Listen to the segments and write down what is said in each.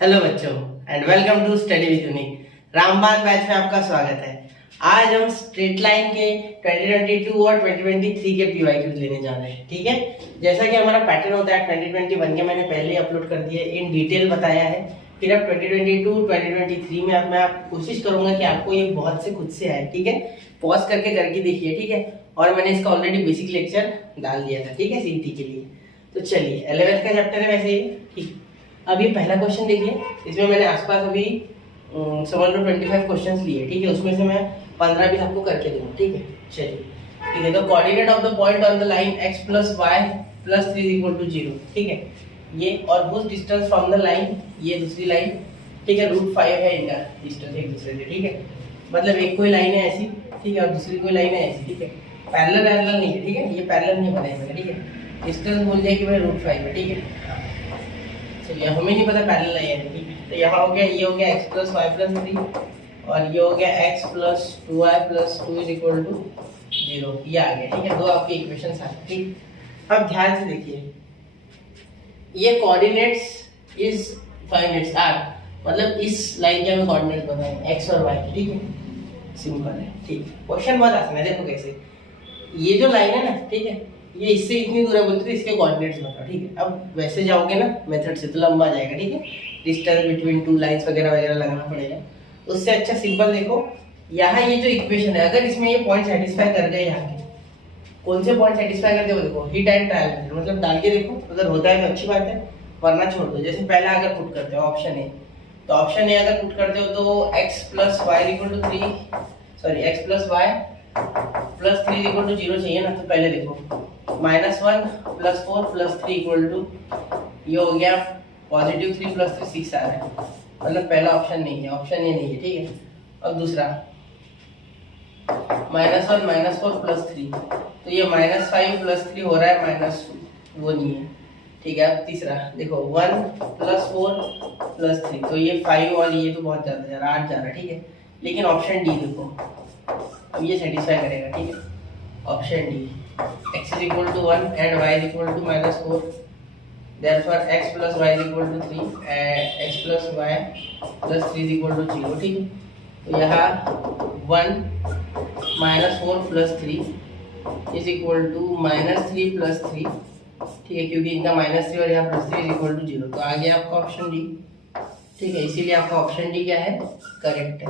Hello बच्चों and welcome to study with unique. Ramban batch में आपका स्वागत है। आज हम स्ट्रेट लाइन के 2022 और 2023 के पीवाईक्यूज लेने जा रहे हैं। ठीक है, जैसा कि हमारा पैटर्न होता है 2021 के मैंने पहले ही अपलोड कर दिया, इन डिटेल बताया है। फिर अब 2022 2023 में अब मैं कोशिश करूंगा कि आपको ये बहुत से खुद से आए। ठीक है, पॉज करके देखिए। ठीक है, और मैंने इसका ऑलरेडी बेसिक लेक्चर डाल दिया था। ठीक है, सीईटी के लिए। तो चलिए 11th का चैप्टर है वैसे ही। ठीक, अब ये पहला क्वेश्चन देखिए। इसमें मैंने आसपास अभी समझ लो 25 क्वेश्चंस लिए। ठीक है, उसमें से मैं 15 भी आपको करके दूंगा। ठीक है, चलिए। ठीक है, तो coordinate of the point on the line x + y + 3 = 0। ठीक है, ये और whose distance from the line, ये दूसरी लाइन। ठीक है, √5 है इनका डिस्टेंस एक दूसरे से। ठीक है, मतलब एक कोई लाइन है ऐसी, ठीक है, और दूसरी कोई लाइन है ऐसी। ठीक है, पैरेलल नहीं है। ठीक है, ये पैरेलल नहीं बनाए मैंने। ठीक है, डिस्टेंस बोल दिया कि भाई √5 है। ठीक है, चलिए हमें नहीं पता पैरेलल है यानी। ठीक है, तो यहाँ हो गया, ये हो गया x + y + 3 और ये हो गया x + 2y + 2 = 0। ये आ गया। ठीक है, दो आपके इक्वेशंस आ गए। ठीक, अब ध्यान से देखिए, ये कोऑर्डिनेट्स इज फाइंड आर, मतलब इस लाइन के हमें कोऑर्डिनेट्स बताएं x और y। ठीक है, सिंपल है। ठीक, क्वेश्चन बहुत आसान है। देखो कैसे, ये जो लाइन है ना, ठीक है, ये इससे इतनी दूर है बोलते थे, इसके कोऑर्डिनेट्स बताओ। ठीक है, अब वैसे जाओगे ना मेथड से तो लंबा जाएगा। ठीक है, डिस्टेंस बिटवीन टू लाइंस वगैरह वगैरह लगाना पड़ेगा। उससे अच्छा सिंपल देखो, यहाँ ये जो इक्वेशन है, अगर इसमें ये पॉइंट सेटिस्फाई कर गए, यहाँ के कौन से पॉइंट सेटिस्फाई करते हो देखो, हिट एंड ट्रायल मेथड, मतलब डाल के देखो, अगर होता है तो अच्छी बात है, वरना छोड़ दो। जैसे पहला अगर पुट करते हो ऑप्शन ए, तो ऑप्शन ए अगर पुट करते हो तो x + y = 3, sorry x + y + 3 = 0 चाहिए ना। तो पहले देखो -1 + 4 + 3 = ये हो गया +3 + 3 6 आ रहा है, मतलब पहला ऑप्शन नहीं है, ऑप्शन ये नहीं है। ठीक है, अब दूसरा -1 - 4 + 3, तो ये -5 + 3 हो रहा है -2, वो नहीं है। ठीक है, अब तीसरा देखो 1 + 4 + 3, तो ये 5 और ये तो बहुत ज्यादा जा रहा है, 8 जा रहा है। ठीक है, लेकिन ऑप्शन डी देखो, अब ये सेटिस्फाई करेगा। ठीक है, option D x = 1 and y = -4, therefore x + y = 3 and x + y + 3 = 0। ठीक है, तो यहाँ 1 - 4 + 3 = -3 + 3। ठीक है, क्योंकि इनका -3 और यहाँ +3 = 0, तो आ गया आपका ऑप्शन डी। ठीक है, इसीलिए आपका ऑप्शन डी क्या है, करेक्ट है,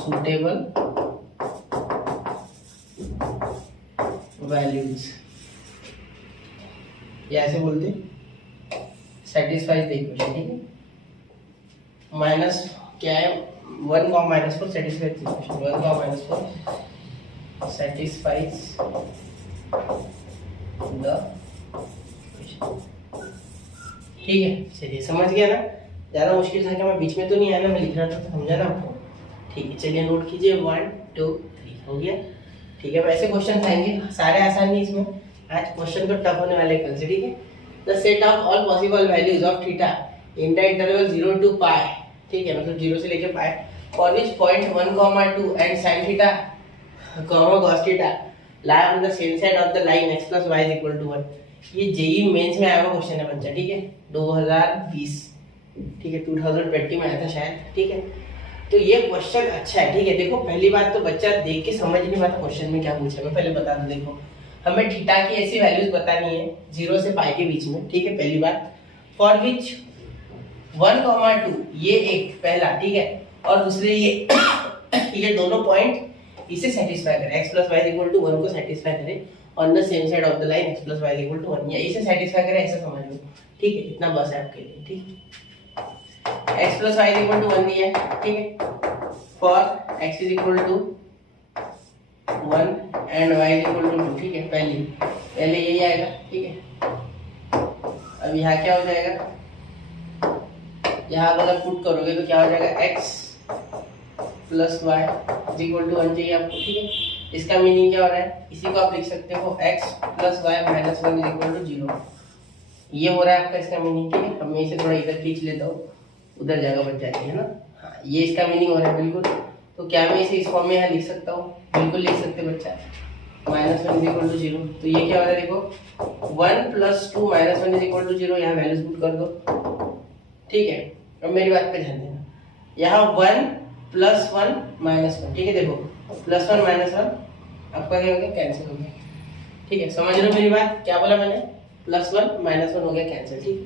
सुटेबल वैल्यूज, ये ऐसे बोलते सेटिस्फाइज द इक्वेशन। ठीक है, माइनस क्या है, 1 - 4 satisfies the equation, 1 - 4 satisfies the equation. ठीक है, चलिए समझ गया ना, ज़्यादा मुश्किल था कि मैं बीच में तो नहीं आया ना, मैं लिख रहा था, तो समझा ना आपको। ठीक है, चलिए नोट कीजिए, 1 2 3 हो गया। ठीक है, वैसे क्वेश्चन आएंगे, सारे आसान नहीं इसमें, आज क्वेश्चन तो टफ होने वाले कल से। ठीक है, the set of all possible values of theta in the interval 0 to π, ठीक है, मतलब 0 से लेके π, for which point 1, 2 and sin theta, cos theta lie on the same side of the line x + y = 1। ये जेईई मेंस में आया हुआ question है बच्चा। ठीक है, 2020, ठीक है, 2020 में आया था शायद। ठीक है, तो ये क्वेश्चन अच्छा है। ठीक है, देखो पहली बात तो बच्चा देख के समझ नहीं पाता क्वेश्चन में क्या पूछा, मैं पहले बता दूं। देखो हमें थीटा की ऐसी वैल्यूज बतानी है 0 से π के बीच में। ठीक है, पहली बात, फॉर विच 1, 2, ये एक पहला, ठीक है, और दूसरे ये दोनों पॉइंट इसे सेटिस्फाई करें, x + y = 1 को सेटिस्फाई करें on the same side of the line x + y = 1, या इसे सेटिस्फाई करें, ऐसा समझ लो। ठीक है, इतना बस है आपके लिए। ठीक, x + y = 1 दिया है। ठीक है, फॉर x = 1 and y = 2। ठीक है, पहले यही आएगा। ठीक है, अब यहाँ क्या हो जाएगा, यहाँ अगर पुट करोगे तो क्या हो जाएगा, x + y = 1 चाहिए आपको। ठीक है, इसका मीनिंग क्या हो रहा है, इसी को आप लिख सकते हो x + y - 1 = 0, ये हो रहा है आपका इसका मीनिंग। ठीक है, अब मैं इसे थोड़ा इधर खींच लेता हूँ, उधर जगह बच जाती है ना। हाँ, ये इसका मीनिंग हो रहा है बिल्कुल। तो क्या मैं इसे इस फॉर्म में यहाँ लिख सकता हूँ, बिल्कुल लिख सकते बच्चा, -1 = 0। तो ये क्या हो रहा है, देखो 1 + 2 - 1 = 0, यहाँ वैल्यूज पुट कर दो। ठीक है, अब मेरी बात पे ध्यान देना, यहाँ 1 + 1 - 1, ठीक है। देखो +1 - 1 आपका क्या हो गया, कैंसिल हो गया, ठीक है। समझ रहे हो मेरी बात, क्या बोला मैंने, +1 - 1 हो गया कैंसिल, ठीक है।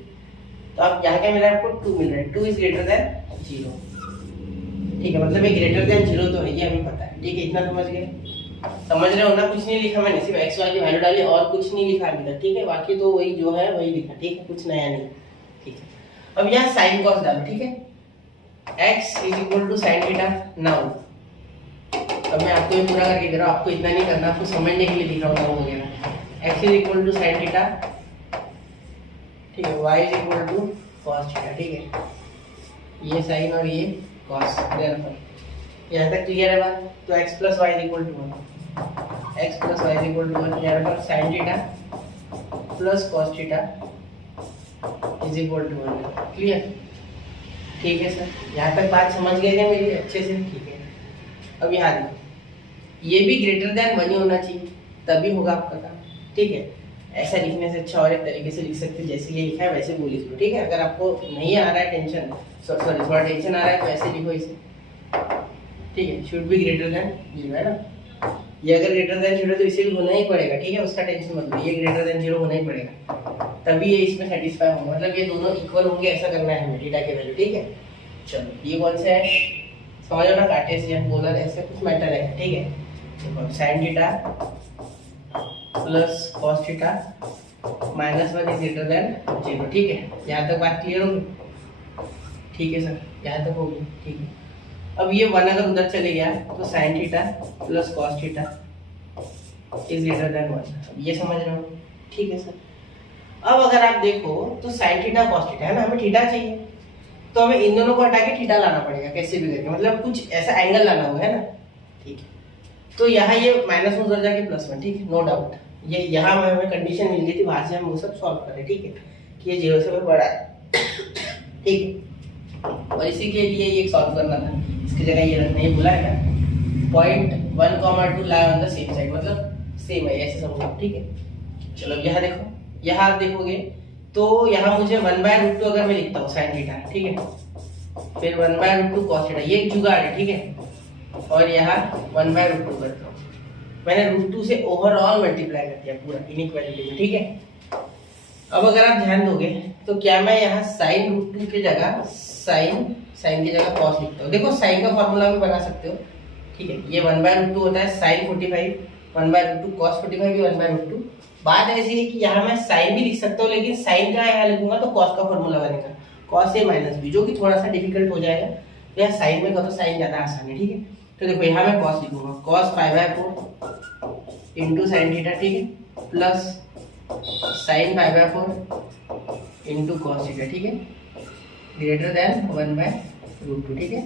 तो अब यहाँ क्या मिला आपको, 2 मिल रहा है, 2 > 0, ठीक है। मतलब ये ग्रेटर 0 तो है, ये हमें पता है, ठीक है। इतना समझ गए, समझ रहे हो ना। कुछ नहीं लिखा मैंने, सिर्फ x y की वैल्यू डाली और कुछ नहीं लिखा अभी तक, ठीक है। बाकी तो वही जो है वही लिखा, ठीक है, कुछ नया नहीं, ठीक है। अब यहाँ साइन कॉस डालो, ठीक है। x = sin theta. नाउ अब मैं आपको ये पूरा करके दे रहा हूँ, आपको इतना नहीं करना, आपको समझने के लिए लिख रहा हूँ नाउ वगैरह। x = sin थीटा, ठीक है। y = cos थीटा, ठीक है। ये साइन और ये कॉस, यहाँ तक क्लियर है बात। तो x + y = 1, x + y = 1, यहाँ पर sin theta plus cos theta = 1, clear, ठीक है सर। यहाँ तक बात समझ गए क्या मेरी अच्छे से, ठीक है। अब यहाँ देखो, ये भी >1 ही होना चाहिए, तभी होगा आपका काम, ठीक है। ऐसा लिखने से अच्छा और एक तरीके से लिख सकते, जैसे ये लिखा है वैसे वो लिख लो, ठीक है। अगर आपको नहीं आ रहा है टेंशन, सॉरी थोड़ा टेंशन आ रहा है तो ऐसे लिखो इसे, ठीक है। शुड बी >0 है ना, ये अगर >0 तो इसे भी होना ही पड़ेगा, ठीक है। उसका टेंशन मत लो, ये >0 होना ही पड़ेगा, तभी ये इसमें सेटिस्फाई होगा, मतलब ये दोनों इक्वल होंगे, ऐसा करना है हमें थीटा की वैल्यू, ठीक है। चलो ये कौन सा है, समझ लो ना, कार्टेशियन पोलर ऐसे कुछ मैटर है, ठीक है। देखो sin theta plus cos theta -1 > 0, ठीक है। यहाँ तक बात क्लियर होगी, ठीक है सर, यहाँ तक होगी, ठीक है। अब ये 1 अगर उधर चले गया तो sin theta plus cos theta = 1, ये समझ रहे हो, ठीक है सर। अब अगर आप देखो तो sin थीटा cos थीटा है ना, हमें थीटा चाहिए, तो हमें इन दोनों को हटा के थीटा लाना पड़ेगा कैसे भी करके, मतलब कुछ ऐसा एंगल लाना होगा, है ना, ठीक है। तो यहाँ ये माइनस में उधर जाके +1, ठीक है, नो डाउट। ये यहाँ हमें कंडीशन मिल गई थी, वहां से हम वो सब सॉल्व करें, ठीक है, कि ये 0 से बड़ा है, ठीक है। और इसी के लिए ये सॉल्व करना था, इसकी जगह ये रखना, ये बोला है ना, point 1, 2 lie on the same side, मतलब सेम है, ऐसे समझो, ठीक है। चलो यहाँ देखो, यहाँ आप देखोगे तो यहाँ मुझे 1/√2 अगर मैं लिखता हूँ sin थीटा, ठीक है, फिर 1/√2 cos थीटा, ये एक जुगाड़ है, ठीक है। और यहाँ 1/√2 करता हूँ, मैंने √2 से ओवरऑल मल्टीप्लाई कर दिया पूरा इनइक्वालिटी में, ठीक है। अब अगर आप ध्यान दोगे तो क्या मैं यहाँ sin √2 की जगह sin की जगह cos लिखता हूँ। देखो sin का फॉर्मूला भी बना सकते हो, ठीक है। ये 1/√2 होता है sin 45, 1/√2 cos 45 भी 1/√2। बात ऐसी है कि यहाँ मैं sin भी लिख सकता हूँ, लेकिन sin का यहाँ लिखूंगा तो cos का फॉर्मूला बनेगा, cos a - b, जो कि थोड़ा सा डिफिकल्ट हो जाएगा। तो यहाँ sin में का तो sin ज्यादा आसान है, ठीक है। तो देखो यहाँ मैं cos लिखूंगा, cos π/4 इंटू sin थीटा, ठीक है, plus sin π/4 into cos theta, ठीक है, >1/√2, ठीक है।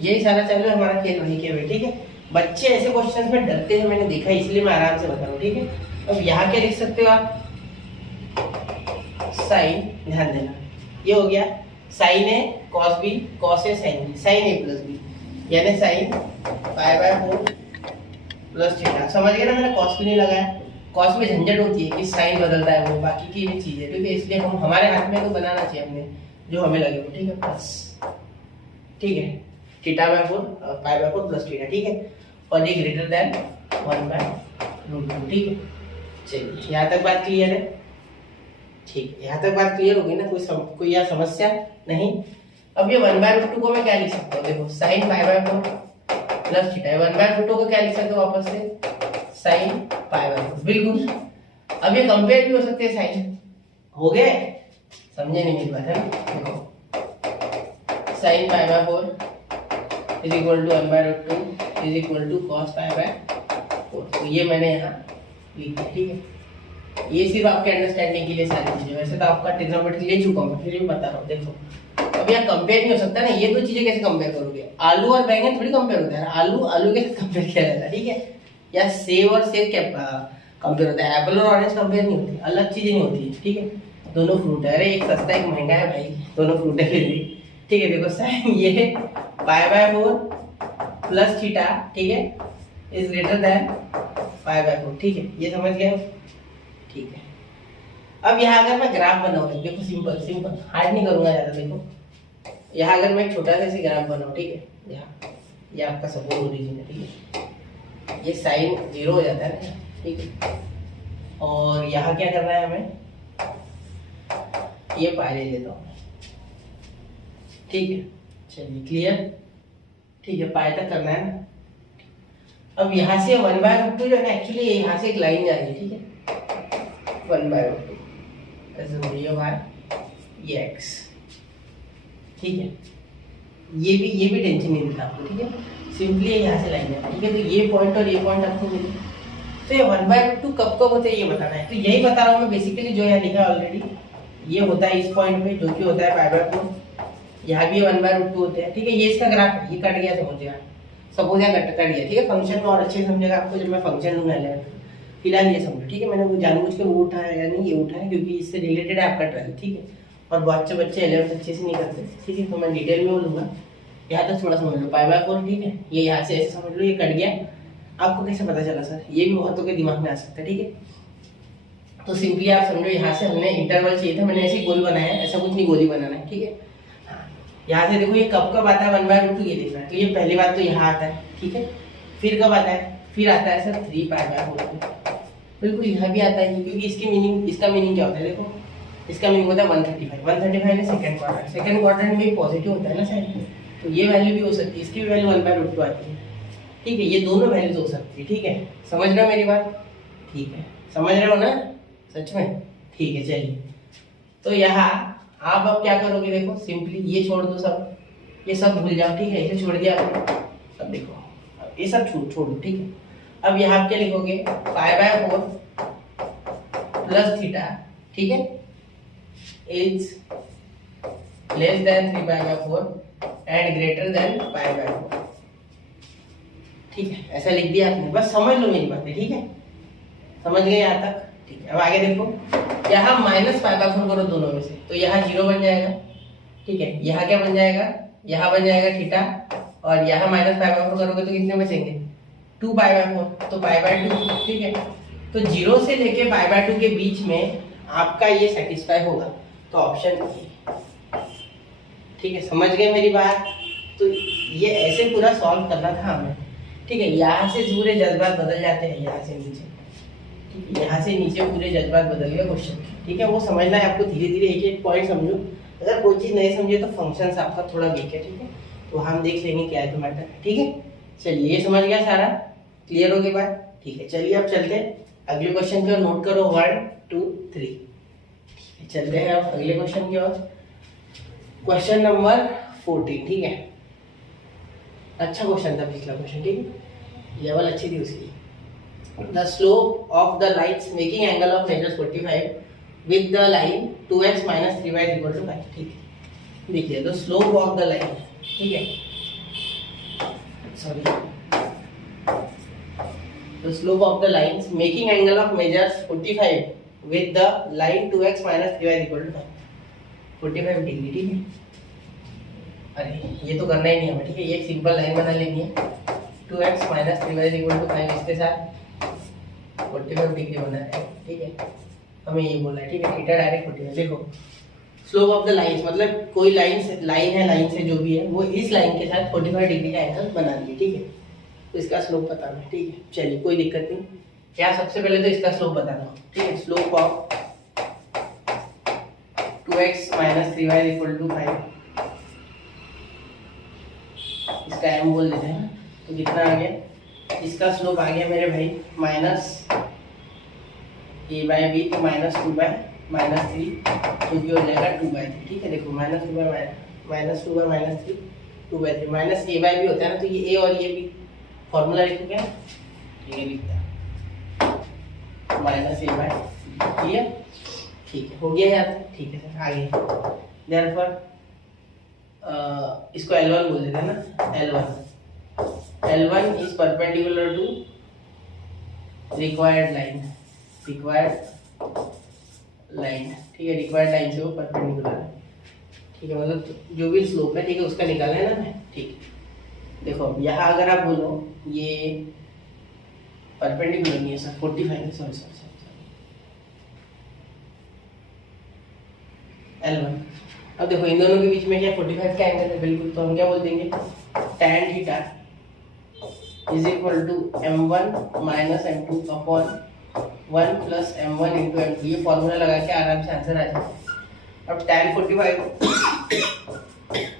यही सारा चल रहा है, हमारा खेल वही के, ठीक है। बच्चे ऐसे क्वेश्चंस में डरते हैं, मैंने देखा, इसलिए मैं आराम से बता रहा हूँ, ठीक है। अब यहाँ क्या लिख सकते हो आप, साइन, ध्यान देना, ये हो गया sine A cos b, cos a sin b, sin a plus b, यानी साइन π/4 प्लस थीटा। समझ गए ना, मैंने cos भी नहीं लगाया, cos में झंझट होती है कि साइन बदलता है, वो बाकी की भी चीज है, ठीक है। इसलिए हम हमारे हाथ में तो बनाना चाहिए हमने जो हमें लगे, ठीक है, प्लस, ठीक है, θ/4 π/4 प्लस थीटा, ठीक है। और ये > 1/√2, ठीक है। चलिए यहाँ तक बात क्लियर है, ठीक है, यहाँ तक बात क्लियर होगी ना, कोई यहाँ समस्या नहीं। अब ये 1/√2 को मैं क्या लिख सकता हूँ, देखो sin π/4 प्लस थीटा, 1/√2 को क्या लिख सकते हो वापस से, sin π/4, बिल्कुल। अब ये कंपेयर भी हो सकते हैं, साइन हो गए, समझे नहीं मेरी बात, है ना। देखो sin π/4 = 1/√2 cos π/4, तो ये मैंने यहाँ लिख दिया, ठीक है। ये सिर्फ आपके अंडरस्टैंडिंग के लिए सारी चीजें, वैसे तो आपका ट्रिग्नोमेट्री ले चुका हूँ, फिर भी बता रहा हूँ। देखो अब यहाँ कंपेयर नहीं हो सकता ना, ये दो चीजें कैसे कंपेयर करोगे, आलू और बैंगन थोड़ी कंपेयर होता है, आलू के साथ कंपेयर किया जाता है, ठीक है। या सेब और सेब क्या कंपेयर होता है, एप्पल और ऑरेंज कंपेयर नहीं होती, अलग चीजें नहीं होती है, ठीक है। दोनों फ्रूट है, अरे एक सस्ता एक महंगा है भाई, दोनों फ्रूट है फिर भी, ठीक है। देखो साइन ये π/4 प्लस थीटा, ठीक है, > π/4, ठीक है, ये समझ गए, ठीक है। अब यहाँ अगर मैं ग्राफ बनाऊंगा, देखो सिंपल हार्ड नहीं करूंगा ज्यादा, देखो यहाँ अगर मैं एक छोटा सा ऐसे ग्राफ बनाऊँ, ठीक है, यहाँ ये आपका सपोज ओरिजिन है, ठीक है, ये साइन 0 हो जाता है ना, ठीक है, और यहाँ क्या करना है हमें, ये पाई ले लेता हूँ, ठीक है, चलिए क्लियर, ठीक है, पाई तक करना है ना। अब यहाँ से 1/√2 जो है ना, एक्चुअली यहाँ से एक लाइन जा रही है, ठीक है, 1/√2 ऐसे ये y ये x, ठीक है, ये भी टेंशन नहीं देता आपको, ठीक है, सिंपली यहाँ से लाइन है, ठीक है, तो ये पॉइंट और ये पॉइंट आपको मिले, तो ये 1/√2 कब कब होता है ये बताना है, तो यही बता रहा हूँ मैं बेसिकली, जो यहाँ लिखा है ऑलरेडी, ये होता है इस पॉइंट पे जो कि होता है π/4, यहाँ भी 1/√2 होते हैं, ठीक है, ये इसका ग्राफ है, ये कट गया समझिएगा, सपोज यहाँ कट गया, ठीक है, फंक्शन में और अच्छे से समझेगा आपको जब मैं फंक्शन लूंगा ले, फिलहाल ये समझो, ठीक है, मैंने वो जानबूझ के वो उठाया या नहीं, ये उठाया क्योंकि इससे रिलेटेड है आपका 12, ठीक है, और बहुत से बच्चे 11 अच्छे से नहीं करते, ठीक है, तो मैं डिटेल में वो लूंगा, यहाँ तक थोड़ा समझ लो π/4, ठीक है, ये यहाँ से ऐसे समझ लो, ये कट गया, आपको कैसे पता चला सर, ये भी बहुतों के दिमाग में आ सकता है, ठीक है, तो सिंपली आप समझो यहाँ से हमने इंटरवल चाहिए था, मैंने ऐसे गोल बनाया है, ऐसा कुछ नहीं गोली बनाना है, ठीक है, यहाँ से देखो ये कब कब आता है 1/√2 ये देखना है, तो ये पहली बात तो यहाँ आता है, ठीक है, फिर कब आता है, फिर आता है सर 3π/4, बिल्कुल यहाँ भी आता है, क्योंकि इसकी मीनिंग, इसका मीनिंग क्या होता है, देखो इसका मीनिंग होता है 135 है सेकंड क्वाड्रेंट में पॉजिटिव होता है ना साइड में, तो ये वैल्यू भी हो सकती है, इसकी भी वैल्यू 1/√2 आती है, ठीक है, ये दोनों वैल्यूज हो सकती है, ठीक है, समझ रहे हो मेरी बात, ठीक है, समझ रहे हो ना, सच में, ठीक है, चलिए, तो यहाँ आप अब क्या करोगे, देखो सिंपली ये छोड़ दो सब, ये सब भूल जाओ, ठीक है, इसे छोड़ दिया आपने, अब देखो ये सब छोड़ दो, ठीक है, अब यहाँ आप क्या लिखोगे, π/4 प्लस थीटा, ठीक है, is less than 3π/4 and greater than π/4, ठीक है, ऐसा लिख दिया आपने, बस समझ लो मेरी बातें, ठीक है, समझ गए यहाँ तक, ठीक है, अब आगे देखो, यहाँ -π/4 करो दोनों में से, तो यहाँ 0 बन जाएगा, ठीक है, यहाँ क्या बन जाएगा, यहाँ बन जाएगा थीटा, और यहाँ -π/4 करोगे तो कितने बचेंगे, 2π/4, तो π/2, ठीक है, तो 0 से लेके π/2 के बीच में आपका ये सेटिस्फाई होगा, तो ऑप्शन ए, ठीक है, समझ गए मेरी बात, तो ये ऐसे पूरा सॉल्व करना था हमें, ठीक है, यहाँ से पूरे जज्बात बदल जाते हैं, यहाँ से नीचे, ठीक है, यहाँ से नीचे पूरे जज्बात बदल गए क्वेश्चन, ठीक है, वो समझना है आपको, धीरे धीरे एक एक पॉइंट समझो, अगर कोई चीज़ नहीं समझे तो फंक्शंस आपका थोड़ा वीक है, ठीक है, तो हम देख लेंगे क्या है तो मैटर, ठीक है, चलिए, ये समझ गया सारा, क्लियर हो गई बात, ठीक है, चलिए अब चलते हैं अगले क्वेश्चन की ओर, नोट करो 1 2 3, चलते हैं अब अगले क्वेश्चन की ओर, क्वेश्चन नंबर 14, ठीक है, अच्छा क्वेश्चन था पिछला क्वेश्चन, ठीक है, लेवल अच्छी थी उसकी, the slope of the lines making angle of measure 45 with the line 2x - 3y = 5, ठीक है, देखिए the slope of the line, ठीक है, sorry, the slope of the lines making angle of measures 45 with the line 2x - 3y = 5, 45 degree, ठीक है, अरे ये तो करना ही नहीं हमें, ठीक है, ये एक सिंपल लाइन बना लेनी है, 2x - 3y = 5, इसके साथ 45 डिग्री बना है, ठीक है, हमें ये बोलना है, ठीक है, थीटा डायरेक्ट 45, देखो स्लोप ऑफ द लाइन्स मतलब कोई लाइन है, लाइन से जो भी है वो इस लाइन के साथ 45 डिग्री का एंगल बना दी, ठीक है, तो इसका स्लोप बताना है, ठीक है, चलिए कोई दिक्कत नहीं, क्या सबसे पहले तो इसका स्लोप बताना हो, ठीक है, स्लोप ऑफ 2x - 3y = 5, इसका m बोल देते हैं, तो कितना आ गया, इसका स्लोप आ गया मेरे भाई -a/b, तो -2/-3, जो कि हो जाएगा 2/3, ठीक है, देखो -2/-3 2/3, -a/b होता है ना, तो ये a और ये b फॉर्मूला लिखो क्या, ये लिखता है -a/c, ठीक है, हो गया यार, ठीक है सर, आगे देयरफॉर इसको L1 बोल देते हैं ना, L1 is perpendicular to required line, ठीक है, रिक्वायर्ड लाइन से वो परपेंडिकुलर है, ठीक है, मतलब जो भी स्लोप है, ठीक है, उसका निकालना है ना मैं, ठीक है, देखो यहाँ अगर आप बोलो ये परपेंडिकुलर नहीं है सर, 45 है, सॉरी L1, अब देखो इन दोनों के बीच में क्या 45 का एंगल है बिल्कुल, तो हम क्या बोल देंगे tan theta is equal to m1 minus m2 upon 1 plus m1 into m2। ये फॉर्मूला लगा के आराम से आंसर आ जाए। अब tan 45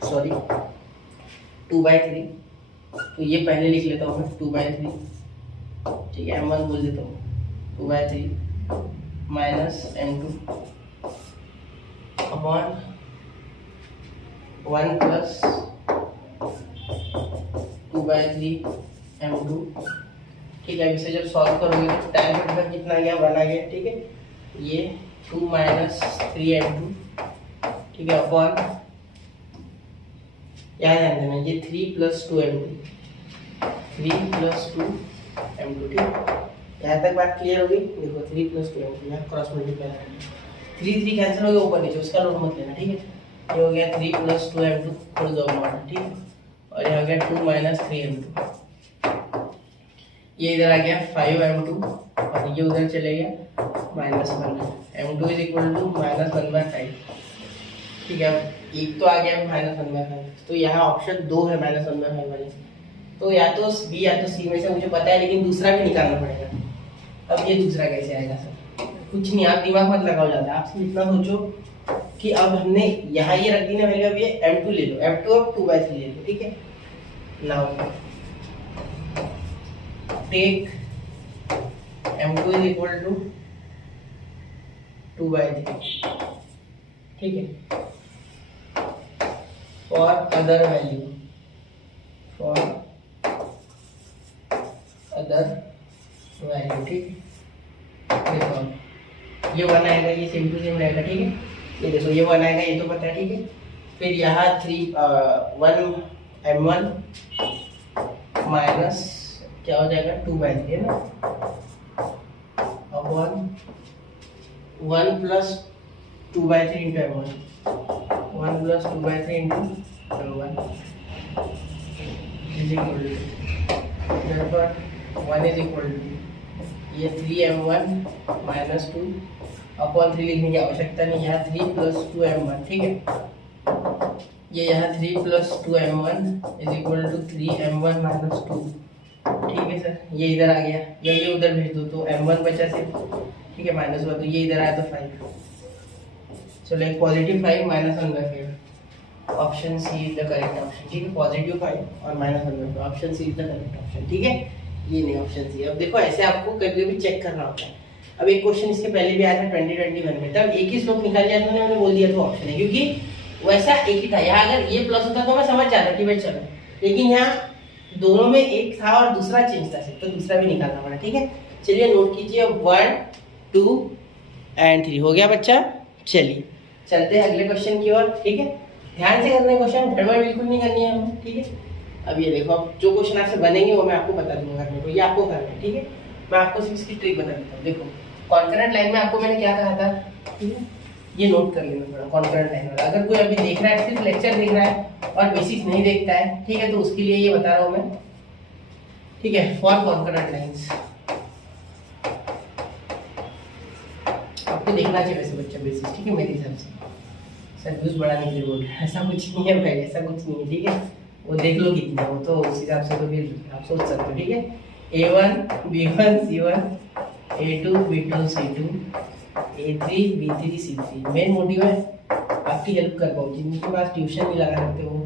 सॉरी 2/3, तो ये पहले लिख लेता हूँ मैं 2/3, ठीक है, m1 बोल देता हूँ 2/3 minus m2 upon 1 plus 2/3 m2, ठीक है। इसे जब सॉल्व करोगे तो tan 45 कितना आ गया 1 आ गया, ठीक है। ये 2 माइनस 3 m2, ठीक है, अपॉन यहाँ ध्यान देना ये 3 प्लस 2 m2, 3 प्लस 2 m2, ठीक है। यहाँ तक बात क्लियर होगी। देखो 3 प्लस 2 m2 यहाँ क्रॉस मल्टीप्लाई करेंगे, 3 कैंसिल हो गया ऊपर नीचे, उसका लोड मत लेना, ठीक है। ये हो गया 3 प्लस 2 m2 खोल दो मॉडल, ठीक है, और ये हो गया 2 माइनस 3 m2, ये इधर आ गया 5 m2 और ये उधर चले गया -1 m2 इज इक्वल टू -1/5, ठीक है। एक तो आ गया -1/5, तो यहाँ ऑप्शन 2 है -1/5 वाली, तो या तो बी या तो सी में से मुझे पता है, लेकिन दूसरा भी निकालना पड़ेगा। अब ये दूसरा कैसे आएगा सर? कुछ नहीं, आप दिमाग मत लगाओ ज़्यादा, आप सिर्फ इतना सोचो कि अब हमने यहाँ ये रख दी ना वैल्यू, अब ये m2 ले लो, m2 अब 2/3 ले लो, ठीक है। Now take m2 is equal to 2/3, ठीक है, for other value, for other value, ठीक है। देखो ये 1 आएगा, ये सेम टू सेम रहेगा, ठीक है। ये देखो ये 1 आएगा, ये तो पता है, ठीक है। फिर यहाँ 1 m1 माइनस क्या हो जाएगा 2/3 है ना, upon 1 plus 2/3 into m1, 1 plus 2/3 into m1 is equal to 1 is equal to ये 3m1 माइनस 2 अपॉन 3 लिखने की आवश्यकता नहीं, यहाँ 3 प्लस 2m1, ठीक है। ये यहाँ 3 plus 2m1 is equal to 3m1 minus 2, ठीक है सर। ये इधर आ गया, ये उधर भेज दो तो m1 बचा सिर्फ, ठीक है, -1, तो ये इधर आया तो 5। चलो एक positive 5 -1/5, option C is the correct option, ठीक है। पॉजिटिव 5 और -1/5, option C is the correct option, ठीक है। ये नहीं ऑप्शन सी। अब देखो ऐसे आपको कभी भी चेक करना होता है। अब एक क्वेश्चन इसके पहले भी आया था 2021 में, तब एक ही स्लोप निकाल लिया था, मैंने बोल दिया था ऑप्शन है, क्योंकि वैसा एक ही था। यहाँ अगर ये प्लस होता तो मैं समझ जाता कि भाई चलो, लेकिन यहाँ दोनों में एक था और दूसरा चेंज था, तो दूसरा भी निकालना पड़ा, ठीक है। चलिए नोट कीजिए 1 2 एंड 3 हो गया बच्चा। चलिए चलते हैं अगले क्वेश्चन की ओर, ठीक है। ध्यान से करना है क्वेश्चन, गड़बड़ बिल्कुल नहीं करनी है हमें, ठीक है। अब ये देखो, अब जो क्वेश्चन आपसे बनेंगे वो मैं आपको बता दूंगा करने को, ये आपको करना है, ठीक है। मैं आपको सिर्फ इसकी ट्रिक बता देता हूँ। देखो कॉन्करेंट लाइन में आपको मैंने क्या कहा था, ठीक है, ये नोट कर लेना थोड़ा। कॉन्करेंट लाइन वाला अगर कोई अभी देख रहा है, सिर्फ लेक्चर देख रहा है और बेसिक्स नहीं देखता है, ठीक है, तो उसके लिए ये बता रहा हूँ मैं, ठीक है। फॉर कॉन्करेंट लाइंस आपको देखना चाहिए वैसे बच्चा बेसिक्स, ठीक है, मेरे हिसाब से। सर व्यूज बढ़ाने के लिए बोल रहे हैं, ऐसा कुछ नहीं है भाई, ऐसा कुछ नहीं है, ठीक है। वो देख लो कितना, वो तो उस हिसाब से तो फिर आप सोच सकते हो, ठीक है। A1 B1 C1 A2 B2 C2 A3 B3 C3। Main motive है आपकी हेल्प कर पाऊँ, जिनके पास ट्यूशन नहीं लगा सकते हो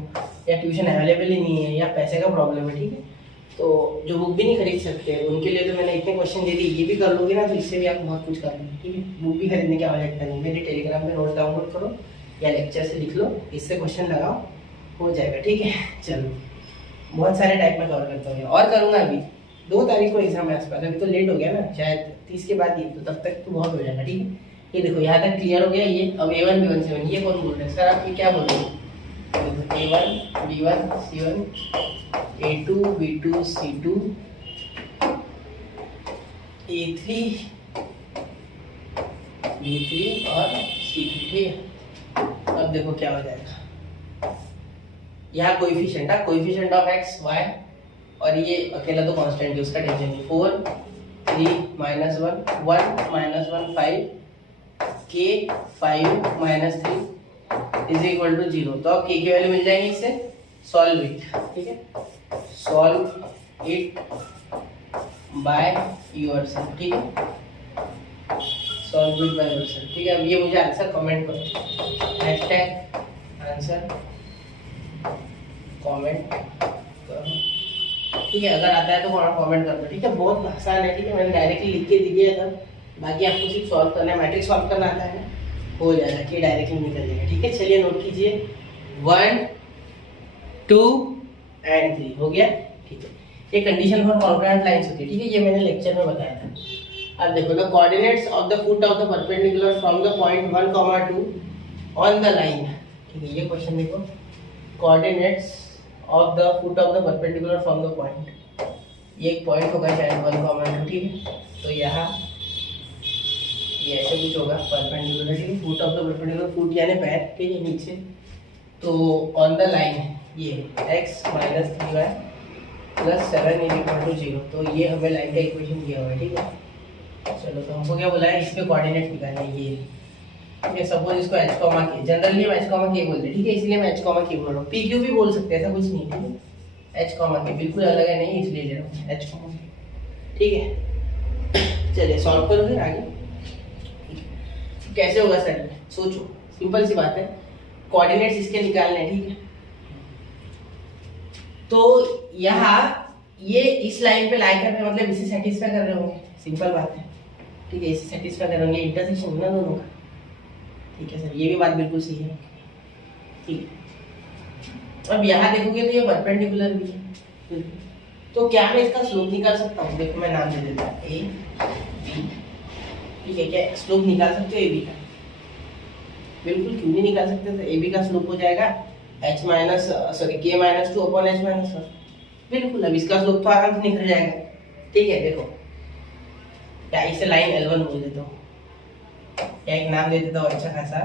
या ट्यूशन अवेलेबल ही नहीं है या पैसे का प्रॉब्लम है, ठीक है, तो जो बुक भी नहीं खरीद सकते उनके लिए तो मैंने इतने क्वेश्चन दे दिए। ये भी कर लोगे ना तो इससे भी आप बहुत कुछ कर लोगे, ठीक है। बुक भी खरीदने की आवश्यकता नहीं, मेरे टेलीग्राम पे नोट डाउनलोड करो या लेक्चर से लिख लो, इससे क्वेश्चन लगाओ, हो जाएगा, ठीक है। चलो बहुत सारे टाइप में कवर करता हूँ और करूँगा। अभी 2 तारीख को एग्जाम है आसपास, अभी तो लेट हो गया ना, शायद 30 के बाद ही, तो तब तक तो बहुत हो जाएगा, ठीक है। ये देखो यहाँ तक क्लियर हो गया ये। अब A1 B1 C1 ये कौन बोल रहे हैं सर, आप ये क्या बोल रहे हैं? A1 B1 C1 A2 B2 C2 A3 B3 और C3, ठीक है। अब देखो क्या हो जाएगा, यहाँ कोएफिशिएंट है, कोएफिशिएंट ऑफ x y, और ये अकेला तो कांस्टेंट है, उसका टेंशन नहीं। 4 3 -1 1 -1 5 k 5 -3 इज इक्वल टू 0। तो अब के की वैल्यू मिल जाएगी इससे, सॉल्व इट, ठीक है, सॉल्व इट बाय योरसेल्फ, ठीक है, सॉल्व इट बाय योरसेल्फ, ठीक है। अब ये मुझे आंसर कमेंट करो, हैशटैग आंसर कमेंट करो, ठीक है। अगर आता है तो कमेंट कर दो, ठीक है। बहुत आसान है, ठीक है, मैंने डायरेक्टली लिख के दिया है सब, बाकी आपको सिर्फ सॉल्व करना है, मैट्रिक्स सॉल्व करना आता है ना, हो जाएगा कि डायरेक्टली निकल जाएगा, ठीक है। चलिए नोट कीजिए, 1 2 एंड 3 हो गया, ठीक है। ये कंडीशन फॉर कॉन्ग्रुएंट लाइंस होती है, ठीक है, ये मैंने लेक्चर में बताया था। अब देखो, the coordinates of the foot of the perpendicular from the point 1, 2 on the line, ठीक है। ये क्वेश्चन देखो, coordinates of the foot of the perpendicular from the point, ये एक पॉइंट होगा शायद 1, 2, ठीक है। तो यहाँ ये ऐसे कुछ होगा परपेंडिकुलर, ठीक है, foot of the perpendicular, foot यानी पैर, ठीक है, नीचे। तो ऑन द लाइन ये x minus 3y plus 7 is equal to 0, तो ये हमें लाइन का इक्वेशन दिया हुआ है, ठीक है। चलो, तो हमको क्या बोला है, इसके कोऑर्डिनेट निकालने हैं, ये, ठीक है। सपोज इसको h कॉमा k, जनरली हम h कॉमा k बोलते हैं, ठीक है, इसलिए मैं h कॉमा k बोल रहा हूँ। pq भी बोल सकते हैं, ऐसा कुछ नहीं, ठीक है। h कॉमा k बिल्कुल अलग है, नहीं इसलिए ले रहा हूँ h कॉमा k, ठीक है। चलिए सॉल्व करो फिर आगे, कैसे होगा सर, सोचो, सिंपल सी बात है, कोऑर्डिनेट्स इसके निकालने हैं, ठीक है। तो यहाँ ये इस लाइन पे लाई कर रहे हैं, मतलब इसे सेटिस्फाई कर रहे होंगे, सिंपल बात है, ठीक है, इसे सेटिस्फाई कर रहे होंगे, इंटरसेक्शन ना दोनों का, ठीक है सर, ये भी बात बिल्कुल सही है, ठीक है। अब यहाँ देखोगे तो ये परपेंडिकुलर भी है, तो क्या मैं इसका स्लोप निकाल सकता हूँ? देखो मैं नाम दे देता हूँ ए बी, ठीक है। क्या स्लोप निकाल सकते हो ए बी का? बिल्कुल, क्यों नहीं निकाल सकते। तो ए बी का स्लोप हो जाएगा h minus k minus 2 upon h minus 1, बिल्कुल। अब इसका स्लोप तो आराम से निकल जाएगा, ठीक है। देखो, क्या इसे लाइन L1 बोल देता हूँ, क्या एक नाम दे देता हूँ अच्छा खासा,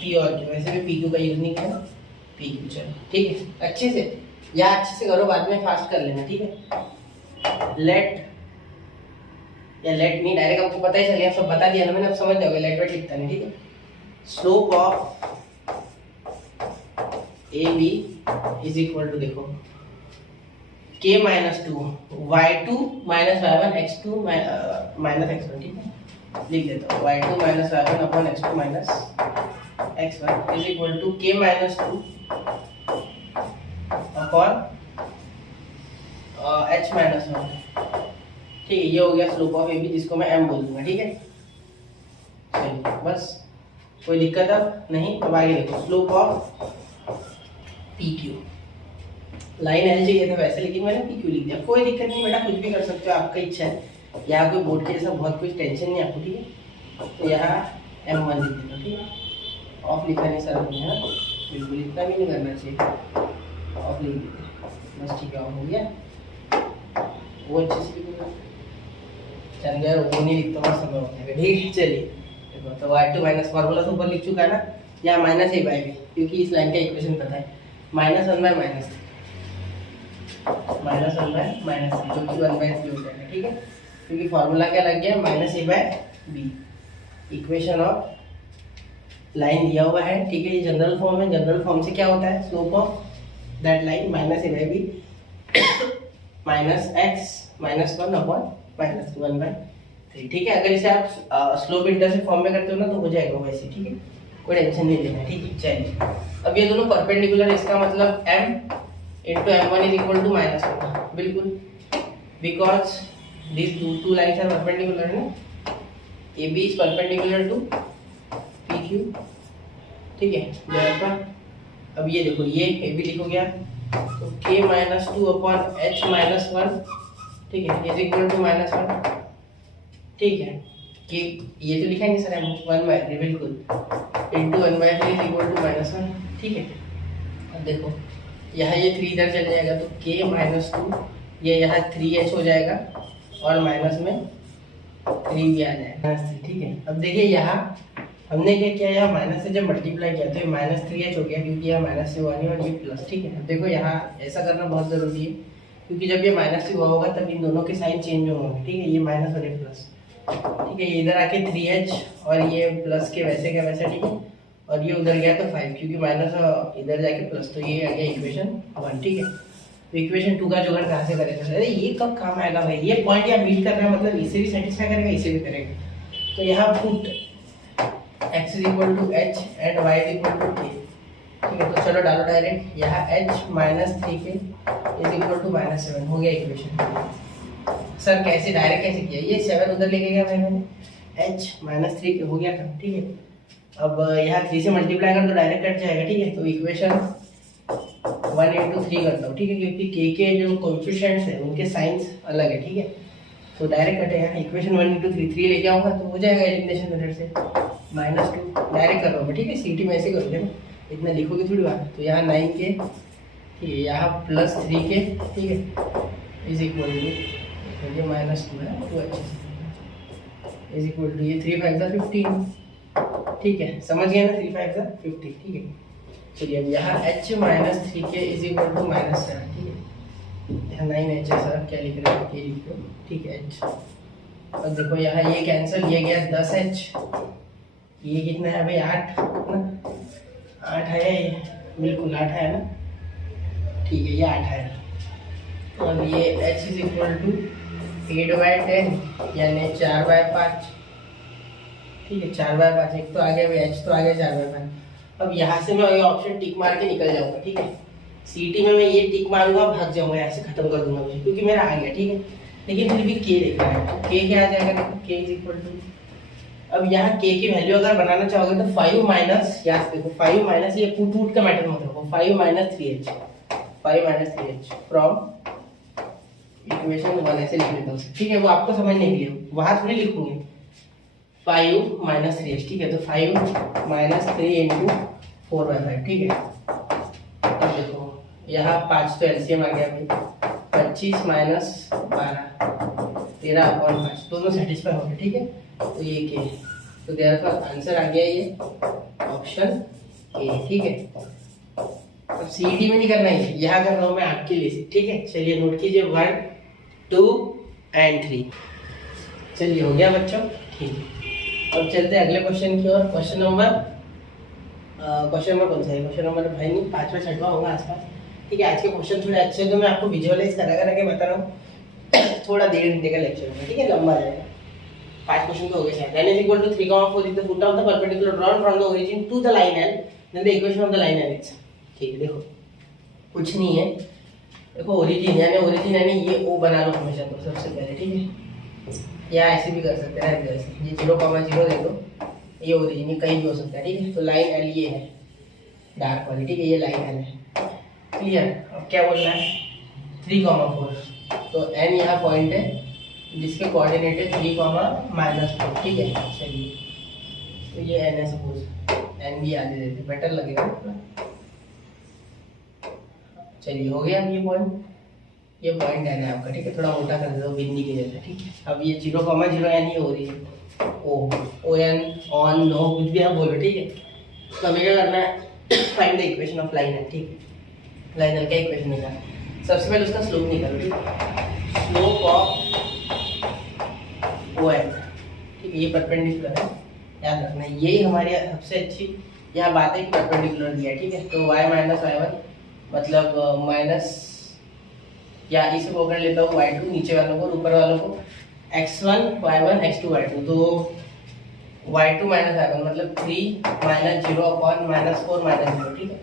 P और Q, वैसे भी PQ का यूज नहीं किया, PQ, चलो ठीक है। अच्छे से या अच्छे से करो, बाद में फास्ट कर लेना, ठीक है। लेट या लेट मी, डायरेक्ट आपको पता ही चल गया, सब बता दिया ना मैंने, अब समझ जाओगे, लेट वेट लिखता नहीं, ठीक है। Slope of A B is equal to, देखो, k minus 2 y2 minus y1 x2 minus x1, ठीक है। लिख देता हूँ y2 minus y1 upon x2 minus x1 is equal to k minus 2 upon h minus 1, ठीक है। ये हो गया स्लोप ऑफ ए बी, जिसको मैं m बोल दूंगा, ठीक है। चलिए बस, कोई दिक्कत अब नहीं। अब आगे देखो, slope of P Q, line L चाहिए था वैसे, लेकिन मैंने पी क्यू लिख दिया, कोई दिक्कत नहीं बेटा, कुछ भी कर सकते हो, आपका इच्छा है। यहाँ कोई बोर्ड के जैसा बहुत कुछ टेंशन नहीं आपको, ठीक है। तो यहाँ M1 लिख देता, ठीक है। ऑफ लिखा नहीं सर हमने, है बिल्कुल, इतना भी नहीं करना चाहिए, ऑफ लिख देते बस, ठीक है, ऑफ हो गया। वो अच्छे से लिखूंगा, चल गया, वो नहीं लिखता और समय होता है, ठीक है। चलिए देखो, तो y2 माइनस, फॉर्मूला तो ऊपर लिख चुका है ना, यहाँ माइनस a बाई बी, क्योंकि इस लाइन का इक्वेशन पता है, minus 1 bye minus 3, minus 1 bye minus 3, जो कि 1 बाय 3 हो जाएगा, ठीक है। क्योंकि फॉर्मूला क्या लग गया, minus a by B, equation of line दिया हुआ है, ठीक है। ये जनरल फॉर्म है, जनरल फॉर्म से क्या होता है, slope of that line minus a by B minus x minus 1 upon minus 1 by 3, ठीक है। अगर इसे आप स्लोप इंटरसेप्ट फॉर्म में करते हो ना, तो हो जाएगा वैसे, ठीक है, कोई टेंशन नहीं लेना, ठीक है। चलिए, अब ये दोनों परपेंडिकुलर, इसका मतलब m into m1 is equal to minus 1, बिल्कुल, because this two lines are perpendicular ना, A B is perpendicular to P Q, ठीक है। therefore अब ये देखो, ये ए बी लिखोगे आप, तो k minus 2 upon h minus 1, ठीक है, इज इक्वल टू माइनस 1, ठीक है। कि ये तो लिखा नहीं सर, हम 1 बाय 3, बिल्कुल, into 1 by 3 is equal to minus 1, ठीक है। अब देखो, यहाँ ये 3 इधर चल जाएगा, तो k माइनस 2, ये यहाँ 3h हो जाएगा, और माइनस में 3 भी आ जाएगा, ठीक है। अब देखिए, यहाँ हमने क्या किया, यहाँ माइनस से जब मल्टीप्लाई किया तो ये माइनस 3h हो गया, क्योंकि यहाँ माइनस से हुआ नहीं और ये प्लस, ठीक है। अब देखो, यहाँ ऐसा करना बहुत ज़रूरी है, क्योंकि जब ये माइनस से हुआ होगा तब इन दोनों के साइन चेंज होंगे, ठीक है। ये माइनस और ये प्लस, ठीक है। ये इधर आके 3h और ये प्लस के वैसे का वैसा, ठीक है। और ये उधर गया तो 5, क्योंकि माइनस इधर जाके प्लस, तो ये आ गया इक्वेशन 1। ठीक है, तो इक्वेशन 2 का जुगाड़ कहाँ से करेगा? अरे ये कब काम आएगा भाई, ये पॉइंट या मीट कर रहा है मतलब इसे भी सेटिस्फाई करेगा, इसे भी करेगा। तो यहाँ put x is equal to h and y is equal to k। ठीक है, तो चलो डालो डायरेक्ट, यहाँ h minus 3k is equal to minus 7 हो गया इक्वेशन। सर कैसे, डायरेक्ट कैसे किया? ये 7 उधर लेके गया मैंने, h माइनस 3k हो गया था। ठीक है, अब यहाँ 3 से मल्टीप्लाई कर तो डायरेक्ट कट जाएगा। ठीक है, तो इक्वेशन 1 into 3 करता हूँ। ठीक है, क्योंकि k के जो कोएफिशिएंट्स हैं उनके साइंस अलग है। ठीक है, तो डायरेक्ट कटेगा। इक्वेशन 1 into 3 लेके आऊँगा तो हो जाएगा एलिमिनेशन मेथड से, -2 डायरेक्ट कर रहा हूँ। ठीक है, सीटी में ऐसे करोगे ना, इतना लिखोगे थोड़ी बात। तो यहाँ 9k, ठीक है, यहाँ प्लस 3k, ठीक है, इज इक्वल टू ये -2 है, तो अच्छे से इज इक्वल टू ये 3 5 15। ठीक है, समझ गए ना, 3 5 50। ठीक है, चलिए अब यहाँ h minus 3k is equal to -7। ठीक है, यहाँ 9h है सर, क्या लिख रहे हो? k लिख लो। ठीक है, h, अब देखो यहाँ ये कैंसिल, ये गया 10h, ये कितना है भाई 8 ना, 8 है ये, बिल्कुल 8 है ना। ठीक है, ये 8 है। तो अब ये h इज इक्वल टू 8/10 यानी 4/5। ठीक है, 4/5, एक तो आ गया भाई h, तो आ गया 4/5। अब यहाँ से मैं ये ऑप्शन टिक मार के निकल जाऊंगा। ठीक है, सीटी में मैं ये टिक मारूंगा, भाग जाऊंगा, यहाँ से खत्म कर दूंगा मुझे, क्योंकि मेरा आ गया। ठीक है, लेकिन फिर भी k देखना है, तो k क्या आ जाएगा? k इज इक्वल टू, अब यहाँ k की वैल्यू अगर बनाना चाहोगे तो 5 माइनस, यहाँ देखो 5 माइनस, ये पुट का मैटर मत रखो, 5 minus 3h, 5 minus 3h from equation 1 ऐसे लिख लेता हूँ। ठीक है, वो आपको समझने के लिए, वहाँ थोड़ी लिखूंगे 5 माइनस 3h। ठीक है, तो 5 माइनस 3 इंटू 4/5। ठीक है, अब देखो यहाँ 5 तो एलसीएम आ गया भाई, 25 माइनस 12 13/5, दोनों सेटिस्फाई हो गए। ठीक है, तो ये के, तो देयरफॉर आंसर आ गया ये ऑप्शन ए। ठीक है, अब सीईटी में नहीं करना है, यहाँ कर रहा हूँ मैं आपके लिए। ठीक है, चलिए नोट कीजिए 1 2 एंड 3। चलिए हो गया बच्चों। ठीक है, अब चलते हैं अगले क्वेश्चन की ओर। क्वेश्चन नंबर कौन सा है? क्वेश्चन नंबर भाई नहीं, 5वां 6वां होगा आसपास। ठीक है, आज के क्वेश्चन थोड़े अच्छे हैं तो मैं आपको विजुअलाइज करा के बता रहा हूँ। थोड़ा 1.5 घंटे का लेक्चर होगा। ठीक है, लंबा जाएगा, 5 क्वेश्चन तो हो गए। n is equal to 3,4 is the foot of the perpendicular drawn from the origin to the line L, then the equation of the line L is। ठीक है, देखो कुछ नहीं है, देखो ओरिजिन यानी ये O बना लो हमेशा, तो सबसे पहले। ठीक है, या ऐसे भी कर सकते हैं, ऐसे ये 0,0 दे दो, ये ओरिजिन, ये कहीं भी हो सकता है। ठीक है, तो लाइन L ये है डार्क वाली। ठीक है, ये लाइन L है, क्लियर। अब क्या बोलना है? 3,4, तो n यहाँ पॉइंट है जिसके कोऑर्डिनेट है 3,-4। ठीक है, चलिए तो ये n है, सपोज n भी आगे देते, बेटर लगेगा। चलिए हो गया ये पॉइंट, ये पॉइंट n है आपका। ठीक है, थोड़ा मोटा कर देता हूँ बिंदी की जैसा। ठीक है, अब ये 0,0 यानी हो रही है ओ एन ऑन नो कुछ भी आप बोलो। ठीक है, तो हमें क्या करना है? Find the equation of line L. ठीक है, लाइन एल का इक्वेशन निकाल, सबसे पहले उसका स्लोप निकालो। ठीक है, स्लोप ऑफ ओ एन। ठीक है, ये परपेंडिकुलर है, याद रखना, यही हमारी सबसे अच्छी यहाँ बात है कि परपेंडिकुलर दिया है। ठीक है, तो y माइनस y1 मतलब माइनस, या इसे वो कर लेता हूँ y2, नीचे वालों को, ऊपर वालों को x1 y1 x2 y2, तो y2 माइनस y1 मतलब 3 माइनस 0 अपॉन -4 माइनस 0। ठीक है,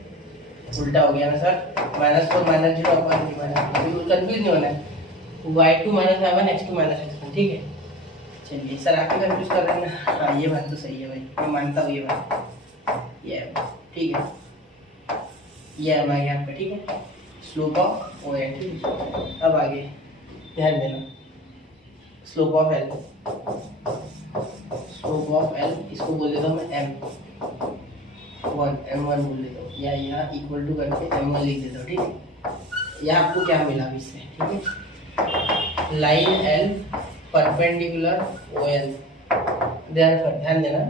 उल्टा हो गया ना sir, -4 minus 0 upon 3 minus 0, confuse नहीं होना है। y2 minus y1 x2 minus x1। ठीक है, चलिए सर आप ही कंफ्यूज कर रहे हैं ना? हाँ, ये बात तो सही है भाई, मैं मानता हूँ ये बात, ये ठीक है, ये आ गया आपका। ठीक है, स्लोप ऑफ ओ एन। ठीक है, अब आगे ध्यान देना, slope of L, slope of L इसको बोल देता हूँ मैं m1 बोल देता हूँ, या यहाँ इक्वल टू करके m1 लिख देता हूँ। ठीक है, यह आपको क्या मिला इससे? ठीक है, line L perpendicular O L, ध्यान देना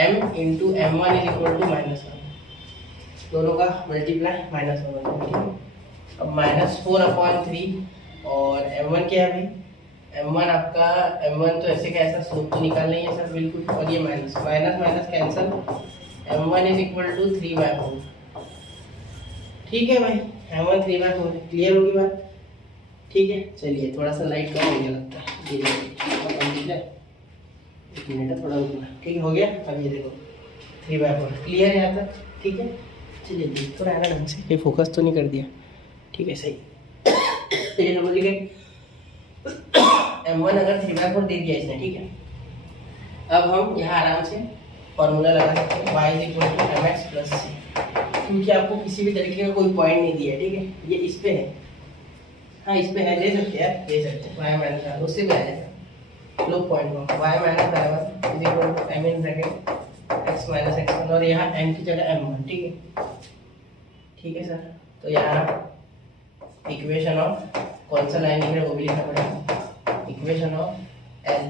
m into m1 is equal to -1, दोनों का मल्टीप्लाई -1। ठीक है, अब -4/3 और m1 क्या है भाई? m1 आपका, m1 तो ऐसे का ऐसा स्लोप तो निकाल नहीं है सर, बिल्कुल, और ये minus minus minus cancel, m1 is equal to 3/4। ठीक है भाई, m1 3/4 क्लियर होगी बात। ठीक है, चलिए थोड़ा सा लाइट कम हो गया लगता है, एक मिनट है, थोड़ा रुकना। ठीक है, हो गया। अब ये देखो 3/4 क्लियर है यहाँ तक। ठीक है, चलिए देख तो रहा ढंग से, ये फोकस तो नहीं कर दिया। ठीक है, सही। ये समझ गए, m1 अगर 3/4 दे दिया इसने, ठीक है, अब हम यहाँ आराम से फॉर्मूला लगा सकते हैं y is equal to mx plus C, क्योंकि आपको किसी भी तरीके का कोई पॉइंट नहीं दिया है। ठीक है, ये इस पे है, हाँ इस पे है, ले सकते हैं यार, ले सकते हैं। y माइनस उससे भी आ जाएगा लो पॉइंट को, y माइनस बराबर is equal to m in bracket x minus x1 और यहाँ m की जगह m1। ठीक है, ठीक है सर। तो यहाँ इक्वेशन ऑफ कौन सा लाइन लिख रहे वो भी लिखना पड़ेगा, इक्वेशन ऑफ L।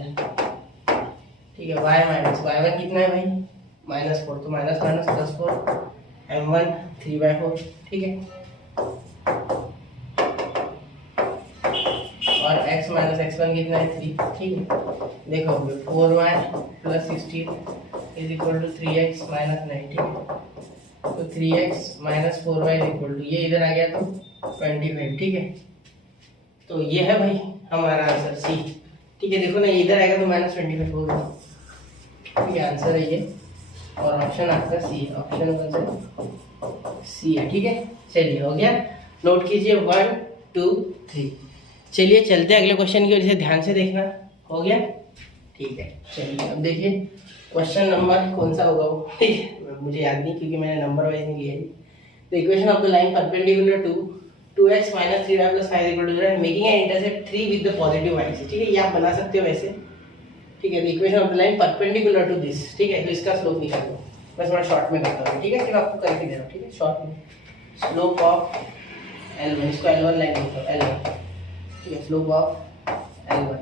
ठीक है, y माइनस y1 कितना है भाई, -4, तो माइनस माइनस प्लस 4, m1 3/4। ठीक है, और x माइनस x1 कितना है 3। ठीक है, देखो 4y plus 16 is equal to 3x minus 9। ठीक है, तो 3x minus 4y is equal to, ये इधर आ गया तो 25। ठीक है, तो ये है भाई हमारा आंसर सी। ठीक है, देखो ना इधर आएगा तो -25 होगा। ठीक है, आंसर है ये, और ऑप्शन आपका सी है, ऑप्शन कौन सी है। ठीक है, चलिए हो गया, नोट कीजिए 1 2 3। चलिए चलते हैं अगले क्वेश्चन की वजह से, ध्यान से देखना। हो गया, ठीक है। चलिए अब देखिए क्वेश्चन नंबर कौन सा होगा वो, ठीक है, मुझे याद नहीं क्योंकि मैंने नंबर वाइज नहीं लिया है। The equation of the line perpendicular to 2x minus 3y plus 5 equal to 0 and making an intercept 3 with the positive y-axis। ठीक है, ये आप बना सकते हो वैसे। ठीक है, the equation of the line perpendicular to this. ठीक है, तो इसका स्लोप निकाल लो, मैं थोड़ा शॉर्ट में करता हूँ। ठीक है, सिर्फ आपको करके दे रहा हूँ। ठीक है, शॉर्ट में स्लोप ऑफ L1, इसको L1 लाइन बोलता हूँ, L1। ठीक है, स्लोप ऑफ L1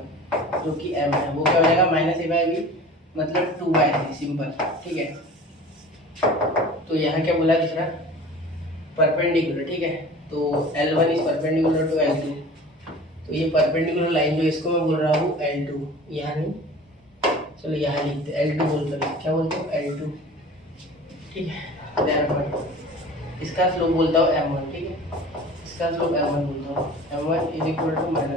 जो कि m है, वो क्या हो जाएगा -a/b मतलब 2/3 सिंपल। ठीक है, तो यहाँ क्या बोला दूसरा, परपेंडिकुलर। ठीक है, तो L1 is perpendicular to L2, तो ये परपेंडिकुलर लाइन जो इसको मैं बोल रहा हूँ L2, यहाँ नहीं, चलो यहाँ लिखते हैं L2 बोलते हैं, क्या बोलते हो L2। ठीक है, therefore इसका स्लोप बोलता हूँ m1। ठीक है, इसका स्लोप m1 बोलता हूँ, m1 is equal to -1,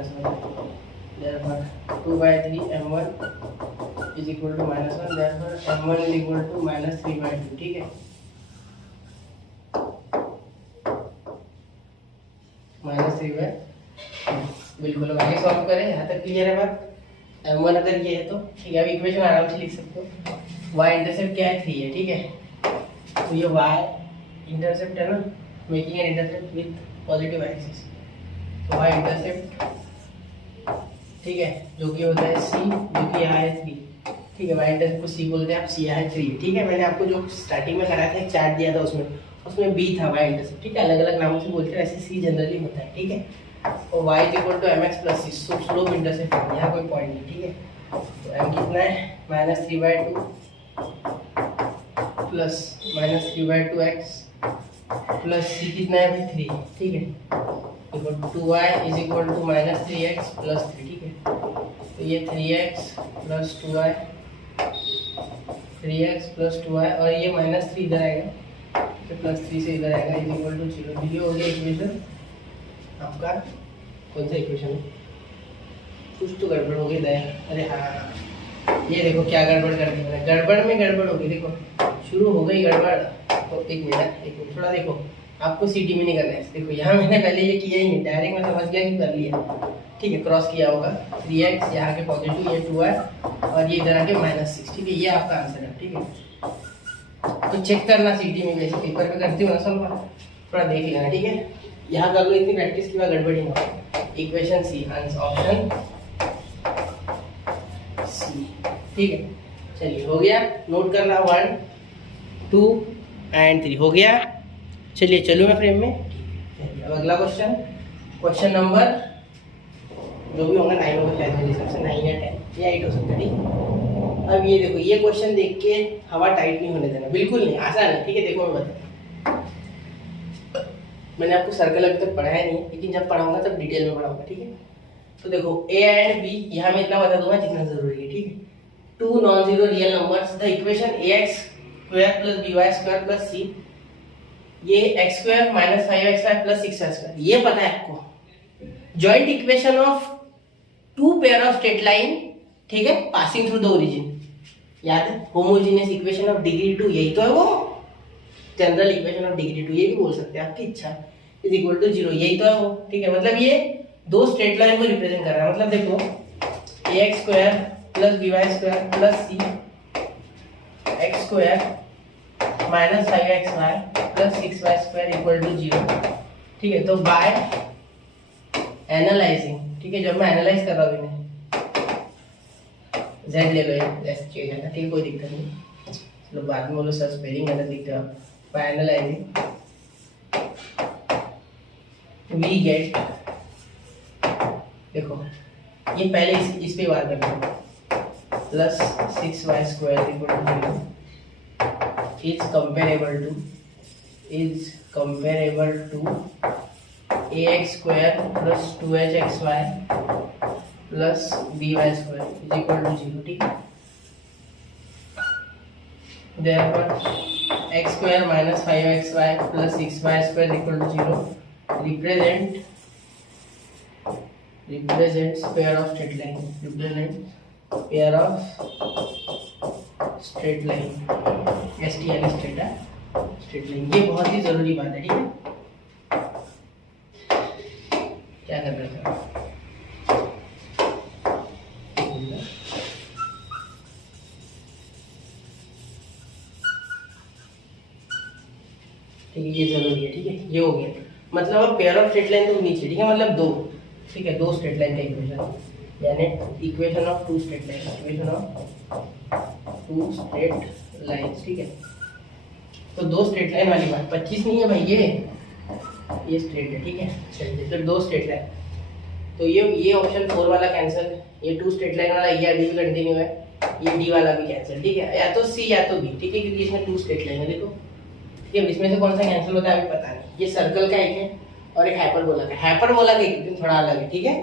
therefore 2/3 m1 is equal to -1, therefore m1 is equal to -3/2। ठीक है, -3/2 बिल्कुल। अब आगे सॉल्व करें, यहाँ तक क्लियर है बात। m1 अगर ये है तो ठीक है, अब इक्वेशन आराम से लिख सकते हो। y इंटरसेप्ट क्या है 3 है। ठीक है, तो ये y इंटरसेप्ट है ना, making an intercept with positive axis, तो y इंटरसेप्ट, ठीक है, जो कि होता है c, जो कि यहाँ है 3। ठीक है, y इंटरसेप्ट को c बोलते हैं, आप c यहाँ है 3। ठीक है, मैंने आपको जो स्टार्टिंग में कराया था एक चार्ट दिया था, उसमें b था y इंटरसेप्ट। ठीक है, अलग अलग नामों से बोलते हैं, ऐसे c जनरली होता है। ठीक है, और y is equal to mx plus c, slope intercept, यहाँ कोई पॉइंट नहीं। ठीक है, तो m कितना है -3/2 प्लस -3/2x प्लस c कितना है भाई 3। ठीक है, equal to 2y is equal to -3x plus 3। ठीक है, तो ये 3x plus 2y, 3x plus 2y, और ये -3 इधर आएगा, तो +3 से इधर आएगा, इज इक्वल टू 0। ये हो गया इक्वेशन आपका, कौन सा इक्वेशन है, कुछ तो गड़बड़ हो गई दया। अरे हाँ, ये देखो क्या गड़बड़ कर दी मैंने, गड़बड़ में गड़बड़ हो गई, देखो शुरू हो गई गड़बड़। तो एक मिनट थोड़ा देखो, आपको सीटी में नहीं करना है। देखो यहाँ मैंने पहले ये किया ही नहीं, डायरेक्ट मैं समझ गया कि कर लिया। ठीक है, क्रॉस किया होगा, 3x यहाँ के पॉजिटिव, ये 2y, और ये इधर आके -6। ठीक है, ये आपका आंसर है। ठीक है, तो चेक करना सीटी में, वैसे पेपर पे करती हूँ ना सॉल्व, थोड़ा देख लेना। ठीक है, यहाँ कर लो, इतनी प्रैक्टिस के बाद गड़बड़ी ना हो। Equation C, option C. ठीक है, चलिए हो गया, नोट करना 1 2 एंड 3 हो गया। चलिए चलो मैं फ्रेम में। अब अगला क्वेश्चन नंबर जो भी होगा 9 होगा शायद मेरे हिसाब से, 9 या 10 या 8 हो सकता है। ठीक है, अब ये देखो, ये क्वेश्चन देख के हवा टाइट नहीं होने देना, बिल्कुल नहीं, आसान है। ठीक है, देखो मैं बताता हूँ, मैंने आपको सर्कल अभी तक पढ़ाया नहीं है, लेकिन जब पढ़ाऊंगा तब डिटेल में पढ़ाऊंगा। ठीक है, तो देखो a एंड b, यहाँ मैं इतना बता दूंगा जितना जरूरी है। ठीक है, 2 non zero real numbers, the equation ax square plus B Y square plus C, ये X square minus 5xy plus 6y square, ये पता है आपको। Joint equation of two pair of straight line, ठीक है, पासिंग थ्रू द ओरिजिन, याद है, homogeneous equation of degree 2, यही तो है वो जनरल इक्वेशन ऑफ डिग्री 2, ये भी बोल सकते हैं, आपकी इच्छा, इज इक्वल टू 0, यही तो है वो, ठीक है। मतलब ये दो स्ट्रेट लाइन को रिप्रेजेंट कर रहा है। मतलब देखो ax square plus by square plus c x square minus 5xy plus 6y square equal to 0, ठीक है। तो बाय एनालाइजिंग, ठीक है, जब मैं एनालाइज कर रहा हूँ इन्हें, z ले लो, ऐसे चेंज है, ठीक है, कोई दिक्कत नहीं, चलो बाद में बोलो सर स्पेलिंग गलत दिख रहा है। बाय एनालाइजिंग वी गेट, देखो ये पहले इस पे बात करते हैं, plus 6y square equal to 0 is comparable to ax square plus 2hxy plus by square is equal to 0, ठीक है। therefore x square minus 5xy plus 6y square equal to 0 represents pair of straight line, straight line, STL straight line, ये बहुत ही जरूरी बात है, ठीक है। क्या कर रहे थे, ठीक है, ये जरूरी है, ठीक है, ये हो गया। मतलब अब पेयर ऑफ स्ट्रेट लाइन तो नीचे, ठीक है, मतलब दो, ठीक है, दो स्ट्रेट लाइन का इक्वेशन, यानी equation of two straight line, equation of two straight lines, ठीक है। तो दो स्ट्रेट लाइन वाली बात, 25 नहीं है भाई, ये स्ट्रेट है, ठीक है। चलिए फिर दो स्ट्रेट लाइन, तो ये ऑप्शन 4 वाला कैंसिल, ये टू स्ट्रेट लाइन वाला ये अभी भी कंटिन्यू है, ये डी वाला भी कैंसिल, ठीक है, या तो सी या तो बी, ठीक है, क्योंकि इसमें टू स्ट्रेट लाइन है, देखो, ठीक है। इसमें से कौन सा कैंसिल होता है अभी पता नहीं। ये सर्कल का एक है और एक हाइपरबोला का, हाइपरबोला का इक्वेशन थोड़ा अलग है, ठीक है,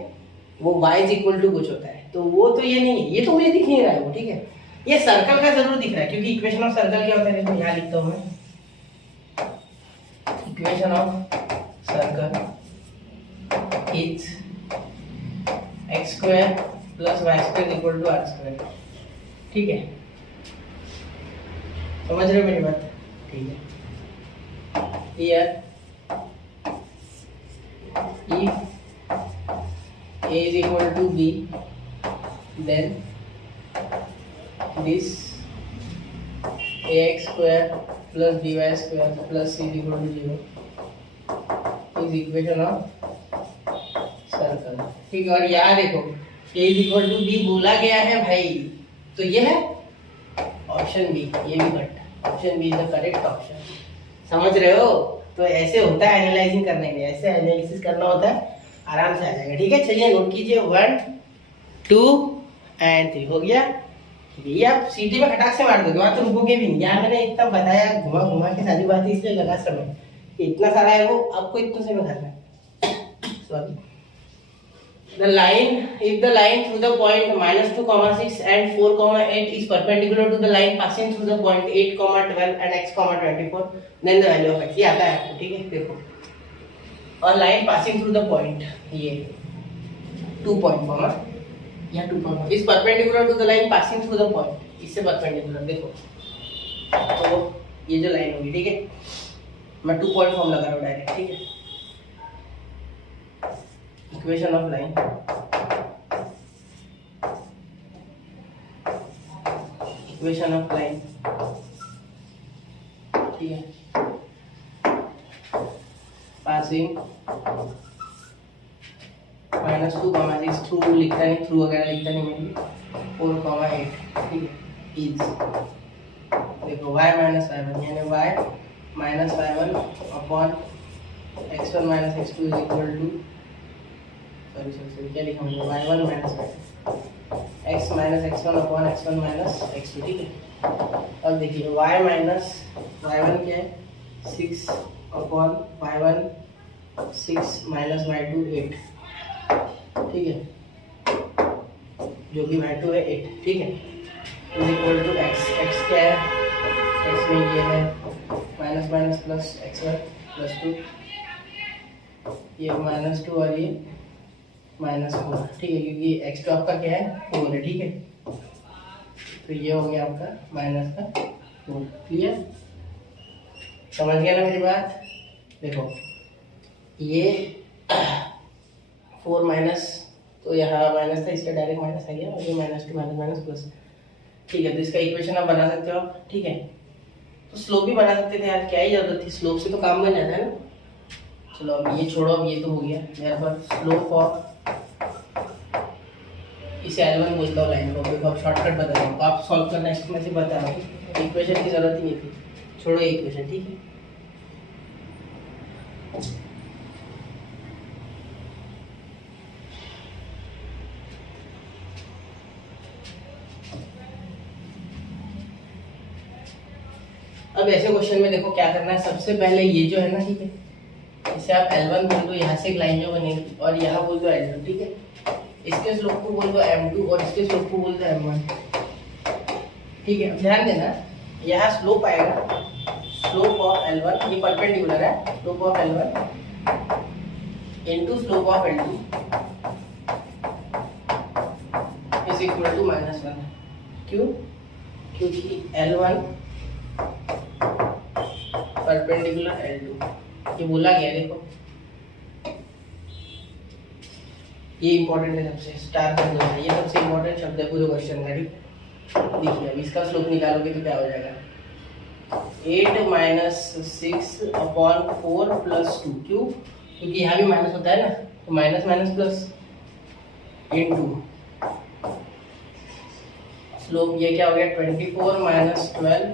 वो y इज इक्वल टू कुछ होता है, तो वो तो ये नहीं है, ये तो मुझे दिख नहीं रहा है वो, ठीक है। ये सर्कल का जरूर दिख रहा है, क्योंकि इक्वेशन ऑफ सर्कल क्या होता है, देखो यहाँ लिखता हूँ मैं, equation of circle is x square plus y square equal to r square, ठीक है, समझ रहे हो मेरी बात, ठीक है। Here if a is equal to b, then this ax square plus by square plus c is equal to 0 is equation of circle, ठीक है। और यहाँ देखो a is equal to b बोला गया है भाई, तो ये है ऑप्शन बी, ये भी correct, option B is the correct option, समझ रहे हो। तो ऐसे होता है एनालाइजिंग करने में, ऐसे एनालिसिस करना होता है, आराम से आ जाएगा, ठीक है। चलिए नोट कीजिए 1 2 एंड 3 हो गया, ठीक है। ये आप सीटी में खटाक से मार दोगे, वहाँ तो रुकोगे भी नहीं। यार मैंने इतना बताया घुमा घुमा के सारी बातें, इसलिए लगा समय, इतना सारा है वो, आपको इतना से में करना है, sorry. The line, if the line through the point -2,6 and 4,8 is perpendicular to the line passing through the point 8,12 and x,24, then the value of x, ये आता है आपको, ठीक है, देखो। और line passing through the point, ये 2 point comma या 2 comma is perpendicular to the line passing through the point, इससे परपेंडिकुलर, देखो, तो ये जो लाइन होगी, ठीक है, मैं 2 पॉइंट फॉर्म लगा रहा हूँ डायरेक्ट, ठीक है। Equation of line, equation of line, ठीक है, पासिंग -2,6 थ्रू लिखता नहीं, थ्रू वगैरह लिखता नहीं मैं, 4,8, ठीक है, इज, देखो y माइनस y1, यानी y minus y1 upon x1 minus x2 is equal to, sorry क्या लिखा मैंने, y1 minus y2, x minus x1 upon x1 minus x2, ठीक है। अब देखिए y माइनस y1 क्या है, 6 अपॉन y1 6 माइनस y2 8, ठीक है, जो कि y2 है 8, ठीक है, is equal to x, x क्या है, इसमें ये है minus minus plus x1 plus 2, ये -2 और ये -4, ठीक है, क्योंकि x तो आपका क्या है 4 है, ठीक है। तो ये हो गया आपका -4। क्लियर, समझ गया ना मेरी बात। देखो ये 4 माइनस, तो यहाँ माइनस था इसलिए डायरेक्ट माइनस आ गया, और ये -2 माइनस माइनस प्लस, ठीक है। तो इसका इक्वेशन आप बना सकते हो आप, ठीक है। तो स्लोप भी बना सकते थे यार, क्या ही जरूरत थी, स्लोप से तो काम बन जाता है ना। चलो अब ये छोड़ो, अब ये तो हो गया मेरे पास स्लोप ऑफ, इसे L1 बोलता हूँ लाइन को। देखो अब शॉर्टकट बता रहा हूँ, आप सॉल्व करना है, मैं से बता रहा हूँ, इक्वेशन की जरूरत ही नहीं थी, छोड़ो ये इक्वेशन, ठीक है। अब ऐसे क्वेश्चन में देखो क्या करना है, सबसे पहले ये जो है ना, ठीक है, इसे आप L1 बोल दो, यहाँ से एक लाइन जो बनेगी, और यहाँ बोल दो L2, ठीक है। इसके स्लोप को बोल दो M2 और इसके स्लोप को बोल दो M1, ठीक है। ध्यान देना, यहाँ स्लोप आएगा, स्लोप ऑफ L1, ये परपेंडिकुलर है, slope of L1 into slope of L2 is equal to -1। क्यों? क्योंकि L1 परपेंडिकुलर L2, ये बोला गया, देखो ये इंपॉर्टेंट है, सबसे स्टार कर दो, ये सबसे इंपॉर्टेंट शब्द है पूरे क्वेश्चन का, ठीक। देखिए अब इसका स्लोप निकालोगे तो क्या हो जाएगा, 8 माइनस 6/4 प्लस 2। क्यों? क्योंकि यहाँ भी माइनस होता है ना, तो minus minus plus into slope, ये क्या हो गया 24 minus 12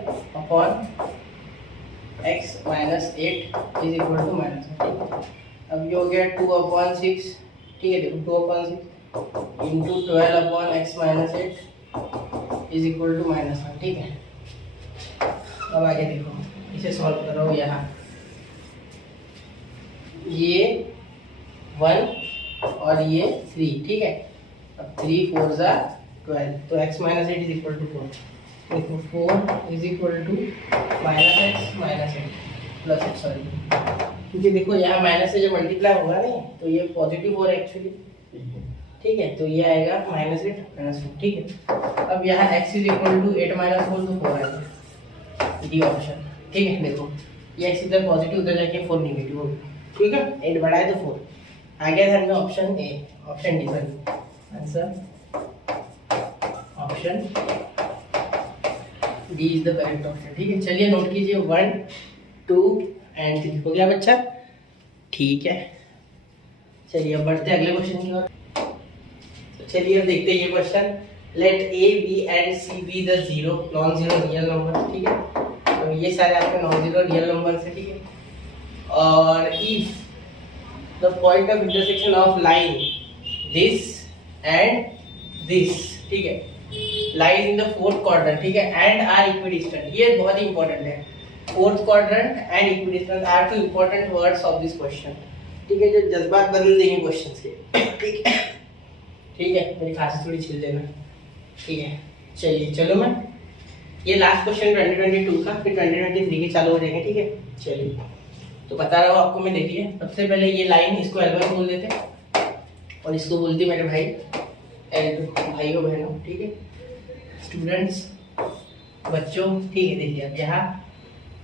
x minus 8 is equal to -1। अब ये हो गया 2/6, ठीक है। देखो 2/6 into 12/x minus 8 is equal to -1, ठीक है। अब आगे देखो, इसे सॉल्व करो, यहाँ ये 1 और ये 3, ठीक है। अब 3 4 ज़ा 12, तो x minus 8 is equal to 4। देखो 4 is equal to -x minus 8 plus 8, sorry, क्योंकि देखो यहाँ माइनस से जब मल्टीप्लाई होगा नहीं तो ये पॉजिटिव हो रहा है एक्चुअली, ठीक है। तो ये आएगा -8 -4, ठीक है। अब यहाँ x is equal to 8 minus 4, तो 4 आएगा, डी ऑप्शन, ठीक है। देखो ये x इधर पॉजिटिव, उधर जाके 4 नेगेटिव होगा, ठीक है। 8 बड़ा है तो 4 आ गया था, option A, option D, sorry, answer option D is the correct option, ठीक है। चलिए नोट कीजिए 1 2 एंड 3 हो गया बच्चा, ठीक है। चलिए अब बढ़ते हैं अगले क्वेश्चन की ओर। तो चलिए अब देखते हैं ये question, let A B and C be the zero non zero real number, ठीक है। तो ये सारे आपके नॉन जीरो रियल नंबर है, ठीक है। और if the point of intersection of line this and this, ठीक है, lies in the fourth quadrant, ठीक है, एंड आर इक्विडिस्टेंट। ये बहुत ही इंपॉर्टेंट है, fourth quadrant and equidistance are two important words of this question, ठीक है, जो जज्बात बदल देंगे क्वेश्चन के, ठीक है, ठीक है। मेरी खांसी थोड़ी छिल देना, ठीक है। चलिए चलो, मैं ये लास्ट क्वेश्चन 2022 का, फिर 2023 के चालू हो जाएंगे, ठीक है। चलिए तो बता रहा हूँ आपको मैं, देखिए सबसे पहले ये लाइन, इसको L1 बोल देते और इसको बोलते मेरे भाई L2, भाइयों बहनों, ठीक है, स्टूडेंट्स, बच्चों, ठीक है। देखिए अब यहाँ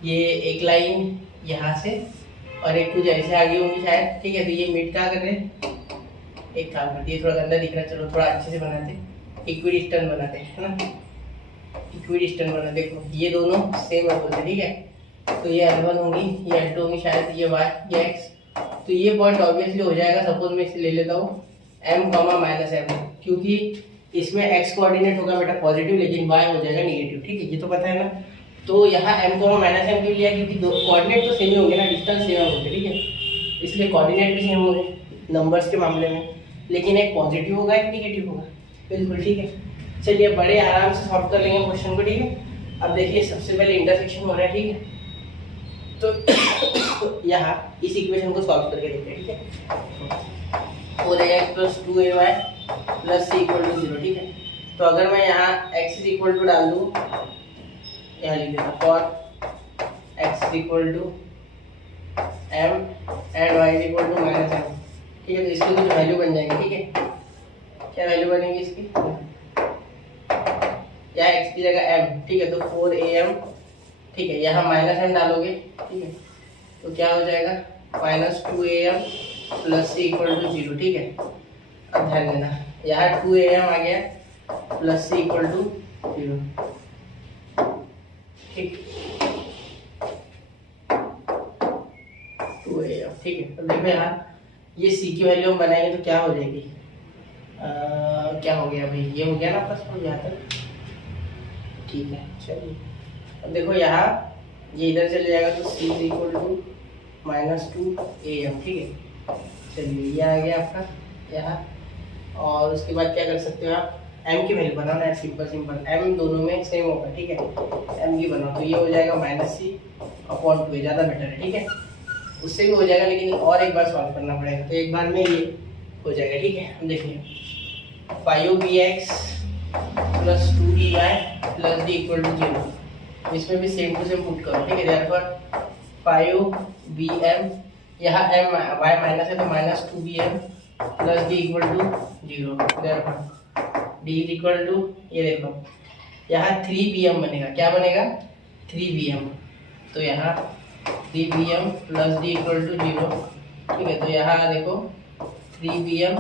ये एक लाइन यहाँ से और एक कुछ ऐसे आगे होंगी शायद, ठीक है। तो ये मिड क्या कर रहे हैं, एक काम करते हैं, थोड़ा गंदा दिख रहा है, चलो थोड़ा अच्छे से बनाते, इक्विडिस्टेंट बनाते हैं, है ना, इक्विडिस्टेंट बनाते। देखो ये दोनों सेम है बोलते, ठीक है। तो ये L1 होगी, ये L2 होगी शायद, ये y, ये x, तो ये पॉइंट ऑब्वियसली हो जाएगा, सपोज मैं इसे ले लेता हूँ m, -m, क्योंकि इसमें x कोऑर्डिनेट होगा बेटा पॉजिटिव, लेकिन y हो जाएगा नेगेटिव, ठीक है, ये तो पता है ना। तो यहाँ m, -m क्यों लिया, क्योंकि दो कोऑर्डिनेट तो सेम ही होंगे ना, डिस्टेंस सेम होंगे, ठीक है, इसलिए कोऑर्डिनेट भी सेम होंगे नंबर्स के मामले में, लेकिन एक पॉजिटिव होगा एक नेगेटिव होगा, बिल्कुल, ठीक है। चलिए बड़े आराम से सॉल्व कर लेंगे क्वेश्चन को, ठीक है। अब देखिए सबसे पहले इंटरसेक्शन हो रहा है, ठीक है। तो यहाँ इस इक्वेशन को सॉल्व करके देखते हैं, ठीक है। हो जाएगा x + 2ay + c = 0, ठीक है। तो अगर मैं यहाँ x = डाल दूँ, यहाँ लिख देता for x equal to m and y equal to minus m। ठीक है, तो इसकी कुछ वैल्यू बन जाएगी। ठीक है, क्या वैल्यू बनेगी इसकी, या x की जगह m। ठीक है, तो 4am। ठीक है, यहाँ माइनस m डालोगे। ठीक है, तो क्या हो जाएगा -2am plus c equal to 0। ठीक है, अब ध्यान देना यहाँ 2am आ गया प्लस c इक्वल टू 0। ठीक, 2am। ठीक है, तो देखो यहाँ ये c की वैल्यू हम बनाएंगे तो क्या हो जाएगी, क्या हो गया भाई, ये हो गया ना आपका समझ यहाँ तक। ठीक है, चलिए अब देखो यहाँ ये इधर चले जाएगा तो c इक्वल टू -2am। ठीक है, चलिए ये आ गया आपका यहाँ। और उसके बाद क्या कर सकते हो आप, m की वैल्यू बनाना है। सिंपल m दोनों में सेम होगा। ठीक है, m की बनाओ तो ये हो जाएगा -c/2। ज़्यादा बेटर है। ठीक है, उससे भी हो जाएगा लेकिन और एक बार सॉल्व करना पड़ेगा, तो एक बार में ये हो जाएगा। ठीक है, हम देखिए 5bx plus 2dy plus d equal to 0। इसमें भी सेम टू सेम पुट करो। ठीक है, देयरफॉर 5bm, यहाँ m y माइनस है तो -2bm plus d equal to 0। Therefore d equal to, ये देखो यहाँ 3bm बनेगा। क्या बनेगा, 3bm। तो यहाँ 3bm plus d equal to 0। ठीक है, तो यहाँ देखो 3bm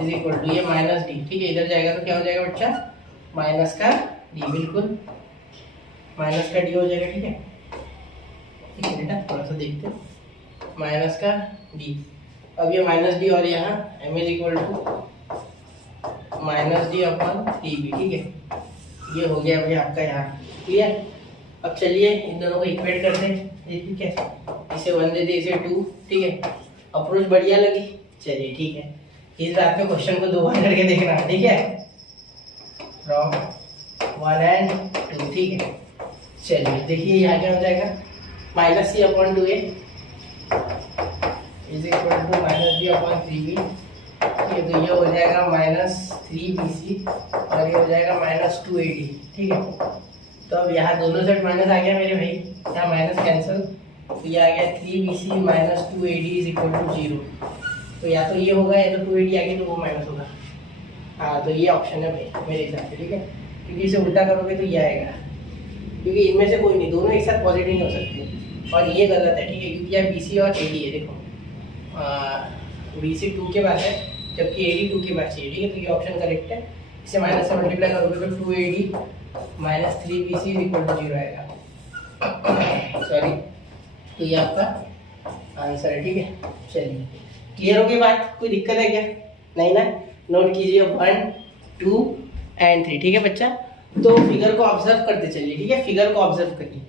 इज इक्वल टू ये -d। ठीक है, इधर जाएगा तो क्या हो जाएगा बच्चा, माइनस का d। बिल्कुल माइनस का d हो जाएगा। ठीक है, ठीक है बेटा, थोड़ा सा देखते हैं, माइनस का d। अब ये -d और यहाँ m is equal to -d/3b। ठीक है, ये हो गया भाई आपका यहाँ। क्लियर, अब चलिए इन दोनों को इक्वेट करते हैं। ठीक है, इसे 1 दे दे, इसे 2। ठीक है, अप्रोच बढ़िया लगी। चलिए ठीक है, इस रात में क्वेश्चन को 2 बार करके देखना है। ठीक है, फ्रॉम 1 and 2। ठीक है, चलिए देखिए यहाँ क्या हो जाएगा, -c/2a is equal to -d/3b। ठीक है, तो ये हो जाएगा -3bc और ये हो जाएगा -2ad। ठीक है, तो अब यहाँ दोनों साइड माइनस आ गया मेरे भाई, यहाँ माइनस कैंसिल, तो ये आ गया 3bc - 2ad is equal to 0। तो या तो ये होगा या तो 2ad आ गया तो वो माइनस होगा। हाँ, तो ये ऑप्शन है भाई मेरे हिसाब से। ठीक है, क्योंकि इसे उल्टा करोगे तो ये आएगा, क्योंकि इनमें से कोई नहीं, दोनों एक साथ पॉजिटिव नहीं हो सकते। और ये गलत है। ठीक है, क्योंकि यहाँ bc और ad है। देखो bc 2 के बाद है जबकि ad 2 के बाद चाहिए। ठीक है, तो ये ऑप्शन करेक्ट है। इसे माइनस से मल्टीप्लाई करोगे तो 2ad - 3bc is equal to 0 आएगा। सॉरी, तो ये आपका आंसर है। ठीक है, चलिए क्लियर हो गई बात, कोई दिक्कत है क्या, नहीं ना। नोट कीजिए 1, 2 and 3। ठीक है बच्चा, तो फिगर को ऑब्जर्व करते चलिए। ठीक है, फिगर को ऑब्जर्व करिए,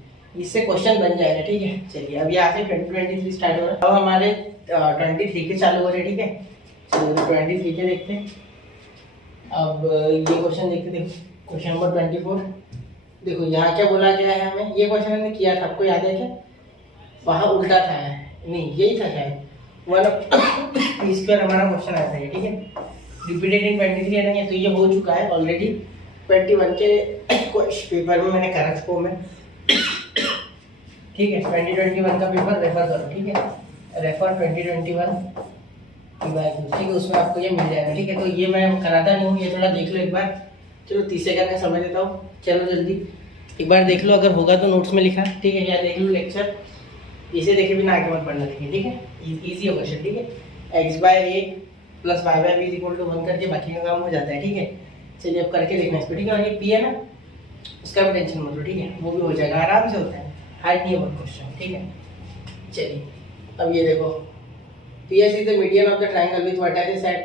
इससे क्वेश्चन बन जाएगा। ठीक है, चलिए अब यहाँ से 2023 स्टार्ट हो रहा है। अब हमारे 23 के चालू हो रहे हैं। ठीक है, चलिए 23 के देखते हैं। अब ये क्वेश्चन देखते, देखो क्वेश्चन नंबर 24। देखो यहाँ क्या बोला गया है हमें, ये क्वेश्चन हमने किया था, आपको याद है क्या, वहाँ उल्टा था, नहीं यही था शायद, 1/p² हमारा क्वेश्चन आया था। ठीक है, रिपीटेड इन 23 है ना, तो ये हो चुका है ऑलरेडी 21 के पेपर में मैंने करा इसको मैं। ठीक है, 2021 का पेपर रेफर करो। ठीक है, रेफर 2021। ठीक है, उसमें आपको ये मिल जाएगा। ठीक है, तो ये मैं कराता नहीं हूँ, ये थोड़ा देख लो एक बार। चलो 30 सेकंड में समझ देता हूँ, चलो जल्दी एक बार देख लो, अगर होगा तो नोट्स में लिखा। ठीक है, या देख लो लेक्चर, इसे देखे बिना आगे मत पढ़ना। देखिए, ठीक है, इजी हो क्वेश्चन। ठीक है, x/a plus y/b is equal to 1 करके बाकी का काम हो जाता है। ठीक है, चलिए अब करके देखना इसको। ठीक है, और ये p है ना, उसका भी टेंशन मत लो। ठीक है, वो भी हो जाएगा, आराम से होता है, हार्ड नहीं है बहुत क्वेश्चन। ठीक है, चलिए अब ये देखो, PS is the median of the triangle with vertices at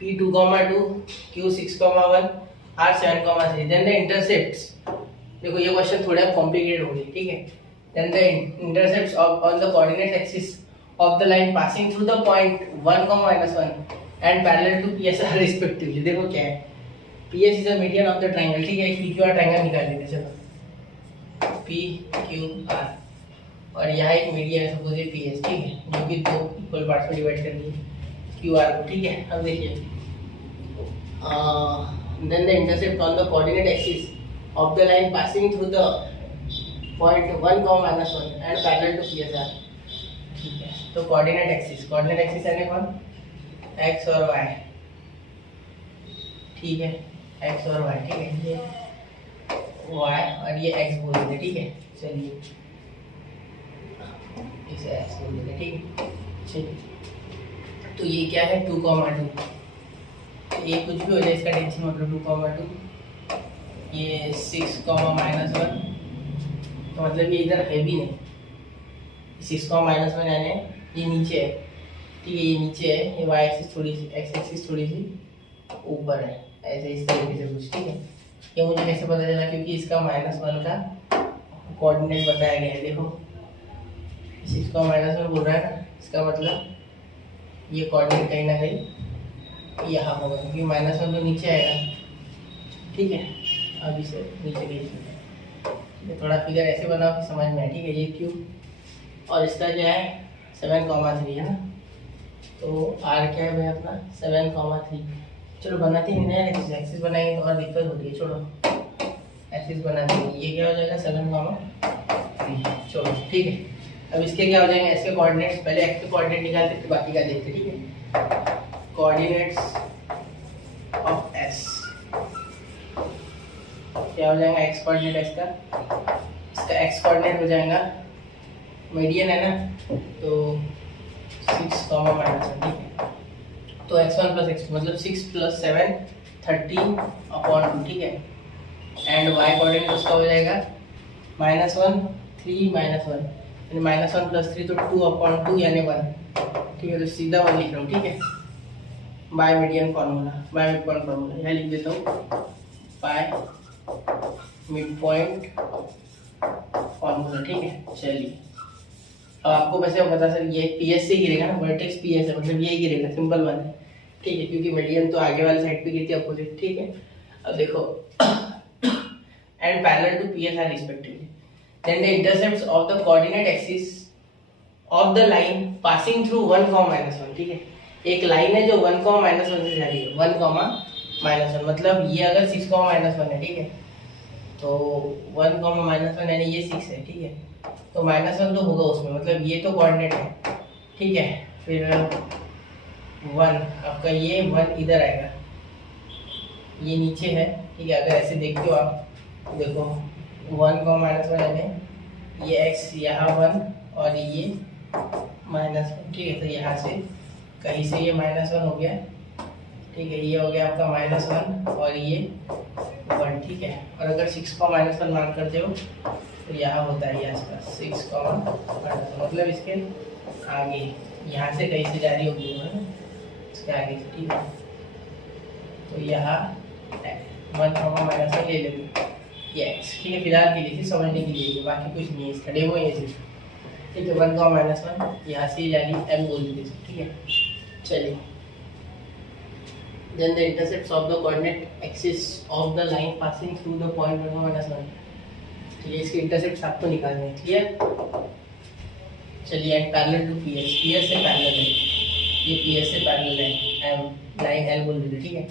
P2, 2, Q6, 1, R7, 3. Then the intercepts. देखो ये क्वेश्चन थोड़ा कॉम्प्लिकेटेड हो गई। ठीक है, then the intercepts on the coordinate axis of the line passing through the point 1, -1 and parallel to PS are respectively. देखो क्या है, PS is the median of the triangle. ठीक है, PQR ट्रायंगल निकाल लेते हैं। चलो PQR और यहाँ एक मीडियन है सपोज PS। ठीक है, जो कि 2 इक्वल पार्ट्स में डिवाइड कर दिए QR को। ठीक है, अब देखिए then the intercept on the coordinate axis of the line passing through the point 1 comma -1 and parallel to P S R. ठीक है, तो कोऑर्डिनेट एक्सिस यानी कौन, एक्स और वाई। ठीक है, एक्स और वाई। ठीक है, ये वाई और ये एक्स बोल देते। ठीक है, चलिए इसे एक्स बोल देते। ठीक है, चलिए तो ये क्या है 2,2। ये कुछ भी हो जाए, इसका टेंशन मतलब 2,2। ये 6,-1 तो मतलब ये इधर है भी नहीं। 6,-1 यानी ये नीचे है। ठीक है, ये नीचे है, ये वाई एक्सिस थोड़ी सी, एक्स एक्सिस थोड़ी सी ऊपर है, ऐसे इस तरीके से कुछ। ठीक है, ये मुझे कैसे पता चला, क्योंकि इसका -1 का कोऑर्डिनेट बताया गया है। देखो 6,-1 बोल रहा है ना, इसका मतलब ये कोऑर्डिनेट कहीं ना कहीं यहाँ होगा, क्योंकि -1 तो नीचे आएगा। ठीक है, अब इसे नीचे भेज, थोड़ा फिगर ऐसे बनाओ कि समझ में आए। ठीक है, ये क्यूब और इसका क्या है 7,3 है ना, तो आर क्या है भाई अपना 7,3। चलो बनाते ही नहीं, एक्सिस बनाएंगे तो और दिक्कत होती है। छोड़ो, एक्सिस बना देंगे, ये क्या हो जाएगा 7,3। छोड़ो, ठीक है। अब इसके क्या हो जाएंगे, इसके कोऑर्डिनेट्स, पहले एक्स के कोऑर्डिनेट निकालते फिर बाकी का देखते। ठीक है, कोऑर्डिनेट्स ऑफ एस क्या हो जाएगा, एक्स कोऑर्डिनेट एक्स का, इसका एक्स कोऑर्डिनेट हो जाएगा, मीडियन है ना, तो 6,-1। ठीक है, तो x1 + x2 मतलब 6 + 7 13/2। ठीक है, एंड y कोऑर्डिनेट उसका हो जाएगा -1 3 -1 यानी -1 + 3 तो 2/2 यानी 1। ठीक है, तो सीधा 1 लिख रहा हूँ। ठीक है, by median formula, by mid point formula यहाँ लिख देता हूँ, बाय मिड पॉइंट फार्मूला। ठीक है, चलिए अब आपको वैसे पता चल, ये पीएस से गिरेगा ना, वर्टेक्स पीएस है मतलब यही गिरेगा, सिंपल बात है। ठीक है, क्योंकि मीडियन तो आगे वाले साइड पे गिरती है, अपोजिट। ठीक है, अब देखो and parallel to PS are respectively, then the intercepts of the coordinate axis of the line passing through 1, -1। ठीक है, एक लाइन है जो 1, -1 से जा रही है, 1, -1 मतलब ये अगर 6, -1 है। ठीक है, तो 1, -1 यानी ये 6 है। ठीक है, तो -1 तो होगा उसमें, मतलब ये तो कोऑर्डिनेट है। ठीक है, फिर 1 आपका, ये 1 इधर आएगा, ये नीचे है। ठीक है, अगर ऐसे देखते हो आप, देखो 1, -1 यानी ये x यहाँ 1 और ये -1। ठीक है, तो यहाँ से कहीं से ये -1 हो गया। ठीक है, ये हो गया आपका -1 और ये 1। ठीक है, और अगर 6 को -1 मार्क करते हो तो यहाँ होता है ये आसपास 6, मतलब इसके आगे यहाँ से कहीं से जा रही होगी ना, इसके आगे से। ठीक है, तो यहाँ 1, -1 ले लेंगे ये x। ठीक है, फिलहाल के लिए समझने के लिए, बाकी कुछ नहीं है, इसका डेमो ये सिर्फ। ठीक है, 1, -1 यहाँ से जा रही m बोल दीजिए। ठीक है, चलिए then the intercepts of the coordinate axis of the line passing through the point 1, -1। तो ये इसके इंटरसेप्ट्स आपको निकालने हैं, क्लियर। चलिए, and parallel to PS, PS से पैरेलल है, ये पीएस से पैरेलल है, एम लाइन एल बोल दीजिए। ठीक है,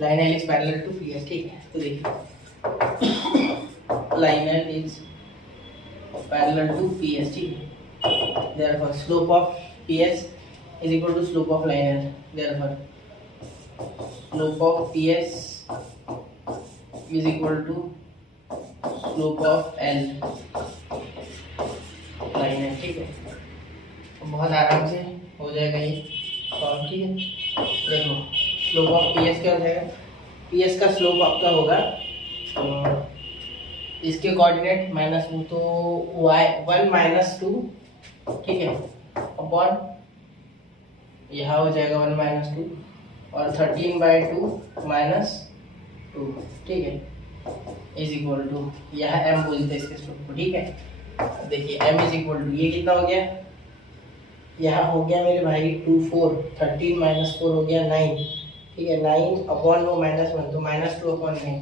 line L is parallel to PS. ठीक है, तो देखिए line L is parallel to PS. ठीक है, therefore slope of PS is equal to slope of line L, therefore slope of PS is equal to slope of L line है। ठीक है, तो बहुत आराम से हो जाएगा ये फॉर्म। ठीक है, देखो स्लोप ऑफ PS क्या हो जाएगा, PS का स्लोप आपका होगा इसके कोऑर्डिनेट -2 तो y 1 - 2। ठीक है, अपॉन यहाँ हो जाएगा 1 - 2 और 13/2 -2। ठीक है, इज इक्वल टू यहाँ m बोलते हैं इसके स्लोप को। ठीक है, अब देखिए m इज इक्वल टू ये कितना हो गया, यहाँ हो गया मेरे भाई 2 4 13 - 4 हो गया 9। ठीक है, 9 अपॉन वो -1 तो -2/9।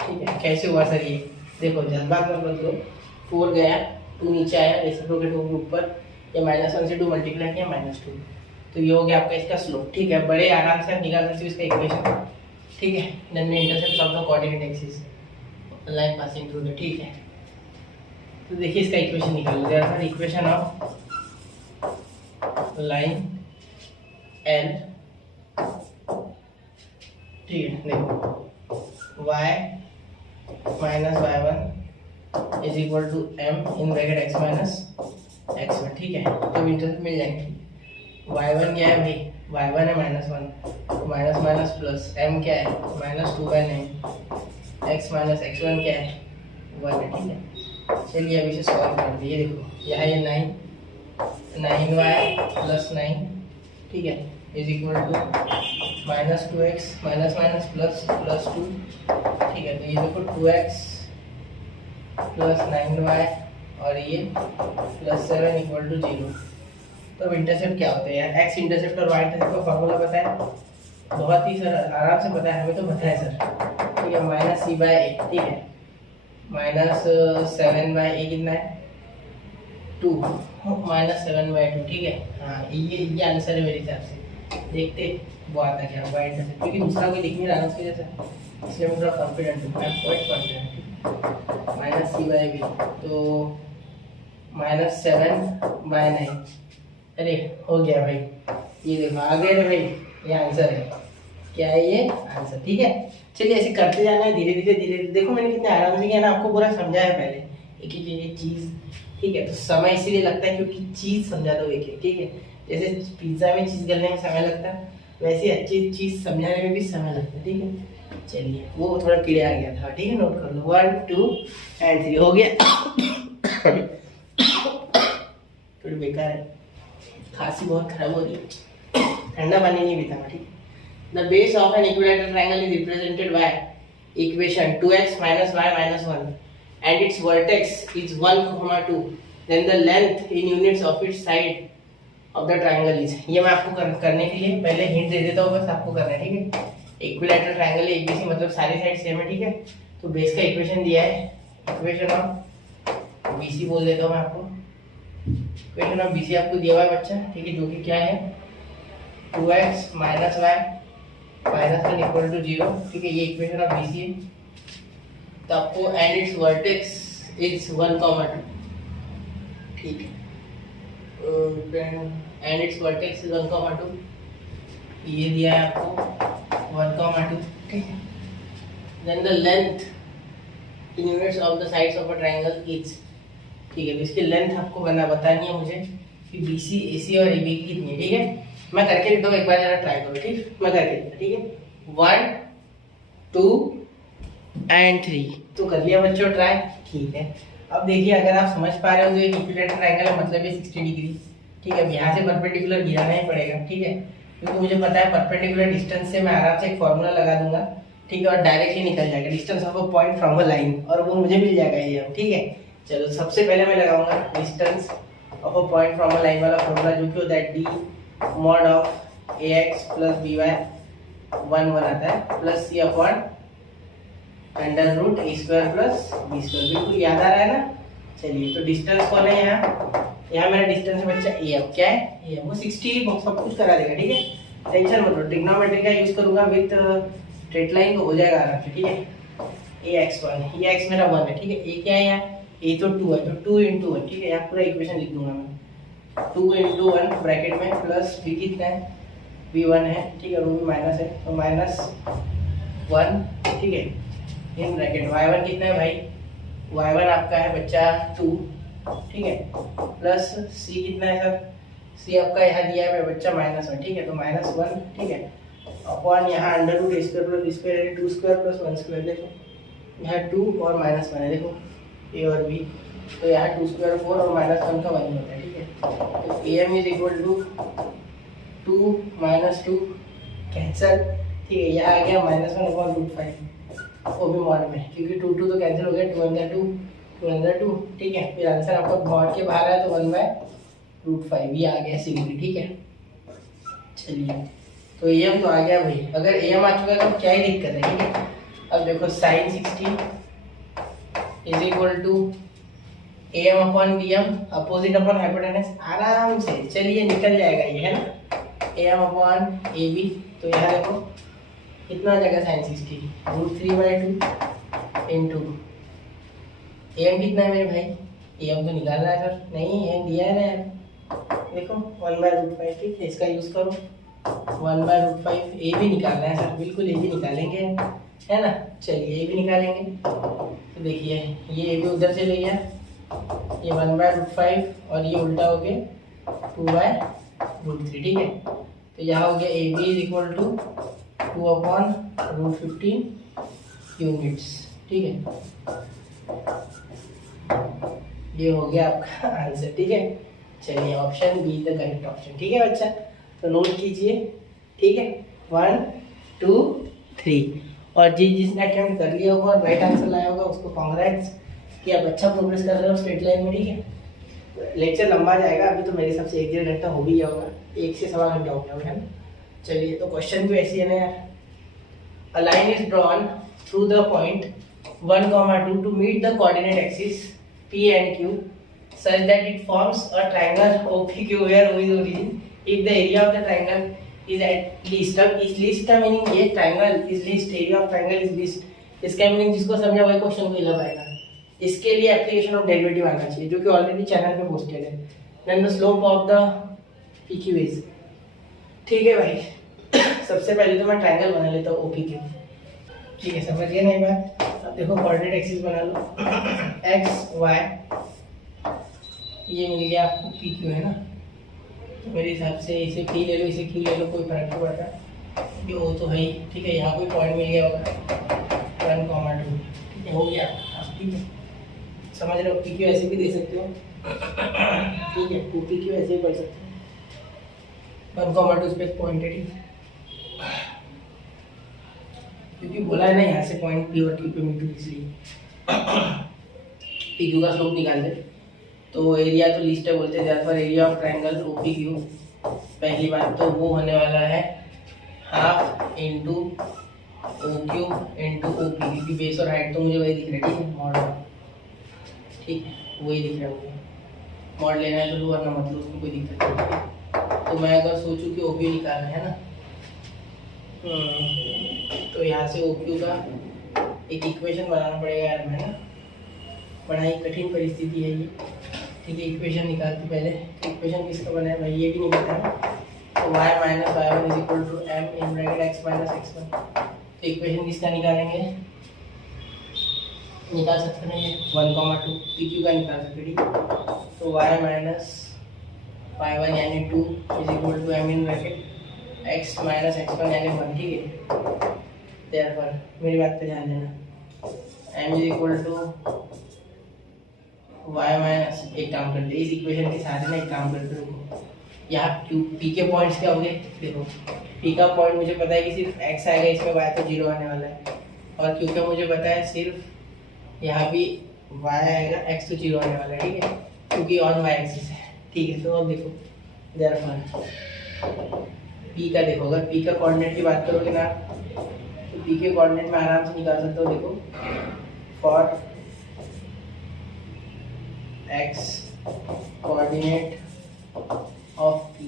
ठीक है, कैसे हुआ सर ये, देखो जज्बात मत बदलो, 4 गया 2 नीचे आया, रेसिप्रोकेट हो गया ऊपर, ये -1 से 2 मल्टीप्लाई किया -2, तो ये हो गया आपका इसका स्लोप। ठीक है, बड़े आराम से आप निकाल सकते हो इसका इक्वेशन। ठीक है, then intercept of the coordinate axis line passing through the. ठीक है, तो देखिए इसका इक्वेशन निकाल दिया था, इक्वेशन ऑफ लाइन एल, ठीक है। देखो y minus y1 is equal to m in bracket x minus x1, ठीक है। तो इंटरसेप्ट मिल जाएंगे। y1 क्या है भाई, y1 है -1, माइनस माइनस प्लस, m क्या है -2/9, x माइनस x1 क्या है 1 है, ठीक है। चलिए अब इसे सॉल्व कर दिए। देखो यहाँ ये 9y प्लस 9, ठीक है, is equal to -2x minus minus plus plus 2, ठीक है। तो ये देखो 2x प्लस 9y और ये प्लस 7 इक्वल टू 0। तो अब इंटरसेप्ट क्या होता है यार, x इंटरसेप्ट और y इंटरसेप्ट का फॉर्मूला पता है? बहुत ही सर आराम से पता है, हमें तो पता है सर, ठीक है। -c/a, ठीक है, -7/a कितना है 2, -7/2, ठीक है। हाँ ये आंसर है मेरे हिसाब से। देखते वो आता क्या होगा इंटरसेप्ट, क्योंकि दूसरा कोई दिख नहीं रहा उसके जैसा, इसलिए मैं थोड़ा कॉन्फिडेंट हूँ, मैं क्वाइट कॉन्फिडेंट। -c/b तो -7/9, अरे हो गया भाई, ये देखो आ गया भाई, ये आंसर है। क्या है ये आंसर, ठीक है। चलिए ऐसे करते जाना है धीरे धीरे धीरे। देखो मैंने कितने आराम से किया ना, आपको पूरा समझाया पहले एक एक चीज़, ठीक है। तो समय इसीलिए लगता है क्योंकि चीज़ समझा दो एक एक, ठीक है। जैसे पिज्ज़ा में चीज़ गलने में समय लगता है, वैसे अच्छी चीज़ समझाने में भी समय लगता है, ठीक है। चलिए वो थोड़ा कीड़े आ गया था, ठीक है, नोट कर लो। 1 2 एंड 3 हो गया। थोड़ी बेकार है, खांसी बहुत खराब हो रही है, ठंडा पानी नहीं पीता, ठीक है। The base of an equilateral triangle is represented by equation 2x minus y minus 1 and its vertex is 1, 2. Then the length in units of its side of the triangle is, ये मैं आपको करने के लिए पहले हिंट दे देता हूँ, बस आपको करना है, ठीक है। इक्विलैटरल ट्रायंगल है ABC, मतलब सारी साइड सेम है, ठीक है। तो बेस का इक्वेशन दिया है, इक्वेशन ऑफ BC बोल देता हूँ मैं आपको। इक्वेशन ऑफ BC आपको दिया हुआ है बच्चा, ठीक है, जो कि क्या है 2x minus y minus 1 equal to 0, ठीक है। ये इक्वेशन ऑफ BC है। तो आपको एंड इट्स वर्टेक्स इज 1, 2, ठीक है। एंड इट्स वर्टेक्स इज 1, 2, ये दिया है आपको 1, 2, ठीक है। Then the length in units of the sides of a triangle is, ठीक है। तो इसकी लेंथ आपको बतानी है मुझे कि BC, AC और AB की कितनी है, ठीक है। मैं करके देता हूँ, एक बार जरा ट्राई करो, ठीक, मैं करके देता, ठीक है। 1 2 एंड 3, तो कर लिया बच्चों ट्राई, ठीक है। अब देखिए अगर आप समझ पा रहे हो तो एक इक्विलैटरल ट्रायंगल है, मतलब ये 60 डिग्री, ठीक है। अब यहाँ से परपेंडिकुलर गिराना ही पड़ेगा, ठीक है, क्योंकि मुझे पता है परपेंडिकुलर डिस्टेंस से मैं आराम से एक फॉर्मूला लगा दूंगा, ठीक है, और डायरेक्टली निकल जाएगा distance of a point from a line, और वो मुझे मिल जाएगा ये, ठीक है। चलो सबसे पहले मैं लगाऊंगा distance of a point from a line वाला फॉर्मूला, जो कि होता है d mod of ax plus by 1 आता है, plus c upon under root a square plus b square. बिल्कुल याद आ रहा है ना। चलिए तो डिस्टेंस कौन है यहाँ मेरा डिस्टेंस है बच्चा a, अब क्या है a, वो 60 सब कुछ करा देगा, ठीक है। टेंशन मत लो, ट्रिग्नोमेट्री का यूज करूंगा विद स्ट्रेट लाइन, तो हो जाएगा आराम से, ठीक है। ax1, ये x मेरा 1 है, ठीक है। a क्या है यहाँ, a तो 2 है, तो 2 × 1, ठीक है। यहाँ पूरा इक्वेशन लिख दूंगा मैं, 2 × 1 ब्रैकेट में प्लस b कितना है b1 है, ठीक है, रूट माइनस है, तो -1, ठीक है, इन ब्रैकेट y1 कितना है भाई, y1 आपका है बच्चा 2, ठीक है, प्लस c कितना है सर, c आपका यहाँ दिया है बच्चा -1, ठीक है, तो -1, ठीक है, अपॉन यहाँ under root a square plus b square है, 2 स्क्वायर प्लस 1 स्क्वायर, देखो यहाँ 2 और -1 है, देखो a और b, तो यहाँ 2 स्क्वायर 4 और -1 का 1 होता है, ठीक है। तो am is equal to 2 - 2 cancel, ठीक है, यहाँ आ गया -1/√5, वो भी मॉड में, क्योंकि 2 2 तो कैंसिल हो गया, 2 2, ठीक है। फिर आंसर आपका मॉड के बाहर है तो 1/√5 ये आ गया सिंपली, ठीक है। चलिए तो am तो आ गया भाई, अगर am आ चुका है तो क्या ही दिक्कत है, ठीक है। अब देखो sin 60 is equal to am upon bm, opposite upon hypotenuse, आराम से चलिए निकल जाएगा ये, है ना। am अपॉन ab, तो यहाँ देखो कितना आ जाएगा sin 60, √3/2 इंटू am कितना है मेरे भाई, ये हम तो निकालना है सर, नहीं ये दिया है ना यार, देखो 1/√5, ठीक है, इसका यूज़ करो 1/√5, ए भी निकालना है सर, बिल्कुल ए भी निकालेंगे, है ना। चलिए ए भी निकालेंगे, तो देखिए ये ए भी उधर चले गया, ये 1/√5 और ये उल्टा हो गया 2/√3, ठीक है। तो यहाँ हो गया A B is equal to 2/√15 units, ठीक है। ये हो गया आपका आंसर, ठीक है। चलिए option be the correct option, ठीक है बच्चा, तो नोट कीजिए, ठीक है। 1 2 3, और जिसने अटेम्प्ट कर लिया होगा और राइट आंसर लाया होगा उसको कांग्रेट्स कि आप अच्छा प्रोग्रेस कर रहे हो स्ट्रेट लाइन में, ठीक है। लेक्चर लंबा जाएगा, अभी तो मेरे हिसाब से 1-1.5 घंटा हो भी गया होगा, 1 से सवा घंटा हो गया होगा, है ना। चलिए तो क्वेश्चन भी ऐसी है ना यार, a line is drawn through the point 1, 2 to meet the coordinate axis P and Q such that it forms a triangle OPQ where O is origin if the area of the triangle is at least, अब इस least का meaning ये triangle is least, area of triangle is least, इसका meaning जिसको समझा वही question को लग आएगा। इसके लिए एप्लीकेशन ऑफ डेरिवेटिव आना चाहिए जो कि ऑलरेडी चैनल पे पोस्टेड है। Then the slope of the PQ is, ठीक है भाई। सबसे पहले तो मैं ट्रायंगल बना लेता हूँ OPQ, ठीक है, समझिए ना ये बात। अब देखो कोऑर्डिनेट एक्सिस बना लो, x y, ये मिल गया आपको PQ, है ना। तो मेरे हिसाब से इसे P ले लो, इसे Q ले लो, कोई फर्क नहीं पड़ता, ये O तो है ही, ठीक है। यहाँ कोई पॉइंट मिल गया होगा 1, 2, ठीक है, हो गया, ठीक है, समझ रहे हो। PQ ऐसे भी दे सकते हो, ठीक है, PQ ऐसे भी पढ़ सकते हो, 1, 2 इस पे पॉइंट है, ठीक है, क्योंकि बोला है ना यहाँ से पॉइंट P और Q पे मिलती, इसलिए PQ का स्लोप निकाल दे। तो एरिया तो लीस्ट है बोलते हैं, पर एरिया ऑफ ट्रायंगल OPQ, पहली बात तो वो होने वाला है half into OQ into OP, क्योंकि बेस और हाइट तो मुझे वही दिख रहा है, ठीक है, मॉड, ठीक है, वही दिख रहा है मुझे। मॉड लेना है तो लो, वरना मतलब उसमें कोई दिक्कत नहीं। तो मैं अगर सोचूं कि OP निकालना है ना, तो यहाँ से OQ का एक इक्वेशन बनाना पड़ेगा यार, है ना, बड़ा ही कठिन परिस्थिति है ये, ठीक है। इक्वेशन निकालते पहले, इक्वेशन किसका बना है भाई, ये भी नहीं पता है। तो y - y1 is equal to m in bracket x - x1, तो इक्वेशन किसका निकालेंगे, निकाल सकते हैं ये 1, 2 PQ का निकाल सकते, ठीक है। तो y - y1 यानी 2 is equal to m in bracket x - x1 यानी 1, ठीक है। देयरफॉर मेरी बात पे ध्यान देना, m is equal to y minus, एक काम करते हैं इस इक्वेशन के साथ ना, एक काम करते हैं, यहाँ P के पॉइंट्स क्या होंगे, देखो P का पॉइंट मुझे पता है कि सिर्फ x आएगा, इसमें y तो 0 आने वाला है, और Q का मुझे पता है सिर्फ यहाँ भी y आएगा, x तो 0 आने वाला है, ठीक है, क्योंकि ऑन y एक्सिस है, ठीक है। तो अब देखो देयरफॉर P का देखो, अगर P का कोऑर्डिनेट की बात करोगे ना, तो P के कोऑर्डिनेट में आराम से निकाल सकते हो, देखो for x coordinate of P,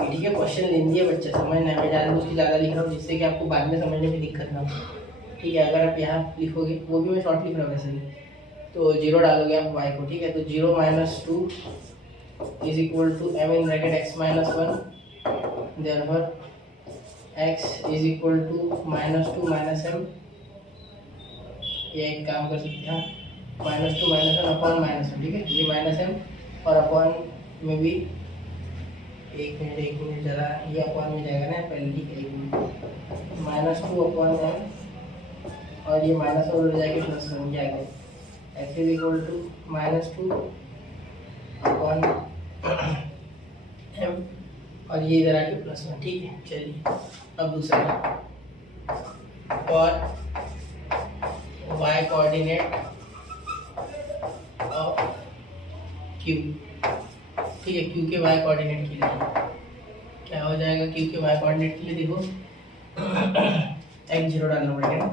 ठीक है। क्वेश्चन ले लिया बच्चा, समझना है, मैं ज़्यादा लिख रहा हूँ जिससे कि आपको बाद में समझने में दिक्कत ना हो, ठीक है। अगर आप यहाँ लिखोगे, वो भी मैं शॉर्ट लिख रहा हूँ वैसे भी, तो 0 डालोगे आप y को, ठीक है। तो 0 - 2 is equal to m in bracket x - 1, therefore x is equal to -2 - m, ये एक काम कर सकते हैं, -2 - 1 अपॉन -1, ठीक है, ये -m और अपॉन में भी, एक मिनट जरा, ये अपॉन में जाएगा ना पहले, ठीक है, 1 मिनट, -2 अपॉन m और ये माइनस और उड़ जाएगी +1, क्या है x is equal to -2 upon m और ये इधर आके +1, ठीक है। चलिए अब दूसरा, और y कोऑर्डिनेट ऑफ Q, ठीक है, Q के y कोऑर्डिनेट के लिए क्या हो जाएगा, Q के y कोऑर्डिनेट के लिए देखो x 0 डालना पड़ेगा,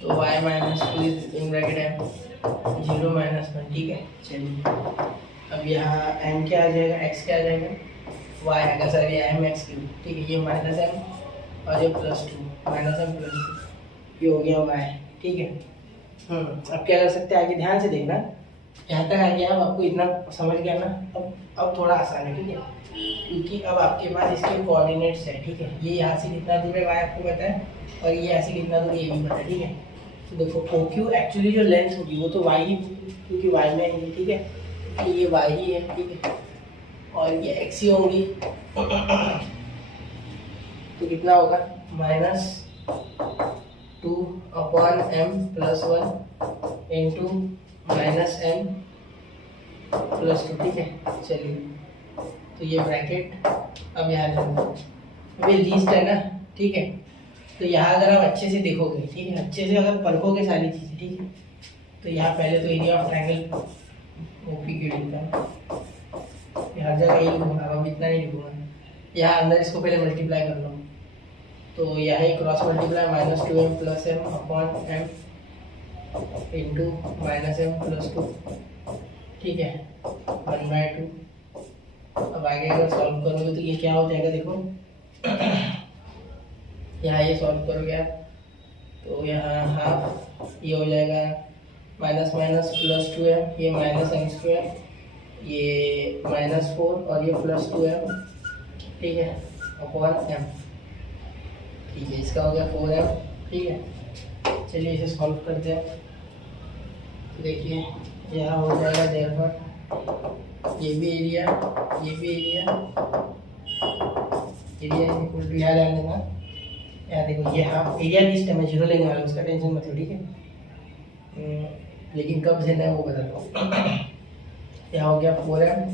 तो y - 2 इन ब्रैकेट m 0 - 1, ठीक है। चलिए अब यहाँ m क्या आ जाएगा, x क्या आ जाएगा, y आएगा, सॉरी m x क्यूब, ठीक है, ये -m और ये +2 -m +2, ये हो गया y, ठीक है। अब क्या कर सकते हैं, आगे ध्यान से देखना, यहाँ तक आ गया। अब आपको इतना समझ गया ना। अब थोड़ा आसान है, ठीक है, क्योंकि अब आपके पास इसके कोऑर्डिनेट्स है, ठीक है। ये यहाँ से कितना दूर है y आपको पता है, और ये यहाँ से कितना दूर ये भी पता है, ठीक है। तो देखो OQ एक्चुअली जो लेंथ होगी वो तो y ही, क्योंकि y में है, ठीक है, तो ये y ही है, ठीक है, और ये x ही होंगी। तो कितना होगा, -2/m+1 इंटू -m+2, ठीक है। चलिए, तो ये ब्रैकेट अब यहाँ अब ये लीस्ट है ना, ठीक है। तो यहाँ अगर आप अच्छे से देखोगे, ठीक है, अच्छे से अगर परखोगे सारी चीज़ें, ठीक है, तो यहाँ पहले तो एरिया ऑफ ट्रायंगल OPQ लिखता है, हर जगह यही लिखूंगा, अब इतना नहीं लिखूंगा। यहाँ अंदर इसको पहले मल्टीप्लाई कर लो, तो यहाँ cross multiply -2m+m/m into -m+2, ठीक है, 1/2। अब आगे अगर सॉल्व करोगे तो ये क्या हो जाएगा, देखो यहाँ ये सॉल्व करोगे आप, तो यहाँ हाफ ये हो जाएगा -+2m, ये -m², ये -4 और ये +2m, ठीक है, अपॉन m, ठीक है। इसका हो गया 4m, ठीक है। चलिए इसे सॉल्व करते हैं। तो देखिए यहाँ हो जाएगा देयरफॉर ये भी एरिया, ये भी एरिया इक्वल टू, यहाँ ध्यान देना, यहाँ देखो ये हाफ एरिया लिस्ट है, मैं 0 लेने वाला हूँ, उसका टेंशन मत लो, ठीक है। लेकिन कब देना है वो बता दो। यहाँ हो गया 4m,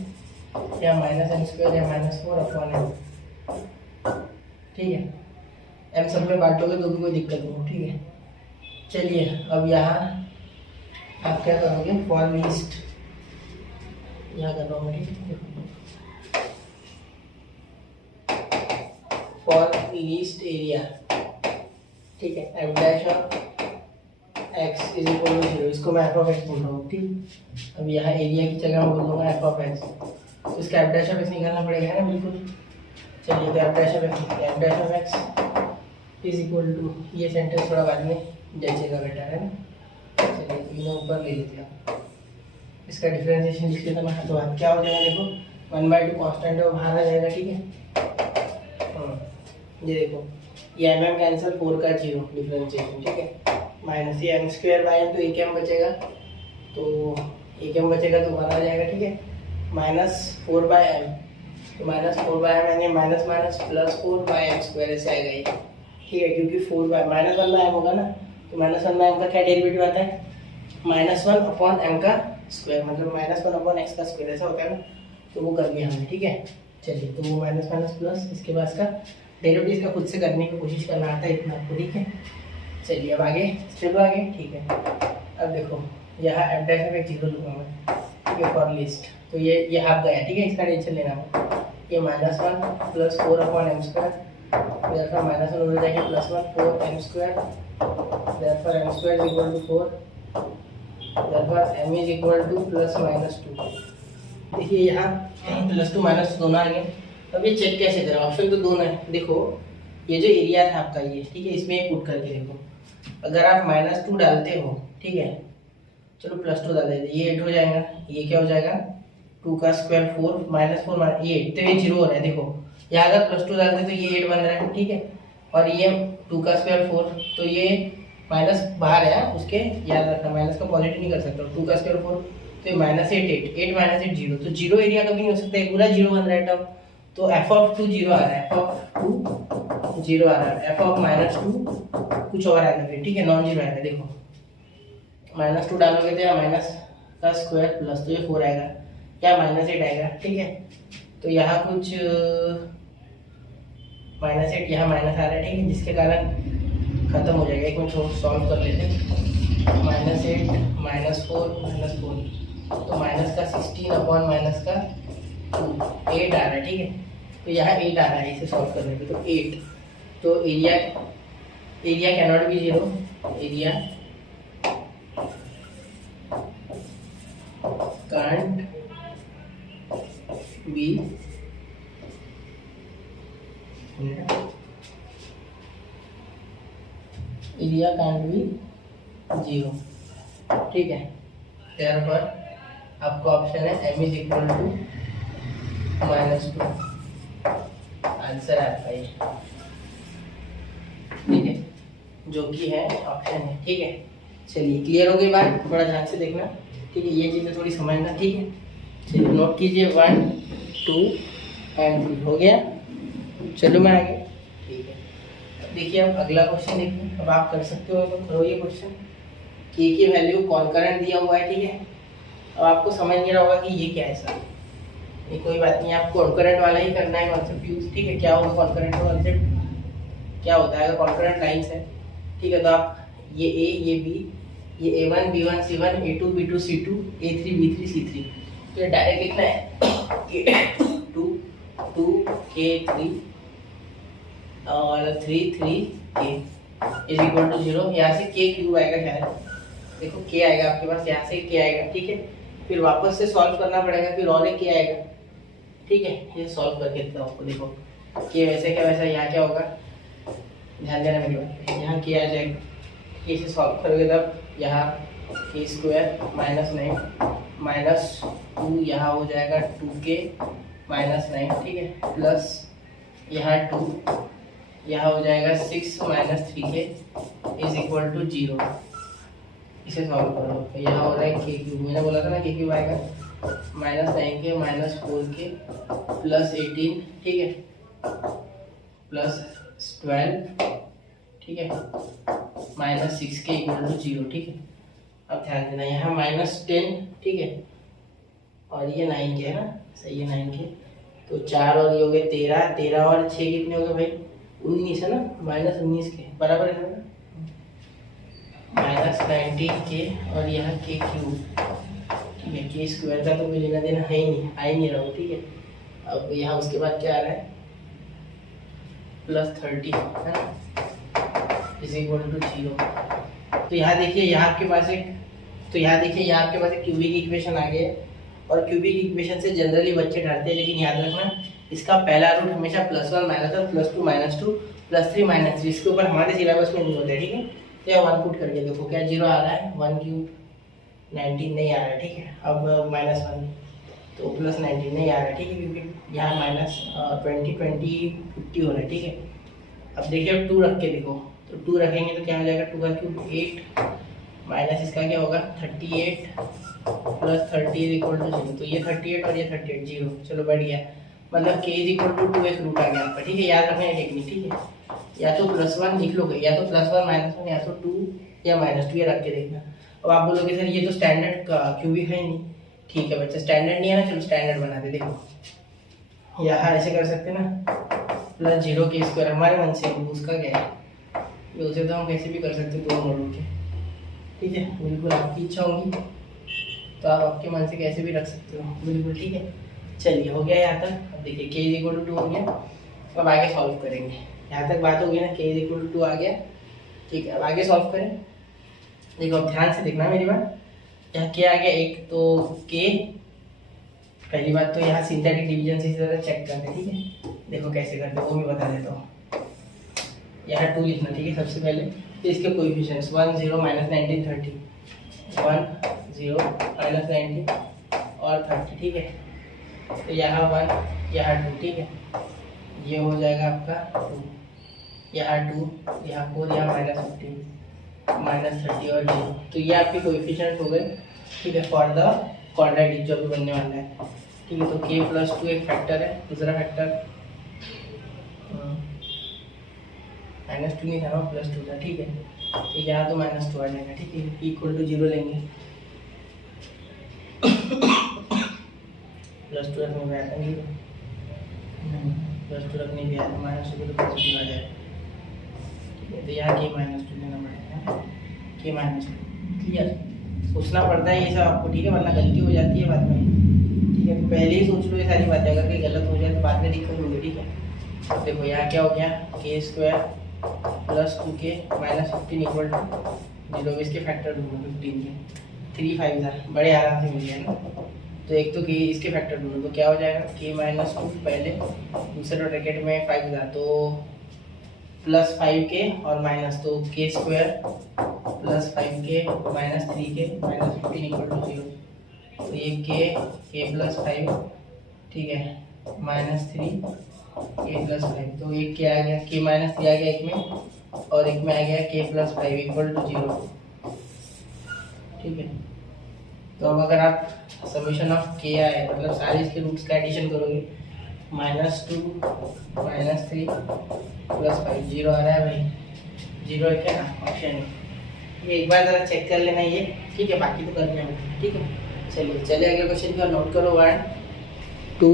यहाँ -m², यहाँ -4/m, ठीक है। m सब में बांटोगे तो भी कोई दिक्कत नहीं, ठीक है। चलिए अब यहाँ आप क्या करोगे, फॉर लीस्ट यहाँ कर रहा हूँ, ठीक है, फॉर लीस्ट एरिया, ठीक है, f' ऑफ x = 0, इसको मैं f(x) बोल रहा हूँ, ठीक। अब यहाँ एरिया की जगह मैं बोल दूँगा f(x), तो इसका f' निकालना पड़ेगा ना, बिल्कुल। चलिए तो f'(x) = ये सेंटेंस थोड़ा बाद में जचेगा बेटा, है ना। चलिए तो इन्हें ऊपर ले लेते हैं, इसका डिफरेंशिएशन लिख लेता मैं हाथों हाथ। क्या हो जाएगा देखो, 1/2 कांस्टेंट है वो बाहर आ जाएगा, ठीक है। ये देखो ये mm कैंसिल, 4 का 0 डिफरेंशिएशन, ठीक है, माइनस ये m²/m, तो 1m बचेगा, तो 1m बचेगा तो 1 आ जाएगा, ठीक है, -4/m, तो -4/m यानी -+4/m² ऐसे आएगा ये, ठीक है, क्योंकि 1/m होगा ना, तो -1/m का क्या डेरिवेटिव आता है, -1/m का स्क्वायर, मतलब -1/x का स्क्वायर, ऐसा होता है ना, तो वो कर दिया हमने, ठीक है। चलिए तो वो माइनस प्लस, इसके बाद का डेरिवेटिव इसका खुद से करने की कोशिश करना आता है इतना आपको, ठीक है। चलिए अब आगे चलो आगे, ठीक है। अब देखो यहाँ f' 0 लूँगा मैं, ठीक है, फॉर लिस्ट, तो ये हाफ गया, ठीक है, इसका टेंशन लेना है। ये -1 + 4/m², therefore -1 हो जाएगा +1 4m², therefore m² = 4, therefore m = +-2। देखिए यहाँ +2 -2 दोनों आ गए। अब ये चेक कैसे करें, ऑप्शन तो दोनों है। देखो ये जो एरिया था आपका ये, ठीक है, इसमें पुट करके देखो, अगर आप -2 डालते हो, ठीक है, चलो +2 डाल देते, ये 8 हो जाएगा, ये क्या हो जाएगा 2 का स्क्वायर 4 -4 ये 8, तो ये 0 हो रहा है। देखो यहाँ अगर +2 डालते तो ये 8 बन रहा है, ठीक है, और ये 2 का स्क्वायर 4, तो ये माइनस बाहर है, उसके याद रखना माइनस का पॉजिटिव नहीं कर सकते, 2 का स्क्वायर 4, तो ये -8 8 -8 0, तो 0 एरिया कभी नहीं हो सकता, पूरा 0 बन रहा है टर्म, तो f(2) 0 आ रहा है, f(2) 0 आ रहा है, f(-2) कुछ और आएगा फिर, ठीक है, नॉन जीरो आएगा। देखो -2 डालोगे तो यहाँ माइनस का स्क्वायर प्लस, तो ये 4 आएगा, या -8 आएगा, ठीक है। तो यहाँ कुछ -8 यहाँ माइनस आ रहा है, ठीक है, जिसके कारण खत्म हो जाएगा। एक मिनट सॉल्व कर लेते हैं, -8 -4 -4, तो माइनस का 16 माइनस का 2 8 आ रहा है, ठीक है, तो यहाँ 8 आ रहा है इसे सॉल्व करने पे, तो 8, तो area can not be 0, area can't be area can't be 0, ठीक है। यहाँ पर आपका ऑप्शन है m is equal to -2, answer है आपका ये, ठीक है, जो कि है ऑप्शन है, ठीक है। चलिए क्लियर हो गई बात, थोड़ा ध्यान से देखना, ठीक है, ये चीज़ें थोड़ी समझना, ठीक है। चलिए नोट कीजिए 1 2 एंड 3 हो गया। चलो मैं आगे, ठीक है। अब देखिए अब अगला क्वेश्चन देखिए, अब आप कर सकते हो, तो करो ये क्वेश्चन। के की वैल्यू कॉन्करेंट दिया हुआ है, ठीक है। अब आपको समझ नहीं रहा होगा कि ये क्या है सर, ये कोई बात नहीं, आपको कॉन्करेंट वाला ही करना है कॉन्सेप्ट यूज, ठीक है। क्या होगा कॉन्करेंट का कॉन्सेप्ट, क्या होता है अगर कॉन्करेंट लाइंस है, ठीक है। तो आप ये ए ये बी, ये A1 B1 C1 A2 B2 C2 A3 B3 C3, तो ये डायरेक्ट लिखना है K2 2 K3 और 3 3 K इज इक्वल टू 0। यहाँ से K क्यूब आएगा शायद, देखो K आएगा आपके पास, यहाँ से K आएगा, ठीक है। फिर वापस से सॉल्व करना पड़ेगा, फिर और एक K आएगा, ठीक है। ये सॉल्व करके देता हूँ आपको, देखो K वैसे क्या वैसा, यहाँ क्या होगा, ध्यान देना मेरी बात, यहाँ K आ जाएगा, K से सॉल्व करोगे तब यहाँ K स्क्वायर -9 -2, यहाँ हो जाएगा 2K -9, ठीक है, प्लस यहाँ 2, यहाँ हो जाएगा 6 -3K इज इक्वल टू 0। इसे सॉल्व करो तो यहाँ हो रहा है K क्यूब, मैंने बोला था ना K क्यूब आएगा, -9K -4K प्लस 18, ठीक है, प्लस 12, ठीक है, -6K इक्वल टू 0, ठीक है। अब ध्यान देना यहाँ -10, ठीक है, और ये 9K है ना, सही है 9K, तो 4 और ये हो गए 13, 13 और 6 कितने हो गए भाई, 19 है ना, -19K बराबर है ना, -19K और यहाँ K क्यूब, ठीक है। K स्क्वायर का तो कोई लेना देना है ही नहीं, आ ही नहीं रहा हूँ, ठीक है। अब यहाँ उसके बाद क्या आ रहा है, +30 है ना, इज इक्वल टू 0। तो यहाँ देखिए, यहाँ आपके पास एक, तो यहाँ देखिए यहाँ आपके पास एक क्यूबिक इक्वेशन आ गया है, और क्यूबिक इक्वेशन से जनरली बच्चे डरते हैं, लेकिन याद रखना इसका पहला रूट हमेशा +1 -1 +2 -2 +3 -3, इसके ऊपर हमारे सिलेबस में नहीं होता है, ठीक है। तो यह 1 पुट करके देखो क्या 0 आ रहा है, 1 क्यूब 19 नहीं आ रहा है, ठीक है। अब -1 तो +19 नहीं आ रहा है, ठीक है, क्योंकि यहाँ -20 20 50 हो रहा है, ठीक है। अब देखिए अब 2 रख के देखो, तो 2 रखेंगे तो क्या हो जाएगा, 2 का क्यूब 8 माइनस इसका क्या होगा 38 प्लस 30 इज इक्वल टू 0। तो ये 38 और ये 38 0, चलो बढ़ गया, मतलब k is equal to 2x root आ गया आपका, ठीक है। याद रखना है टेक्निक, ठीक है। या तो +1 लिख लो, या तो +1 -1, या तो 2 या -2, ये रख के देखना। अब आप बोलोगे सर ये तो स्टैंडर्ड क्यूबिक है नहीं, ठीक है बच्चा, स्टैंडर्ड नहीं है ना, चलो स्टैंडर्ड बना दे, देखो यहाँ ऐसे कर सकते हैं ना, +0k² हमारे मन से, उसका क्या है, ये उसे तो हम कैसे भी कर सकते हैं, 2 मोड़ के, ठीक है, बिल्कुल आपकी इच्छा होगी तो आप आपके मन से कैसे भी रख सकते हो, बिल्कुल ठीक है। चलिए हो गया यहाँ तक। अब देखिए k इज इक्वल टू 2 हो गया, अब आगे सॉल्व करेंगे, यहाँ तक बात होगी ना, k इज इक्वल टू 2 आ गया, ठीक है। अब आगे सॉल्व करें, देखो अब ध्यान से देखना मेरी बात, यहाँ k आ गया 1, तो k, पहली बात तो यहाँ सिंथेटिक डिवीजन से ज़रा चेक करते हैं, ठीक है, देखो कैसे करते हैं वो मैं बता देता हूँ। यहाँ 2 लिखना, ठीक है, सबसे पहले तो इसके कोएफिशिएंट्स 1 0 -19 30, 1 0 -19 और 30, ठीक है। तो यहाँ 1 यहाँ 2, ठीक है, ये हो जाएगा आपका 2, यहाँ 2 यहाँ 4 यहाँ -15 -30 और 0, तो ये आपके कोएफिशिएंट्स हो गए, ठीक है, फॉर द क्वाड्रेटिक जो भी बनने वाला है, ठीक है। तो k + 2 एक फैक्टर है, दूसरा फैक्टर -2 नहीं था ना, +2 था, ठीक है। तो यहाँ तो -2 आ जाएगा, ठीक है, इक्वल टू 0 लेंगे +2 रखने में आता है, +2 रखने भी आता है, -2 तो पॉजिटिव आ जाएगा, ठीक है। तो यहाँ k -2 लेना पड़ेगा, k -2, क्लियर, सोचना पड़ता है ये सब आपको, ठीक है, वरना गलती हो जाती है बाद में, ठीक है। पहले ही सोच लो ये सारी बातें, अगर कहीं गलत हो जाए तो बाद में दिक्कत होगी, ठीक है। देखो यहाँ क्या हो गया, k² + 2k -15 इक्वल टू 0, इसके फैक्टर ढूंढो 15 के, 3 5 था, बड़े आराम से मिल गया ना। तो एक तो k इसके फैक्टर ढूंढो, तो क्या हो जाएगा k -2 पहले, दूसरे ब्रैकेट में 5 था, तो प्लस 5k और माइनस, तो k square plus 5k minus 3k minus 15 equal to 0। तो ये k प्लस 5, ठीक है, माइनस 3 k प्लस 5, तो एक k आ गया, k माइनस 3 आ गया एक में, और एक में आ गया k प्लस 5 इक्वल टू 0, ठीक है। तो अब अगर आप समीशन ऑफ k आए मतलब सारे इसके रूट्स का एडिशन करोगे, -2 -3 प्लस 5, 0 आ रहा है भाई, 0 है क्या ना ऑप्शन है। ये एक बार जरा चेक कर लेना ये, ठीक है, बाकी तो कर लेना, ठीक है। चलिए अगले क्वेश्चन का नोट करो, 1 2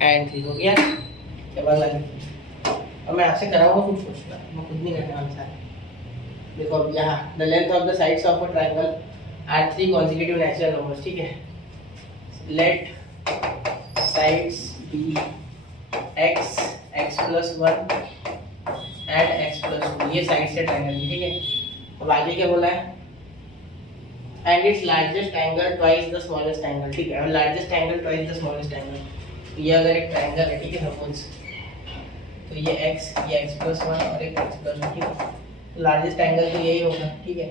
एंड 3 हो गया। क्या बात लगी, अब मैं आपसे कराऊंगा कुछ क्वेश्चन, मैं खुद नहीं करने वाला सारा। देखो अब यहाँ the length of the sides of a triangle are 3 consecutive natural numbers, ठीक है। Let sides be x plus 1 and x plus 2, ये साइड से ट्रायंगल, ठीक है। अब आगे क्या बोला है, and its largest angle twice the smallest angle, ठीक है। और largest angle twice the smallest angle, तो ये अगर एक ट्रायंगल है, ठीक है, सपोज, तो ये x plus 1 और एक x plus 1, ठीक है। तो लार्जेस्ट एंगल तो यही होगा, ठीक है,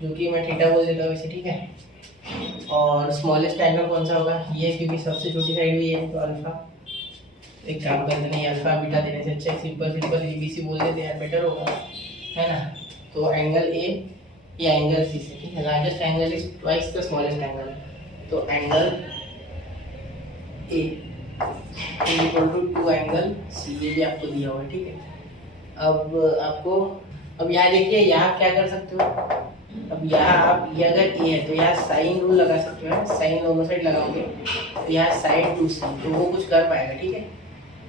जो कि मैं थीटा बोल देता हूँ वैसे, ठीक है। और स्मॉलेस्ट एंगल कौन सा होगा, ये, क्योंकि सबसे छोटी साइड भी है, तो अल्फा। एक काम करते नहीं, अल्फा बीटा देने से अच्छा सिंपल एबीसी बोल देते हैं, बेटर होगा, है ना। तो एंगल ए या एंगल सी से, ठीक है। Largest angle is twice the smallest angle, तो angle A equal to 2 angle C, ये भी आपको दिया हुआ है, ठीक है। अब यहाँ देखिए, यहाँ क्या कर सकते हो, अब यहाँ आप ये अगर ए है तो यहाँ साइन रूल लगा सकते हो, साइन दोनों साइड लगाओगे, तो यहाँ साइड टू सी, तो वो कुछ कर पाएगा, ठीक है।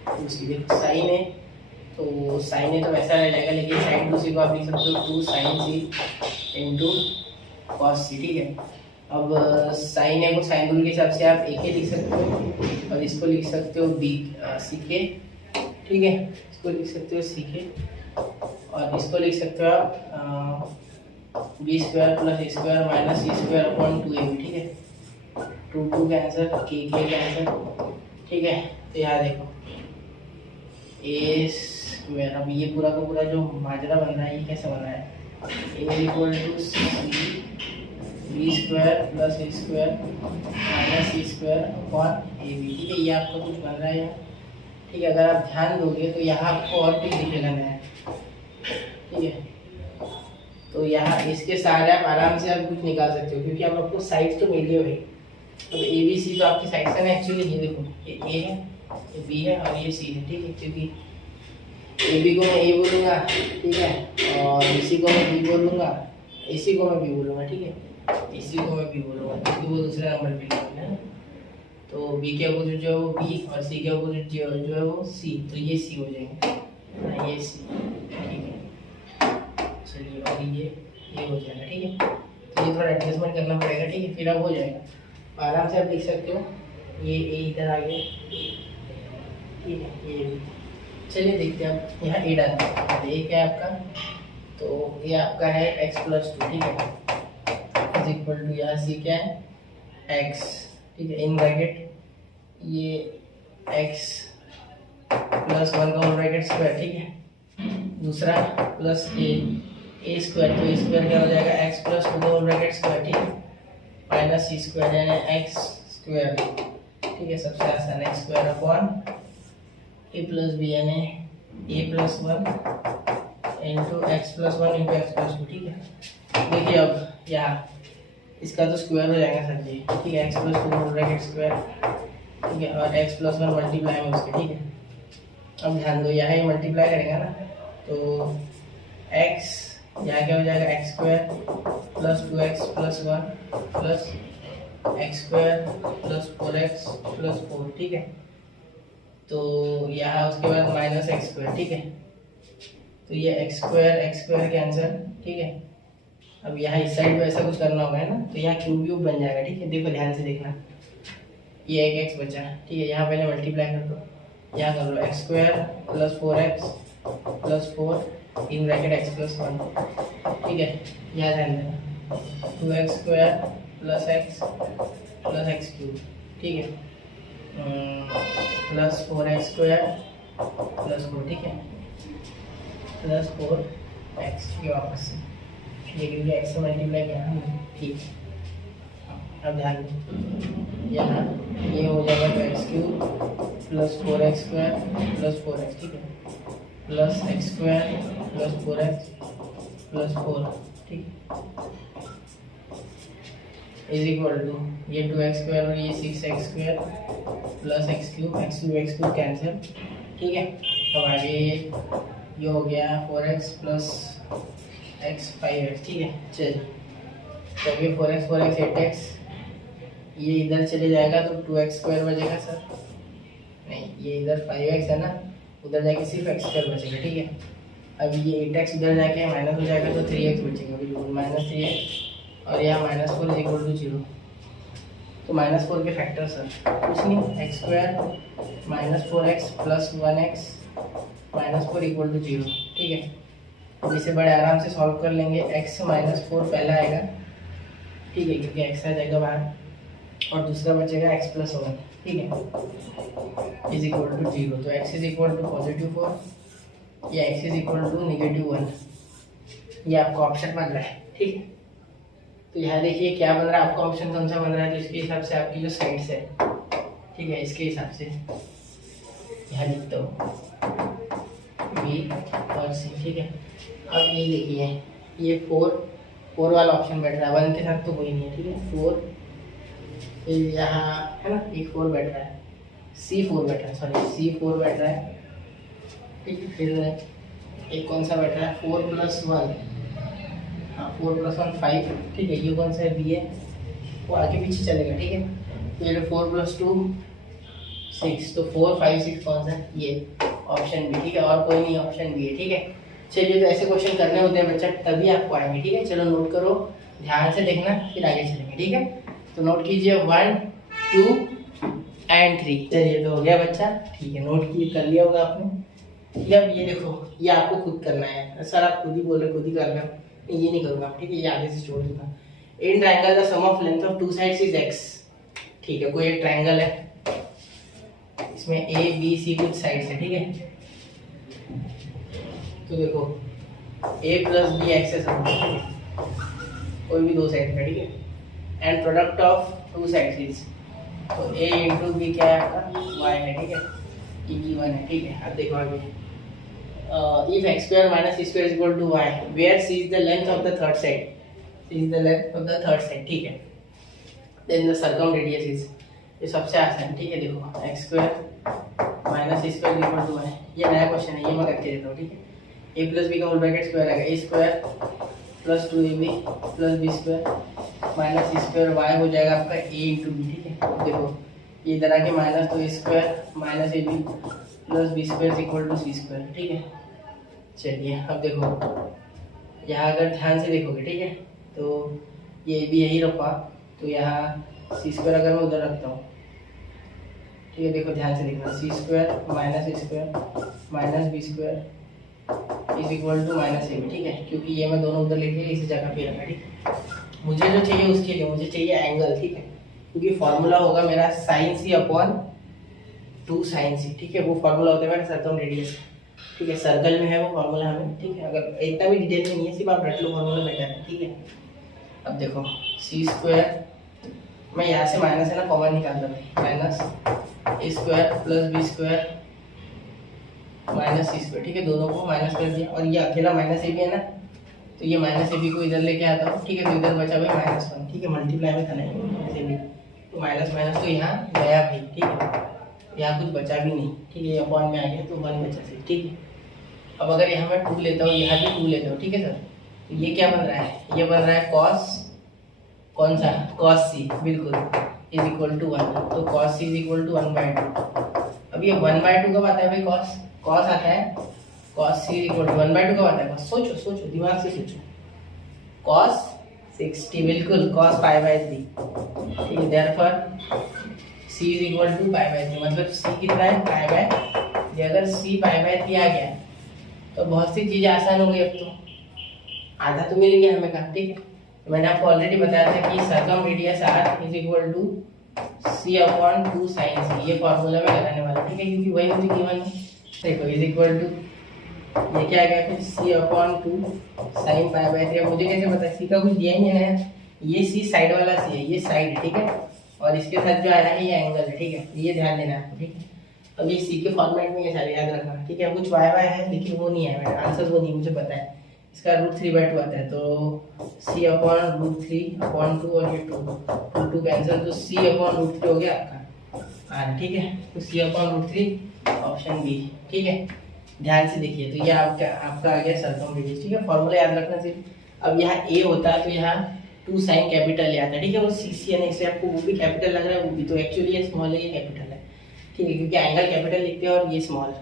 टू सी देखो, साइन है तो साइन है तो वैसा रह जाएगा, लेकिन साइन टू सी को आप लिख सकते हो 2 sin c इंटू कॉस सी, ठीक है। अब साइन है को साइन रूल के हिसाब से आप ए के लिख सकते हो, और इसको लिख सकते हो बी सी के, ठीक है। इसको लिख सकते हो सी के, और इसको लिख सकते हो आप B square plus A square minus C square upon 2ab, ठीक है। 2 कैंसर, के कैंसर, ठीक है। तो यहाँ देखो ए स्क्वायर, अब ये पूरा का पूरा जो माजरा बन रहा है, ये कैसे बन रहा है, A equal to C B square plus A square minus C square upon A B, ठीक है। ये आपको कुछ बन रहा है यहाँ, ठीक है। अगर आप ध्यान दोगे तो यहाँ आपको और कुछ दिखेगा नया, ठीक है। तो यहाँ इसके सहारे आप आराम से आप कुछ निकाल सकते हो, क्योंकि अब आपको साइड तो मिल गई भाई। अब ए बी सी तो आपकी साइड से ना, एक्चुअली ये देखो, ये ए है, ये बी है और ये सी है, ठीक है। क्योंकि ए बी को मैं ए बोलूँगा, ठीक है, और इसी को मैं बी बोलूँगा, इसी को मैं बी बोलूँगा, ठीक है, इसी को मैं बी बोलूँगा, क्योंकि वो दूसरे नंबर पे है ना। तो बी के अपोजिट जो है वो बी, और सी के अपोजिट जो है वो सी, तो ये सी हो जाएंगे, ये सी, ठीक है। चलिए, और ये हो जाएगा, ठीक है। तो ये थोड़ा एडजस्टमेंट करना पड़ेगा, ठीक है, फिर अब हो जाएगा। आराम से आप लिख सकते हो, ये ए इधर आ गया, ठीक है, ये भी। चलिए देखते हैं, आप यहाँ ए डालते हैं, ए क्या है आपका, तो ये आपका है x प्लस 2, ठीक है, इज इक्वल टू, यहाँ सी क्या है x, ठीक है, इन ब्रैकेट ये x प्लस 1 का होल ब्रैकेट स्क्वायर, ठीक है। दूसरा प्लस ए स्क्वायर, तो ए स्क्वायर क्या हो जाएगा, x प्लस 2 का होल ब्रैकेट स्क्वायर, ठीक है, माइनस सी स्क्वायर यानी x स्क्वायर, ठीक है। सबसे आसान x square upon A plus B यानी A plus 1 into X plus 1 into X plus 2, ठीक है। देखिए अब यहाँ इसका तो स्क्वायर हो जाएगा सर जी, ठीक है, x plus 2 whole bracket square, ठीक है, और एक्स प्लस 1 मल्टीप्लाई में उसके, ठीक है। अब ध्यान दो, यहाँ ये मल्टीप्लाई करेगा ना, तो x यहाँ क्या हो जाएगा, x square plus 2x plus 1 plus x square plus 4x plus 4, ठीक है। तो यहाँ उसके बाद माइनस एक्स स्क्वायर, ठीक है। तो ये एक्स स्क्वायर कैंसर, ठीक है। अब यहाँ इस साइड पे ऐसा कुछ करना होगा, है ना, तो यहाँ क्यूब बन जाएगा, ठीक है। देखो ध्यान से देखना, ये एक एक्स बचा, ठीक है। यहाँ पहले मल्टीप्लाई कर दो, यहाँ कर लो X square plus 4x plus 4 in bracket X plus 1, ठीक है। यहाँ ध्यान देना, 2x square plus x cube, ठीक है, प्लस 4x स्क्वायर प्लस 4, ठीक है। प्लस 4x, ये वापस से ये क्योंकि x से मल्टीप्लाई किया, ठीक है। अब ध्यान दो, यहाँ ये हो जाएगा तो x cube plus 4x square plus 4x, ठीक है, plus x square plus 4x plus 4, ठीक है, इज इक्वल टू ये 2x स्क्वायर और ये 6x square plus x cube cancel, ठीक है। अब आगे ये हो गया 4x प्लस x 5x, ठीक है। चलिए तो ये 4x 8x, ये इधर चले जाएगा तो 2x स्क्वायर बचेगा सर, नहीं ये इधर 5x है ना, उधर जाके सिर्फ x स्क्वायर बचेगा, ठीक है। अब ये 8x उधर जाके माइनस हो जाएगा तो 3x बचेगा, बिल्कुल माइनस 3x, और यहाँ -4 इज इक्वल टू 0, तो -4 के फैक्टर सर कुछ नहीं, x square -4x plus 1x -4 equal to 0, ठीक है। अब इसे बड़े आराम से सॉल्व कर लेंगे, x -4 पहला आएगा, ठीक है, क्योंकि x आ जाएगा बाहर, और दूसरा बचेगा x प्लस 1, ठीक है, इज इक्वल टू 0, तो x इज इक्वल टू +4 या x इज इक्वल टू -1, ये आपका ऑप्शन बन रहा है, ठीक है। तो यहाँ देखिए क्या बन रहा है, आपका ऑप्शन कौन सा बन रहा है, तो इसके हिसाब से आपकी जो साइड्स है, ठीक है, इसके हिसाब से यहाँ लिखता हूँ बी और सी, ठीक है। अब ये देखिए ये 4 वाला ऑप्शन बैठ रहा है, 1 के साथ तो कोई नहीं है, ठीक है, 4, फिर यहाँ है ना एक 4 बैठ रहा है, C4 बैठ रहा है, सॉरी C4 बैठ रहा है, ठीक है। फिर एक कौन सा बैठ रहा है 4 + 1, हाँ 4 + 1 5, ठीक है, ये कौन सा है बी है, वो आगे पीछे चलेगा, ठीक है। फिर 4 + 2 6, तो 4 5 6 कौन सा है, ये ऑप्शन बी, ठीक है, और कोई नहीं, ऑप्शन बी है, ठीक है। चलिए तो ऐसे क्वेश्चन करने होते हैं बच्चा, तभी आपको आएंगे, ठीक है। चलो नोट करो, ध्यान से देखना, फिर आगे चलेंगे, ठीक है। तो नोट कीजिए 1 2 एंड 3, चलिए तो हो गया बच्चा, ठीक है, नोट किए कर लिया होगा आपने, ठीक है। अब ये देखो, ये आपको खुद करना है सर, आप खुद ही बोल रहे खुद ही कर रहे हो, ये नहीं करूँगा, ठीक है, ये आगे से छोड़ दूंगा। In triangle the sum of length of 2 sides is x, ठीक है, कोई एक ट्राइंगल है, इसमें a b c कुछ साइड्स है, ठीक है। तो देखो a + b x है सब, कोई भी 2 साइड का, ठीक है, and product of 2 sides is, तो a × b क्या है आपका y है, ठीक है, ये b1 है, ठीक है। अब देखो आगे, if x square minus c square is equal to y, where c is the length of the third side, c is the length of the third side, ठीक है, then the circumradius is, ये सबसे आसान, ठीक है। देखो x square minus c square is equal to y, ये नया क्वेश्चन है, ये मैं करके देता हूँ, ठीक है। a + b का होल ब्रैकेट स्क्वायर आएगा, a square + 2ab + b square minus c square, y हो जाएगा आपका a × b, ठीक है। देखो ये इधर आके माइनस, तो a square - ab + b square equal to c square, ठीक है। चलिए अब देखो यहाँ अगर ध्यान से देखोगे, ठीक है, तो ये भी यही रखा, तो यहाँ सी स्क्वायर अगर मैं उधर रखता हूँ, ठीक है, देखो ध्यान से देखना, C square - square - B square is equal to -ab, ठीक है, क्योंकि ये मैं दोनों उधर लेके इसी जगह पे रखा, ठीक है। मुझे जो चाहिए उसके लिए मुझे चाहिए एंगल, ठीक है, क्योंकि फॉर्मूला होगा मेरा sin c / 2 sin c, ठीक है, वो फॉर्मूला होता है मेरा सर्कमरेडियस, ठीक है, सर्कल में है वो फार्मूला हमें, ठीक है। अगर इतना भी डिटेल में नहीं है, सिर्फ आप रट लो, फार्मूला बेटर है, ठीक है। अब देखो सी स्क्वायर, मैं यहाँ से माइनस है ना कॉमन निकालता हूँ, minus A square plus B square minus C square, ठीक है, दोनों को माइनस कर दिया, और ये अकेला माइनस ए बी है ना, तो ये माइनस ए बी को इधर लेके आता हूँ, ठीक है, तो इधर बचा भाई -1, ठीक है, मल्टीप्लाई में था नहीं माइनस ए बी, तो माइनस माइनस तो यहाँ गया भाई, ठीक है, यहाँ कुछ बचा भी नहीं, ठीक है, ये अपॉन में आ गया तो 1 बचा से, ठीक है। अब अगर यहाँ मैं 2 लेता हूँ, यहाँ भी 2 लेता हूँ, ठीक है सर, तो ये क्या बन रहा है, ये बन रहा है cos, कौन सा cos c, बिल्कुल, इज इक्वल टू 1, तो cos c is equal to 1/2। अब ये 1/2 कब आता है भाई, cos आता है, cos c is equal to 1/2 कब आता है, सोचो सोचो, दिमाग से सोचो, cos 60, बिल्कुल, cos π/3, ठीक है, therefore c is equal to π/3, मतलब c कितना है π/3, अगर c π/3 आ गया तो बहुत सी चीज़ें आसान हो गई, अब तो आधा तो मिल गया हमें काम, ठीक है। तो मैंने आपको ऑलरेडी बताया था कि circumradius r is equal to c/2 sin c, ये फॉर्मूला में लगाने वाला, ठीक है, क्योंकि वही मुझे गिवन है, देखो इज इक्वल टू ये क्या आ गया फिर c/2 sin π/3। अब मुझे कैसे पता है, c का कुछ दिया ही नहीं है ना, ये c साइड वाला c है, ये साइड ठीक है, और इसके साथ जो आ रहा है ये एंगल है ठीक है, ये ध्यान देना है ठीक है। अब ये c के फॉर्मेट में ये सारे याद रखना ठीक है। कुछ y है लेकिन वो नहीं है, आंसर वो नहीं मुझे पता है, इसका √3/2 आता है, तो c/√3/2 और ये 2 कैंसिल, तो c/√3 हो गया आपका आर ठीक है। तो c/√3 ऑप्शन बी ठीक है। ध्यान से देखिए, तो ये आपका आ गया सर्कमफेरेंस ठीक है। फॉर्मूला याद रखना सिर्फ। अब यहाँ a होता है तो यहाँ 2 sin कैपिटल ले आता है ठीक है, वो cc है ना, इससे आपको वो भी कैपिटल लग रहा है, वो भी तो एक्चुअली ये स्मॉल है, ये कैपिटल है ठीक है, क्योंकि एंगल कैपिटल लिखते हैं और ये स्मॉल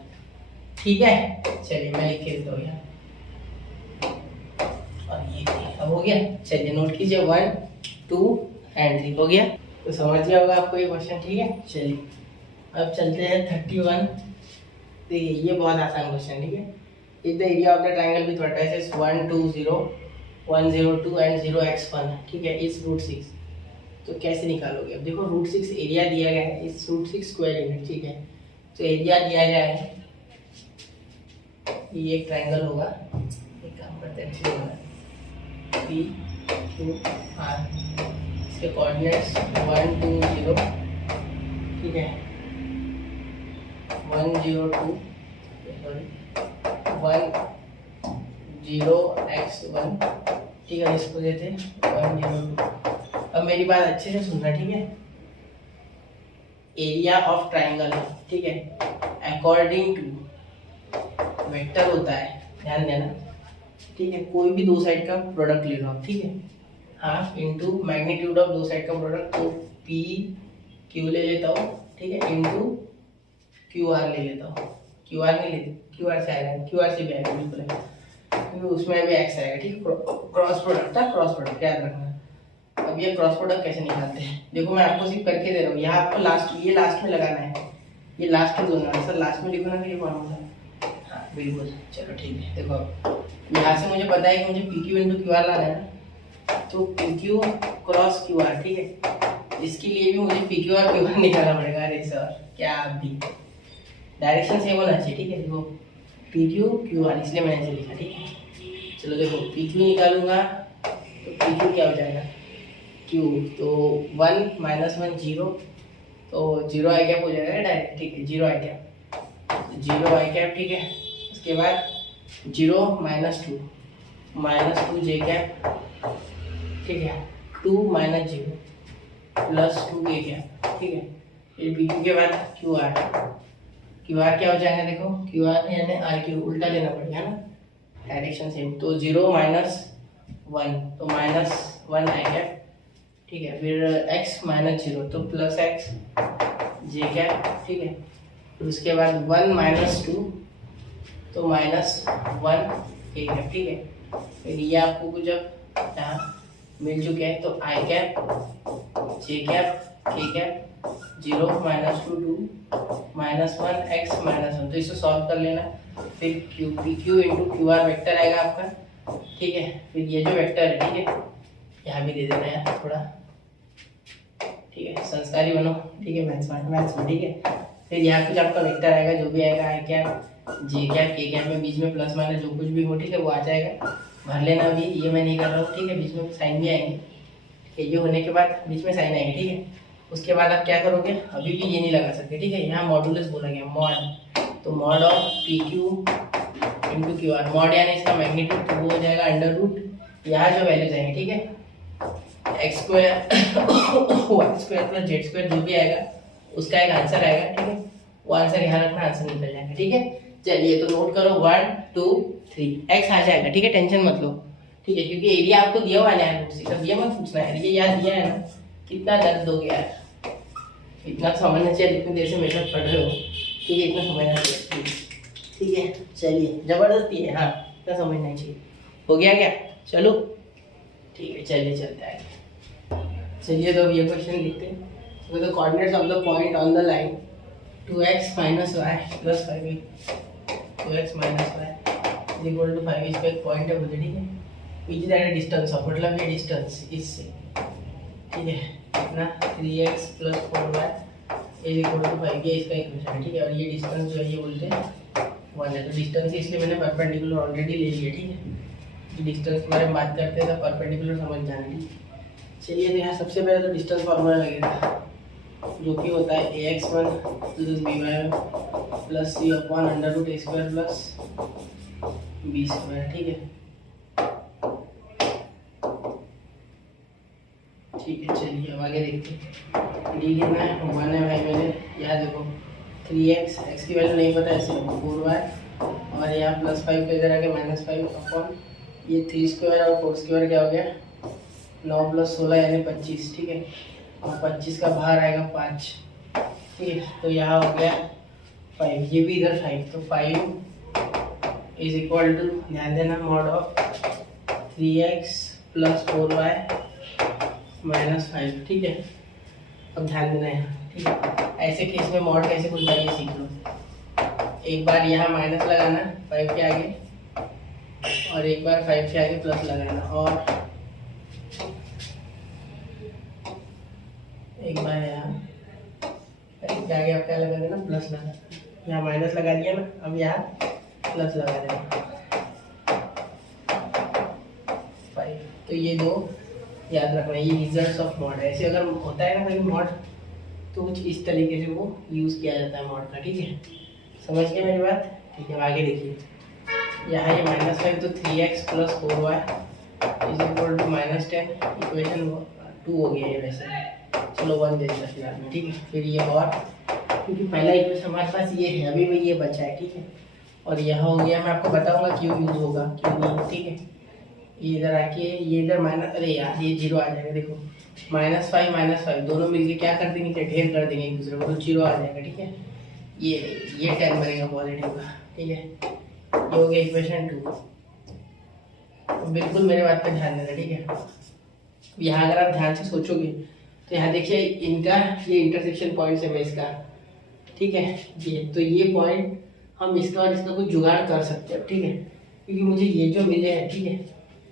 ठीक है। चलिए मैं लिख के देता हूँ यहाँ, और ये अब हो गया। चलिए नोट कीजिए 1 2 एंड 3 हो गया, तो समझ गया होगा आपको ये क्वेश्चन ठीक है। चलिए अब चलते हैं 31। देखिए ये बहुत आसान क्वेश्चन ठीक है। If the area of the triangle with vertices 1 2 0 1 0 2 and 0 x1 ठीक है इज √6, तो कैसे निकालोगे। अब देखो √6 एरिया दिया गया है, इस √6 स्क्वायर यूनिट ठीक है, तो एरिया दिया गया है, ये एक ट्रायंगल होगा, एक काम करते हैं P Q R, इसके कोऑर्डिनेट्स 1 2 0 ठीक है, 1 0 2 सॉरी 1 0 x1 ठीक है, इसको देते 1 0 2। अब मेरी बात अच्छे से सुनना ठीक है। एरिया ऑफ ट्राइंगल ठीक है अकॉर्डिंग टू वेक्टर होता है, ध्यान देना ठीक है। कोई भी दो साइड का प्रोडक्ट ले लो आप ठीक है, हाफ इंटू मैग्नीट्यूड ऑफ दो साइड का प्रोडक्ट, तो पी क्यू ले लेता हूँ ठीक है, इंटू क्यू आर ले लेता हूँ। क्यू आर नहीं लेते, क्यू आर से आएगा, क्यू आर से भी आएगा बिल्कुल, क्योंकि उसमें भी एक्स आएगा ठीक है। क्रॉस प्रोडक्ट था, क्रॉस प्रोडक्ट याद रखना। अब ये क्रॉस प्रोडक्ट कैसे निकालते हैं, देखो मैं आपको सिर्फ करके दे रहा हूँ। यहाँ आपको लास्ट, ये लास्ट में लगाना है, ये लास्ट में दोनों आंसर लास्ट में लिखो ना, ये फॉर्मूला। हाँ बिल्कुल, चलो ठीक है। देखो यहाँ से मुझे पता है कि मुझे P Q into Q R लाना है ना, तो P Q cross Q R ठीक है, इसके लिए भी मुझे पी क्यू और क्यू आर निकालना पड़ेगा। अरे सर क्या आप भी, डायरेक्शन सेम होना चाहिए ठीक है। देखो पी क्यू क्यू आर, इसलिए मैंने ऐसे लिखा ठीक है। चलो देखो पी क्यू निकालूंगा तो पी क्यू क्या हो जाएगा क्यू, तो 1 - 1 0, तो 0 आई कैप हो जाएगा डायरेक्ट ठीक है, 0 आई कैप, 0 आई कैप ठीक है। उसके बाद 0 - 2 जे कैप ठीक है, 2 - 0 + 2 के कैप ठीक है। फिर पी क्यू के बाद क्यू आर, क्यू आर क्या हो जाएगा देखो, क्यू आर यानी आर क्यू, उल्टा लेना पड़ेगा ना, डायरेक्शन सेम, तो 0 - 1 तो -1 आई कैप ठीक है। फिर x - 0 तो +x जे कैप ठीक है। फिर उसके बाद 1 - 2 तो -1 ए कैप ठीक है। फिर ये आपको कुछ जब यहाँ मिल चुके हैं तो आई कैप जे कैप के कैप 0 - 2 2 -1 x - 1, तो इसे सॉल्व कर लेना। फिर Q P Q into Q R vector आएगा आपका ठीक है। फिर ये जो वेक्टर है ठीक है, यहाँ भी दे देना है थोड़ा ठीक है, संस्कारी बनो ठीक है, मैथ्स में ठीक है। फिर यहाँ कुछ आपका वेक्टर आएगा, जो भी आएगा आई कैप जे कैप के कैप में बीच में प्लस माइनस जो कुछ भी हो ठीक है, वो आ जाएगा, भर लेना। अभी ये मैं नहीं कर रहा हूँ ठीक है, बीच में साइन भी आएंगे ठीक है। ये होने के बाद बीच में साइन आएंगे ठीक है। उसके बाद आप क्या करोगे, अभी भी ये नहीं लगा सकते ठीक है, यहाँ मॉडुलस बोला गया मॉड, तो mod of P Q into Q R, mod यानी इसका मैग्नीट्यूड, तो वो हो जाएगा √, यहाँ जो वैल्यूज आएंगे ठीक है, x² y² + z² जो भी आएगा उसका एक आंसर आएगा ठीक है। वो आंसर यहाँ रखना, आंसर निकल जाएगा ठीक है। चलिए तो नोट करो 1 2 3 x आ जाएगा ठीक है, टेंशन मत लो ठीक है, क्योंकि एरिया आपको दिया हुआ है √6, अब ये मत पूछना है, ये याद दिया है ना, कितना दर्द दोगे यार, इतना समझना चाहिए, इतनी देर से मेरे साथ पढ़ रहे हो ठीक है, इतना समझना चाहिए ठीक है। चलिए जबरदस्ती है, हाँ इतना समझना चाहिए। हो गया क्या, चलो ठीक है, चलिए चलते हैं। चलिए तो ये क्वेश्चन लिखते हैं। So the coordinates of the point on the line 2x - y + 5 2x - y = 5, इसका एक पॉइंट है मुझे ठीक है, which is at a distance of, मतलब ये डिस्टेंस इससे ठीक है कितना 3x + 4y = 5, ये इसका इक्वेशन है ठीक है। और ये डिस्टेंस जो है ये बोलते हैं 1 है, तो डिस्टेंस इसलिए मैंने परपेंडिकुलर ऑलरेडी ले लिया, ठीक है। डिस्टेंस के बारे में बात करते हैं तो परपेंडिकुलर समझ जाना, ठीक है। चलिए तो यहाँ सबसे पहले तो डिस्टेंस फार्मूला लगेगा, जो कि होता है ax1 plus by plus c upon under root a square plus b square, ठीक है। ठीक है, चलिए अब आगे देखते हैं। डी कितना है, 1 है भाई मेरे। यहाँ देखो 3x, x की वैल्यू नहीं पता ऐसे 4y, और यहाँ +5 के इधर आके -5 अपॉन ये 3 स्क्वायर और 4 स्क्वायर क्या हो गया 9 + 16 यानी 25, ठीक है। और 25 का बाहर आएगा 5, ठीक है। तो यहाँ हो गया 5, ये भी इधर 5, तो 5 इज इक्वल टू, ध्यान देना, मॉड ऑफ 3x + 4y -5, ठीक है। अब ध्यान देना यहाँ, ठीक है। ऐसे केस में मॉड कैसे खुलता है ये सीख लो। एक बार यहाँ माइनस लगाना 5 के आगे, और एक बार 5 के आगे प्लस लगाना, और एक बार यहाँ 5 के आगे आप क्या लगा देना, प्लस लगा। यहाँ माइनस लगा दिया ना, अब यहाँ प्लस लगा देना 5। तो ये दो याद रखना, ये रिजल्ट्स ऑफ मॉड है। ऐसे अगर होता है ना कहीं मॉड, तो कुछ इस तरीके से वो यूज़ किया जाता है मॉड का, ठीक है। समझ गए मेरी बात, ठीक है। आगे देखिए, यहाँ ये -5, तो 3x + 4y is equal to -10, equation 2 हो गया है वैसे, चलो 1 दे दिया फिलहाल में, ठीक है। फिर ये और, क्योंकि पहला इक्वेशन हमारे पास ये है, अभी भी ये बचा है, ठीक है। और यहाँ हो गया, मैं आपको बताऊँगा क्यों यूज़ होगा क्यों नहीं, ठीक है। ये इधर आके ये इधर माइनस, अरे यार ये 0 आ जाएगा, देखो -5 -5 दोनों मिलके क्या कर देंगे, ढेर कर देंगे एक दूसरे को, तो 0 आ जाएगा, ठीक है। ये टर्म बनेगा पॉजिटिव का, ठीक है। ये हो गया इक्वेशन 2। बिल्कुल मेरे बात पे ध्यान देना, ठीक है। यहाँ अगर आप ध्यान से सोचोगे तो यहाँ देखिए इनका ये इंटरसेक्शन पॉइंट है इसका, ठीक है। ये तो ये पॉइंट हम इसका और इसका कुछ जुगाड़ कर सकते हैं, ठीक है। क्योंकि मुझे ये जो मिले हैं, ठीक है,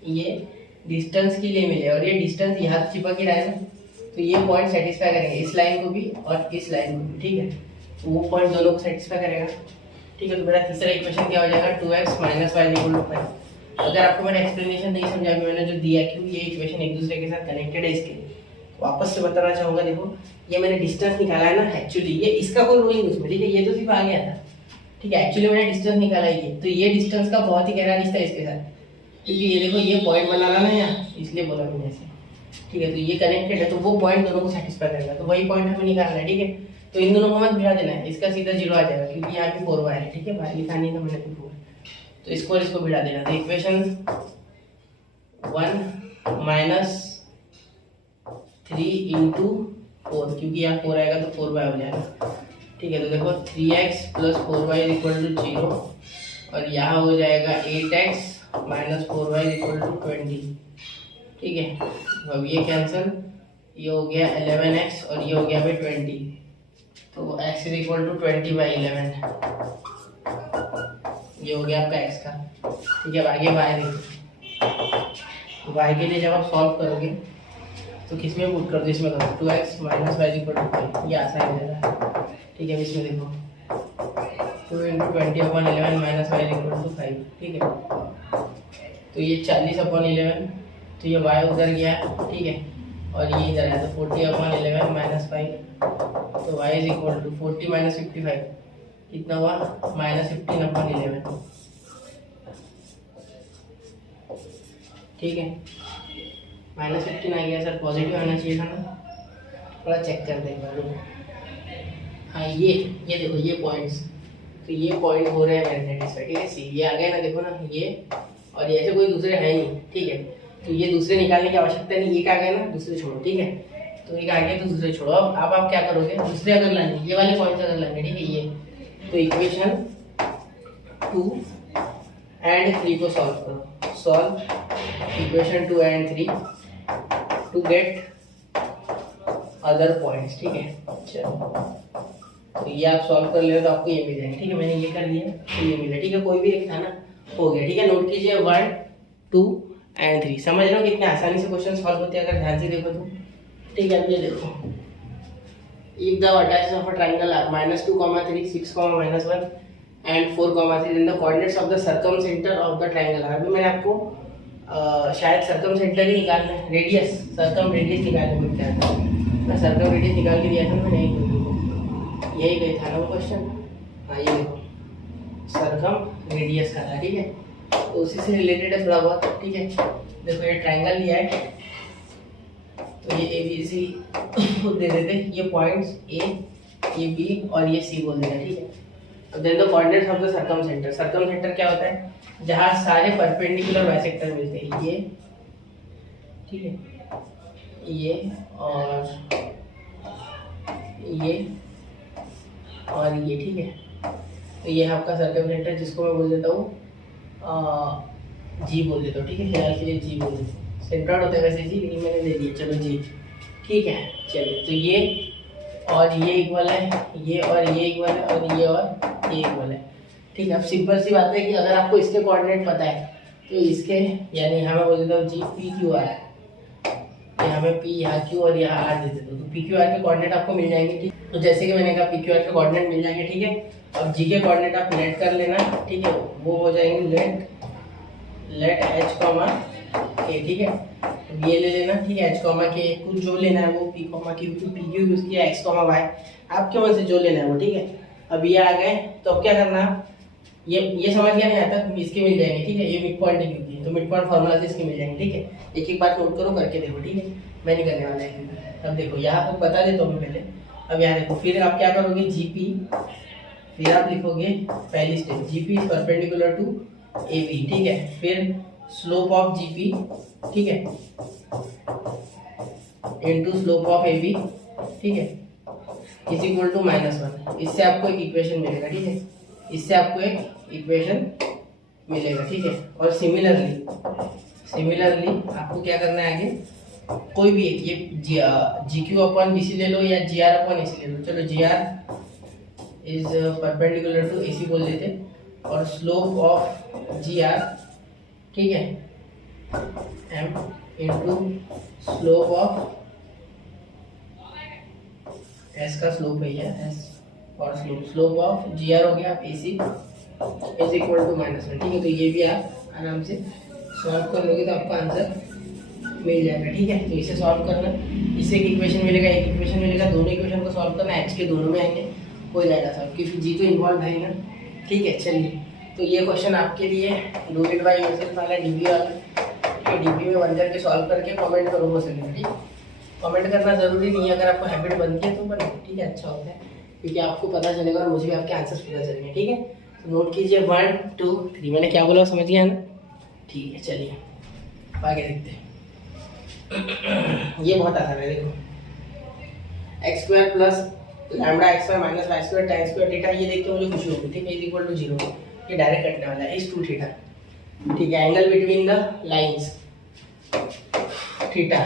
ये डिस्टेंस के लिए मिले, और ये डिस्टेंस यहाँ चिपक ही रहा है ना, तो ये पॉइंट सेटिस्फाई करेंगे इस लाइन को भी और इस लाइन को भी, ठीक है। तो वो पॉइंट दोनों को सेटिस्फाई करेगा, ठीक है। तो मेरा तीसरा इक्वेशन क्या हो जाएगा, 2x - y = 5। अगर आपको मैंने एक्सप्लेनेशन नहीं समझा कि मैंने जो दिया क्यों ये इक्वेशन एक दूसरे के साथ कनेक्टेड है, इसके वापस से बताना चाहूँगा। देखो ये मैंने डिस्टेंस निकाला है ना, एक्चुअली ये इसका कोई रोल नहीं उसमें, ठीक है। ये तो सिर्फ आ गया था, ठीक है। एक्चुअली मैंने डिस्टेंस निकाला ये, तो ये डिस्टेंस का बहुत ही गहरा रिश्ता है इसके साथ, क्योंकि ये देखो ये पॉइंट बनाना ना यहाँ, इसलिए बोला मैंने ऐसे, ठीक है। तो ये कनेक्टेड है, तो वो पॉइंट दोनों को सेटिस्फाई करेगा, तो वही पॉइंट हमें निकालना है, ठीक है। तो इन दोनों को मत भिड़ा देना है, इसका सीधा 0 आ जाएगा, क्योंकि यहाँ पे 4y है, ठीक है। भाई लिखा नहीं था मैंने तो 4, तो इसको और इसको भिड़ा देना। तो इक्वेशन 1 -3 × 4, क्योंकि यहाँ 4 आएगा तो 4y हो जाएगा, ठीक है। तो देखो 3x + 4y = 0, और यहाँ हो जाएगा 8x - 4y = 20, ठीक है। अब ये कैंसिल, ये हो गया 11x और ये हो गया भाई 20, तो x = 20/11, ये हो गया आपका x का, ठीक है। अब आगे y देखो, y के लिए जब आप सॉल्व करोगे तो किस में पुट कर दो, इसमें करो 2x - y = 5, ये आसान हो जाएगा, ठीक है। इसमें देखो 2 × 20/11 - y = 5, ठीक है। तो ये 40/11, तो ये y उधर गया, ठीक है, और ये इधर आया, तो 40/11 - 5, तो y = 40 - 55 कितना हुआ, -15/11, ठीक है। -15 आ गया सर, पॉजिटिव आना चाहिए था ना, थोड़ा चेक कर दे एक बार। हाँ ये देखो ये पॉइंट्स, तो ये पॉइंट हो रहे हैं मेरे सेटिस्फाई, ठीक है। सी ये आ गया ना, देखो ना ये, और ये ऐसे कोई दूसरे है नहीं, ठीक है। तो ये दूसरे निकालने की आवश्यकता नहीं, एक आ गया ना, दूसरे छोड़ो, ठीक है। तो एक आ गया तो दूसरे छोड़ो। अब आप क्या करोगे, दूसरे अगर लाने, ये वाले पॉइंट अगर लाने, ठीक है। ये तो इक्वेशन 2 और 3 को सॉल्व करो, सॉल्व इक्वेशन 2 और 3 टू गेट अदर पॉइंट्स, ठीक है। चलो तो ये आप सॉल्व कर ले तो आपको ये मिल जाएगा, ठीक है। मैंने ये कर दिया तो ये मिला, ठीक है। कोई भी एक था ना, हो गया, ठीक है। नोट कीजिए 1 2 और 3, समझ रहे हो कितने आसानी से क्वेश्चन सॉल्व होते हैं अगर ध्यान से देखो तो, ठीक है। अब ये देखो, if the vertices of a triangle are -2, 3, 6, -1 and 4,3 in the coordinates of the circumcentre of the triangle. अभी मैंने आपको शायद सर्कम सेंटर ही निकालना है, रेडियस, सर्कम रेडियस निकालने को क्या था, मैं सर्कम रेडियस निकाल के दिया था, मैं नहीं, यही गई था ना वो क्वेश्चन। हाँ ये देखो सर्कम रेडियस का था, ठीक है, तो उसी से रिलेटेड है थोड़ा बहुत, ठीक है। देखो ये ट्रायंगल लिया है, तो ये ए बी सी दे देते, ये पॉइंट्स ए बी और ये सी बोल देना, ठीक है। अब then the coordinates of the circumcentre. Circumcentre क्या होता है, जहाँ सारे परपेंडिकुलर बाइसेक्टर मिलते हैं, ये ठीक है, ये और ये ठीक है। तो ये है आपका सर्कम सेंटर, जिसको मैं बोल देता हूँ जी बोल देता हूँ, ठीक है, फिलहाल के लिए जी बोल देता हूँ। सेंटर्ड होता है वैसे जी, लेकिन मैंने दे दिया, चलो जी, ठीक है। चलिए तो ये और ये इक्वल है, ये और ये इक्वल है, और ये और ये इक्वल है, ठीक है। अब सिंपल सी बात है कि अगर आपको इसके कोऑर्डिनेट पता है तो इसके, यानी यहाँ मैं बोल देता हूँ जी पी क्यू आर, यहाँ मैं पी, यहाँ क्यू और यहाँ आर दे देता हूँ, तो पी क्यू आर के कोऑर्डिनेट आपको मिल जाएंगे, ठीक। तो जैसे कि मैंने कहा पी क्यू आर के कोऑर्डिनेट मिल जाएंगे, ठीक है। अब जी के कोऑर्डिनेट आप लेट कर लेना, ठीक है, वो हो जाएंगे लेट एच कॉमा ए, ठीक है। अब ये ले लेना, ठीक है, एच कॉमा के कुछ जो लेना है वो P comma Q, P Q use किया, एक्स कॉमा वाई आपके मन से जो लेना है वो, ठीक है। अब ये आ गए, तो अब क्या करना, ये समझ गया नहीं आता, इसके मिल जाएंगे, ठीक है, ये मिड पॉइंट है क्योंकि, तो मिड पॉइंट फार्मूला से इसके मिल जाएंगे, ठीक है। एक एक बात नोट करो, करके देखो, ठीक है, मैं नहीं करने वाला है। अब देखो यहाँ पर बता देता हूँ मैं पहले, अब यहाँ देखो, फिर आप क्या करोगे, जी पी, फिर आप लिखोगे पहली step, G P is perpendicular to A B, ठीक है, फिर स्लोप ऑफ जी पी, ठीक है, into slope of A B, ठीक है, इज इक्वल टू -1। इससे आपको एक इक्वेशन मिलेगा, ठीक है, इससे आपको एक इक्वेशन मिलेगा, ठीक है। और सिमिलरली आपको क्या करना है आगे, कोई भी एक, ये जी क्यू अपन बीसी ले लो या जी आर अपन एसी ले लो, चलो G R is perpendicular to AC बोल देते, और स्लोप ऑफ जी आर, ठीक है, M into slope of S का स्लोप है, एस और स्लोप ऑफ जी आर हो गया आप एसी इज इक्वल टू -1, ठीक है। तो ये भी आप आराम से सॉल्व कर लोगे तो आपका आंसर मिल जाएगा, ठीक है। तो इसे सॉल्व करना, इससे एक इक्वेशन मिलेगा, एक इक्वेशन मिलेगा, दोनों इक्वेशन को सॉल्व करना, एच के दोनों में आएंगे, हो जाएगा सॉल्व, क्योंकि जी तो इन्वॉल्व है ना, ठीक है। चलिए तो ये क्वेश्चन आपके लिए डू इट बाय योरसेल्फ वाला डीबी वाला, डीबी में वन करके सॉल्व करके कमेंट करो हो सके, ठीक है। कमेंट करना जरूरी नहीं है, अगर आपको हैबिट बनती है तो बनो, ठीक है, अच्छा होता है, क्योंकि आपको पता चलेगा और मुझे भी आपके आंसर्स पता चलेंगे, ठीक है। तो नोट कीजिए 1 2 3, मैंने क्या बोला समझ गया ना, ठीक है। चलिए आगे देखते हैं। ये बहुत आसान है, देखो x square plus lambda x y minus y square tan square theta, ये देख के मुझे खुशी होगी, ठीक है, इज इक्वल टू 0, ये डायरेक्ट कटने वाला है, इज 2 थीटा, ठीक है, angle between the lines theta,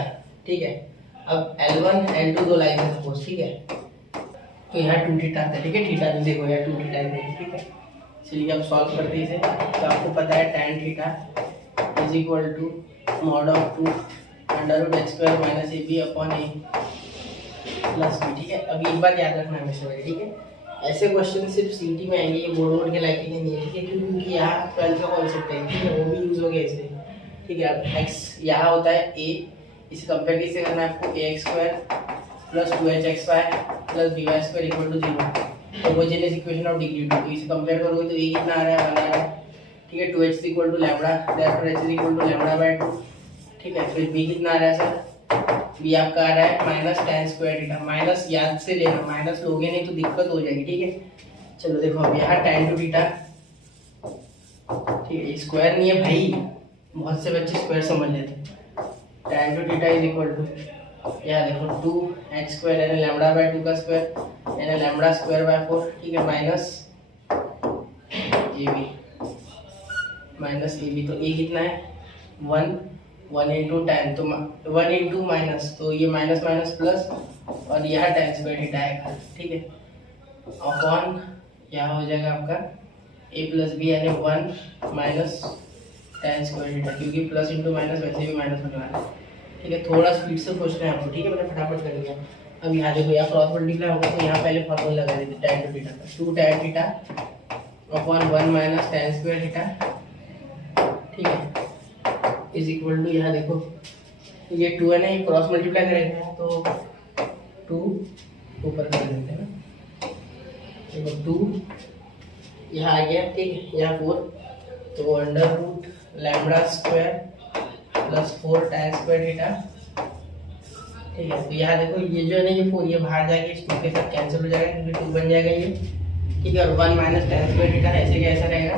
ठीक है। अब L1 L2 दो लाइन है सपोज, ठीक है, तो यहाँ 2 थीटा आता है, ठीक है, थीटा भी देखो यहाँ 2 थीटा है, ठीक है। चलिए अब सॉल्व करते हैं इसे, तो आपको पता है tan theta is equal to mod of 2 under root x square minus A B upon A plus B, ठीक है। अब एक बात याद रखना हमेशा मेरे, ठीक है, ऐसे क्वेश्चन सिर्फ सीटी में आएंगे, ये बोर्ड के लायक नहीं है, ठीक है, क्योंकि यहाँ 12th का कॉन्सेप्ट है, ठीक है, वो भी यूज हो गया इससे, ठीक है। अब एक्स यहाँ होता है ए, इसे कंपेयर किससे करना है आपको, A X square plus 2h Y plus B Y square equal to 0, homogeneous equation of degree 2, तो इसे कंपेयर करोगे तो ए कितना आ रहा है, 1 आ रहा है, ठीक है, 2h equal to lambda, therefore h equal to λ/2, ठीक है। फिर b कितना आ रहा है सर, b आपका आ रहा है minus tan square theta, minus याद से लेना, माइनस लोगे नहीं तो दिक्कत हो जाएगी, ठीक है। चलो देखो अब यहाँ tan टू थीटा, ठीक है, स्क्वायर नहीं है भाई, बहुत से बच्चे स्क्वायर समझ लेते हैं, tan two theta is equal to, यहाँ देखो 2h स्क्वायर यानी λ/2 का स्क्वायर यानी लैम्डा स्क्वायर बाय 4, ठीक है, माइनस ए बी, तो ए कितना है 1 इंटू tan, तो 1 इंटू माइनस, तो ये माइनस माइनस प्लस, और यहाँ tan स्क्वायर थीटा आएगा, ठीक है, अपॉन यहाँ हो जाएगा आपका a प्लस बी यानी 1 माइनस tan स्क्वायर थीटा, क्योंकि प्लस इंटू माइनस वैसे भी माइनस होने वाला है, ठीक है। थोड़ा स्पीड से सोचना है आपको, ठीक है, मैंने फटाफट कर लिया। अब यहाँ देखो यहाँ क्रॉस मल्टीप्लाई होगा, तो यहाँ पहले फॉर्मूला लगा देते tan टू थीटा का, 2 tan theta upon 1 minus tan square theta, ठीक है, इज इक्वल टू, यहाँ देखो ये 2 है ना, ये क्रॉस मल्टीप्लाई करेंगे तो 2 ऊपर कर देते हैं ना, देखो 2 यहाँ आ गया, ठीक है, यहाँ 4, तो under root lambda square plus 4 tan square theta, ठीक है। तो यहाँ देखो ये जो है ना, ये 4 ये बाहर जाके इस 2 के साथ कैंसिल हो जाएगा क्योंकि 2 बन जाएगा ये, ठीक है, और 1 माइनस tan स्क्वायर थीटा ऐसे कैसा रहेगा,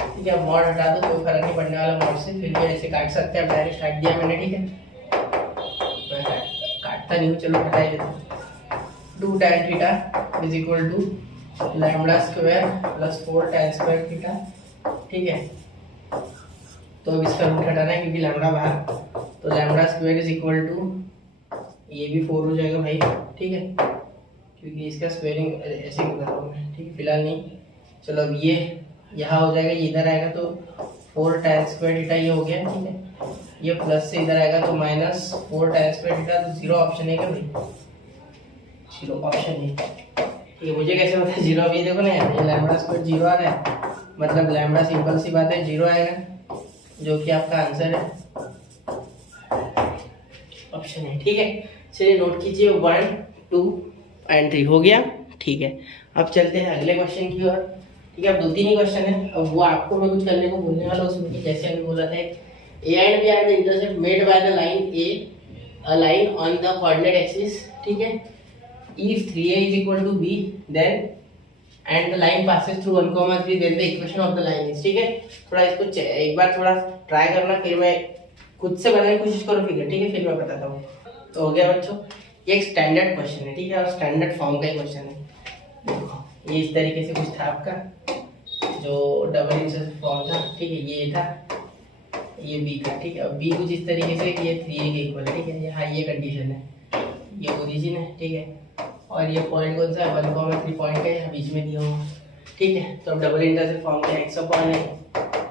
ठीक है, मॉड हटा दो, कोई फर्क नहीं पड़ने वाला मॉड से, फिर भी ऐसे काट सकते हैं, डायरेक्ट काट दिया मैंने, ठीक है, काटता नहीं हूँ, चलो हटा ही देते हैं। 2 tan theta is equal to lambda square plus 4 tan square theta, ठीक है। तो अब इसका रूट हटाना है क्योंकि लैम्बडा बाहर, तो lambda square is equal to, ये भी 4 हो जाएगा भाई, ठीक है, क्योंकि इसका स्क्वायरिंग ऐसे ही कर रहा हूँ मैं, ठीक है, फिलहाल नहीं। चलो अब ये यहाँ हो जाएगा, ये इधर आएगा तो 4 tan स्क्वायर थीटा ये हो गया, ठीक है, ये प्लस से इधर आएगा तो माइनस 4 tan स्क्वायर थीटा, तो 0 ऑप्शन है क्या भाई, 0 ऑप्शन है, ये मुझे कैसे पता है 0, अब ये देखो ना यार, ये लैम्बडा स्क्वायर 0 आ रहा है, मतलब लैम्बडा सिंपल सी बात है 0 आएगा, जो कि आपका आंसर है ऑप्शन है, ठीक है। चलिए नोट कीजिए 1 2 एंड 3 हो गया, ठीक है। अब चलते हैं अगले क्वेश्चन की ओर, ठीक है। अब 2-3 ही क्वेश्चन है, अब वो आपको मैं कुछ करने को बोलने वाला हूँ उसमें कि जैसे अभी बोला था A and B are the intercept made by the line A, a line on the coordinate axis, ठीक है, if 3a is equal to b then and the line passes through 1,3 then the equation of the line is, ठीक है। थोड़ा इसको एक बार थोड़ा try करना, फिर मैं खुद से बनाने की कोशिश करो फिगर, ठीक है, फिर मैं बताता हूँ। तो हो गया बच्चों, ये एक स्टैंडर्ड क्वेश्चन है, ठीक है, और स्टैंडर्ड फॉर्म का ही क्वेश्चन है। देखो ये इस तरीके से कुछ था आपका जो डबल इंटरसेप्ट फॉर्म था, ठीक है, ये था, ये बी था, ठीक है। अब बी कुछ इस तरीके से ये 3a के इक्वल है, ठीक है, यहाँ ये कंडीशन है, ये ओरिजिन है, ठीक है, और ये पॉइंट कौन सा है 1,3 पॉइंट का यहाँ बीच में दिया हुआ, ठीक है। तो अब डबल इंटरसेप्ट फॉर्म में x अपॉन a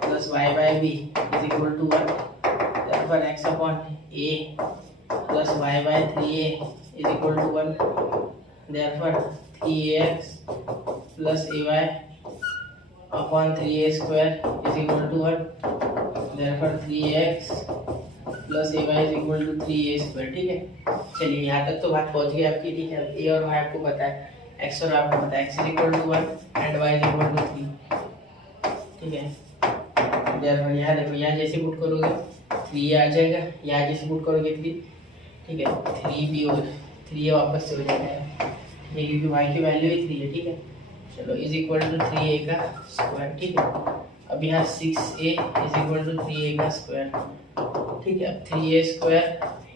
plus y by b is equal to 1, therefore x अपॉन a plus y by 3a is equal to 1, therefore 3ax plus ay upon 3a square is equal to 1, therefore 3x plus A Y is equal to 3a square, ठीक है। चलिए यहाँ तक तो बात पहुँच गई आपकी, ठीक है। ए और वाई आपको पता है, एक्स और आपको पता है, x is equal to 1 and y is equal to 3, ठीक है। यहाँ देखो, यहाँ जैसे पुट करोगे 3 आ जाएगा, यहाँ जैसे पुट करोगे 3, ठीक है, 3 भी हो, 3 वापस से हो जाएगा, ठीक है, क्योंकि वाई की वैल्यू ही 3 है, ठीक है। चलो इज इक्वल टू 3a का स्क्वायर, ठीक है। अब यहाँ 6a is equal to 3a का स्क्वायर, ठीक है। 3a square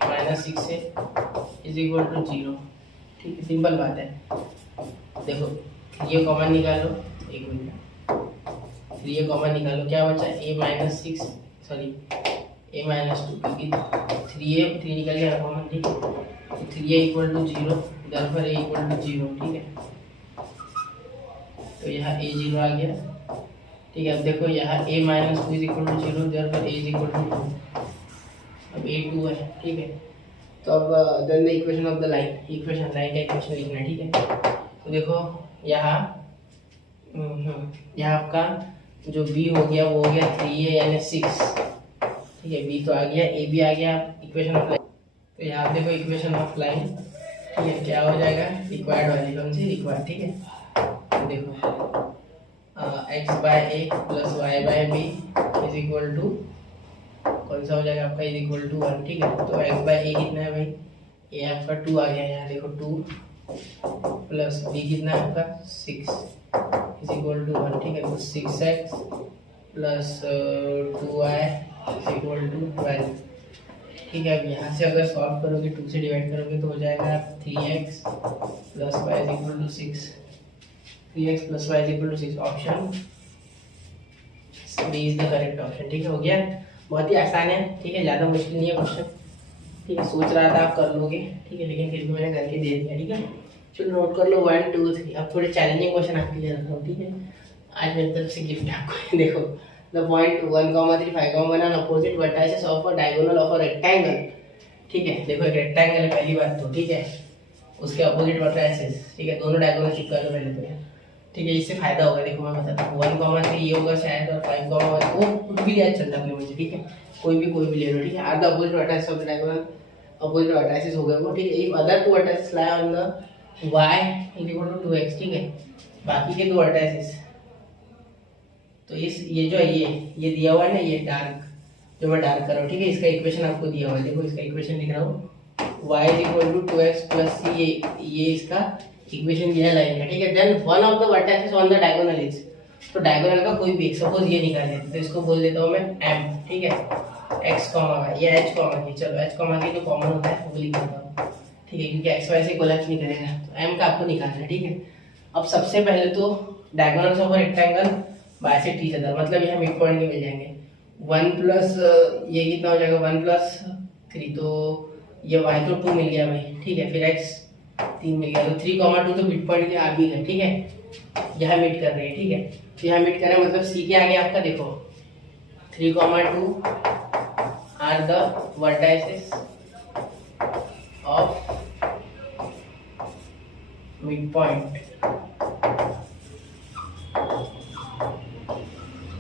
minus 6a is equal to 0, ठीक है, सिंपल बात है। देखो 3a कॉमन निकालो, एक मिनट, 3a कॉमन निकालो, क्या बचा a minus 6, sorry a minus 2, क्योंकि 3 निकल गया कॉमन, ठीक है। तो 3a equal to 0, therefore a equal to 0, ठीक है। तो यहाँ a 0 आ गया, ठीक है। अब देखो यहाँ a minus 2 is equal to 0, therefore a is equal to 2, अब a 2 है, ठीक है। तो अब then the equation of the line, equation line का इक्वेशन लिखना है, ठीक है। तो देखो यहाँ आपका जो b हो गया वो हो गया 3a यानी 6, ठीक है, b तो आ गया, a भी आ गया, इक्वेशन ऑफ लाइन। तो यहाँ आप देखो इक्वेशन ऑफ लाइन, ठीक है, क्या हो जाएगा, रिक्वायर्ड वाली कौन सी, रिक्वायर्ड, ठीक है। तो देखो x by a plus y by b is equal to कौन सा हो जाएगा आपका, इज इक्वल टू 1, ठीक है। तो x बाय a कितना है भाई, a आपका 2 आ गया, यहाँ देखो 2 प्लस b कितना है आपका 6 इज इक्वल टू 1, ठीक है। तो 6x plus 2y is equal to 12, ठीक है। अब यहाँ से अगर सॉल्व करोगे 2 से डिवाइड करोगे तो हो जाएगा 3x plus y is equal to 6, 3x plus y is equal to 6, option B is the correct option, ठीक है। हो गया, बहुत ही आसान है, ठीक है, ज़्यादा मुश्किल नहीं है क्वेश्चन, ठीक है। सोच रहा था आप कर लोगे, ठीक है, लेकिन फिर भी मैंने करके दे दिया, ठीक है। चलो नोट कर लो 1 2 3। अब थोड़े चैलेंजिंग क्वेश्चन आपके लिए रख रहा हूँ, ठीक है। आज मेरी तरफ से गिफ्ट आपको, देखो the point 1,3 5,1 N opposite vertices of a diagonal of a rectangle, ठीक है। देखो एक रेक्टेंगल है पहली बात तो, ठीक है, उसके अपोजिट वर्टाइसेस, ठीक है, दोनों डायगोनल चिपका दो पहले तो, ठीक ठीक है, इससे फायदा होगा। देखो मैं बताता हूँ, 1,3 ये होगा शायद, और 5,1 वो कुछ भी याद चलता है मुझे, ठीक है, कोई भी ले लो, ठीक है। Are the opposite vertices of the diagonal, opposite vertices हो गए वो, ठीक है। If other two vertices lie on the y is equal to 2x, ठीक है, बाकी के दो वर्टाइसेस, तो इस ये जो है ये दिया हुआ है ना, ये डार्क जो मैं डार्क कर रहा हूँ, ठीक है, इसका इक्वेशन आपको दिया हुआ है। देखो इसका इक्वेशन लिख रहा हूँ, y is equal to 2x plus c, ये इसका इक्वेशन दिया है लाइन का, ठीक है। Then one of the vertices on the diagonal is, तो डायगोनल का कोई भी, सपोज ये निकाल लेते हैं, तो इसको बोल देता हूँ मैं m, ठीक है, x ये h की, चलो h की जो कॉमन होता है वो लिख देता हूँ, ठीक है, क्योंकि x y से कोलैप्स नहीं करेगा, तो m का आपको निकालना है, ठीक है। अब सबसे पहले तो diagonals of a rectangle bisect each other, मतलब यहाँ मिड पॉइंट मिल जाएंगे। 1 प्लस ये कितना हो जाएगा, 1 प्लस 3, तो ये y तो 2 मिल गया भाई, ठीक है, फिर x 3 मिल गया, तो 3,2 तो मिड पॉइंट के आ भी गए, ठीक है, यहाँ मीट कर रहे हैं, ठीक है। तो यहाँ मीट कर रहे हैं मतलब c के आगे आपका देखो 3,2 are the vertices of mid point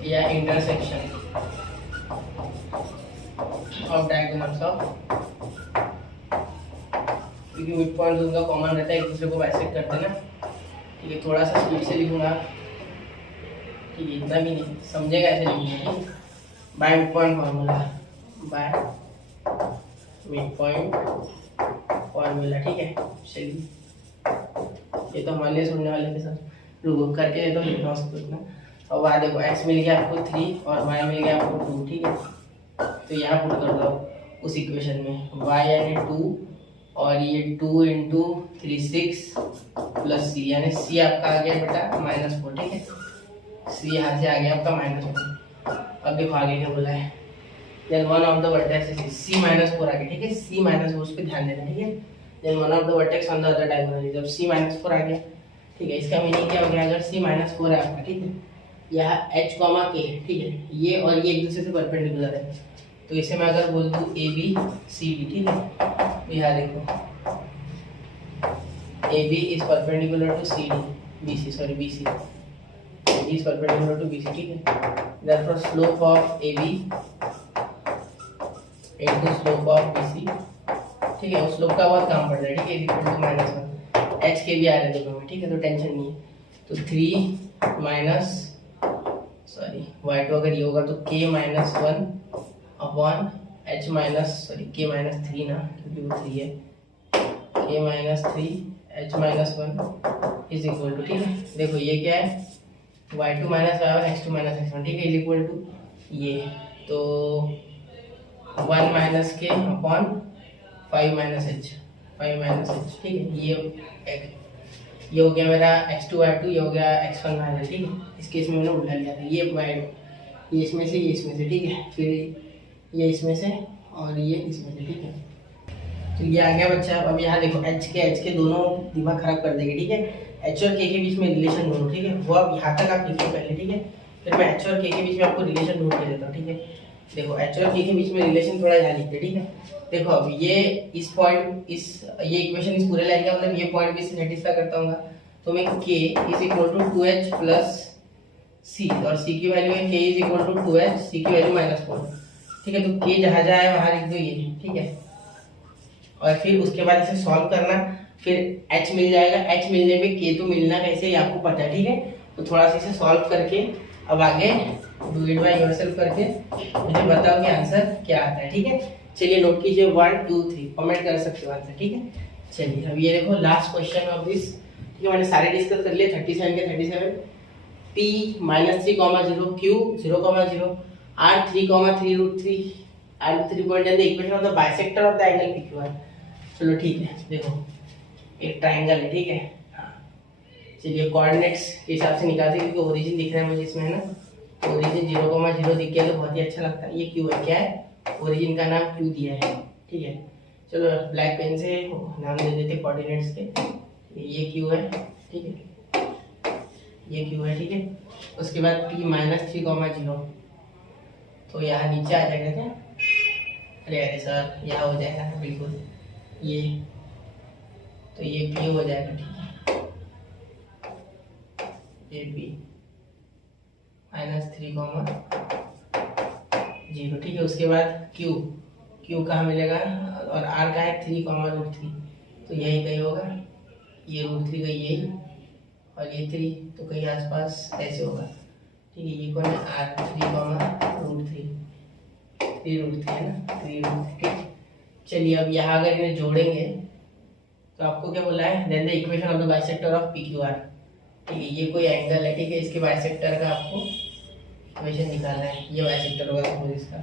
या इंटरसेक्शन ऑफ डायगोनल्स ऑफ, क्योंकि मिड पॉइंट उनका कॉमन रहता है, एक दूसरे को बाइसेक्ट करते हैं ना, ठीक है। थोड़ा सा स्पीड से लिखूंगा, ठीक है, इतना भी नहीं, समझेगा ऐसे लिखूंगा, bye mid point formula, bye mid point formula, ठीक है। चलिए ये तो हमारे लिए सुनने वाले के साथ रुको करके ये तो लिखना उसको इतना। अब आ देखो x मिल गया आपको 3 और y मिल गया आपको 2, ठीक है, तो यहाँ पुट कर दो उस इक्वेशन में, y यानी 2 और ये 2 इंटू 3 6 प्लस c, यानी c आपका आ गया बेटा -4, ठीक है, c यहाँ से आ गया आपका -4। अब देखो आगे क्या बोला है, then one of the vertex c -4 आ गया, ठीक है, c -4 उस पर ध्यान देना, ठीक है। Then one of the vertex on the other diagonal, जब c -4 आ गया, ठीक है, इसका मीनिंग क्या हो गया, अगर c -4 है आपका, ठीक है, यह h, k, ठीक है, ये और ये एक दूसरे से परपेंडिकुलर है, तो इसे मैं अगर बोल दूं ए बी सी डी, ठीक है, तो यहाँ देखो A B is perpendicular to C D, B C sorry B C is perpendicular to B C, ठीक है। Therefore slope of A B into slope of B C, ठीक है, उस स्लोप का बहुत काम पड़ रहा है, ठीक है, इक्वल टू -1, एच के भी आ रहे दोनों में, ठीक है, तो टेंशन नहीं है। तो 3 माइनस सॉरी y2 अगर ये होगा तो k -1 अपॉन h k -3 ना, क्योंकि वो 3 है, k -3 h -1 is equal to, ठीक है, देखो ये क्या है, y2 minus y1 x2 minus x1, ठीक है, इज इक्वल टू ये, तो 1 माइनस के अपॉन 5 माइनस h, ठीक है, ये हो गया मेरा x2 y2, ये हो गया x1 y1, ठीक है। इस केस में मैंने उल्टा लिया था, ये इसमें से ये इसमें से, ठीक है, फिर ये इसमें से और ये इसमें से, ठीक है, तो ये आ गया बच्चा। अब यहाँ देखो h के दोनों दिमाग खराब कर देंगे, ठीक है, h और k के बीच में रिलेशन ढूंढो, ठीक है, वो अब यहाँ तक आप लिखिए पहले, ठीक है, फिर मैं h और k के बीच में आपको रिलेशन ढूंढ के देता हूँ, ठीक है। देखो h और k के बीच में रिलेशन थोड़ा यहाँ लिखते, ठीक है। देखो अब ये इस पॉइंट ये इक्वेशन इस पूरे लाइन का मतलब ये पॉइंट भी सेटिस्फाई करता हूँ, तो मैं k is equal to 2h plus c, और c की वैल्यू है k is equal to 2h, c की वैल्यू -4, ठीक है, तो k जहाँ जहाँ है वहाँ लिख दो ये, ठीक है, और फिर उसके बाद इसे सॉल्व करना, फिर h मिल जाएगा, h मिलने पे k तो मिलना कैसे ये आपको पता है, ठीक है, तो थोड़ा सा इसे सॉल्व करके अब आगे डू इट बाय योरसेल्फ करके मुझे बताओ कि आंसर क्या आता है, ठीक है। चलिए नोट कीजिए 1 2 3, कमेंट कर सकते हो आंसर, ठीक है। चलिए अब ये देखो लास्ट क्वेश्चन ऑफ दिस, ठीक है, मैंने सारे डिस्कस कर लिए 37 के 37, p -3, 0 q 0, r 3, √3 r 3 point and the equation of the bisector of the angle pqr। चलो ठीक है, देखो एक ट्रायंगल है, ठीक है, हाँ, चलिए कोऑर्डिनेट्स के हिसाब से निकालते हैं, क्योंकि ओरिजिन दिख रहा है मुझे इसमें, है ना, तो ओरिजिन 0, 0 दिख गया तो बहुत ही अच्छा लगता है। ये क्यों है, क्या है, ओरिजिन का नाम क्यों दिया है, ठीक है। चलो ब्लैक पेन से नाम दे देते कोऑर्डिनेट्स के, ये क्यों है, ठीक है, ये क्यों है, ठीक है। उसके बाद p -3, 0, तो यहाँ नीचे आ जाएगा क्या, अरे सर यहाँ हो जाएगा बिल्कुल ये, तो ये p हो जाएगा, ठीक है, ए बी -3, 0, ठीक है। उसके बाद क्यू, क्यू कहाँ मिलेगा और आर का है 3, तो यही कहीं होगा, ये √3 कहीं यही और ये 3 तो कहीं आसपास ऐसे होगा, ठीक है। ये कौन है R3, 3 √3 है ना, 3 √3। चलिए अब यहाँ अगर इन्हें जोड़ेंगे तो आपको क्या बोला है, then the equation of the bisector of PQR, ठीक है। ये कोई एंगल है, ठीक है, इसके बाइसेक्टर का आपको इक्वेशन निकालना है। ये बाइसेक्टर होगा सपोज इसका,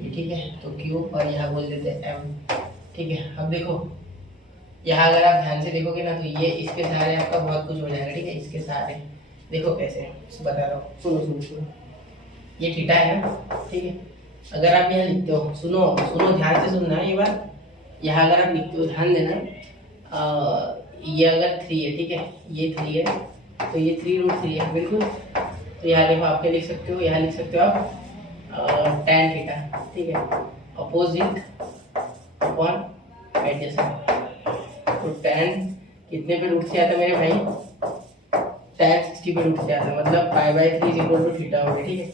ये ठीक है। तो Q और यहाँ बोल देते हैं M, ठीक है। अब देखो यहाँ अगर आप ध्यान से देखोगे ना तो ये इसके सहारे आपका बहुत कुछ हो जाएगा, ठीक है। इसके सहारे देखो कैसे बता रहा हूँ, सुनो, ये थीटा है ना, ठीक है। अगर आप यहाँ लिखते हो, सुनो ध्यान से सुनना ये बात, यहाँ अगर आप लिखते हो ध्यान देना, ये अगर 3 है, ठीक है, ये 3 है तो ये 3 √3 है, बिल्कुल। तो यहाँ देखो आप क्या लिख सकते हो, यहाँ लिख सकते हो आप tan थीटा, ठीक है, अपोजिट अपॉन एडजेसेंट। तो tan कितने पे √3 आता है मेरे भाई, tan 60 पे √3 आता है, मतलब π/3 = थीटा हो गया, ठीक है।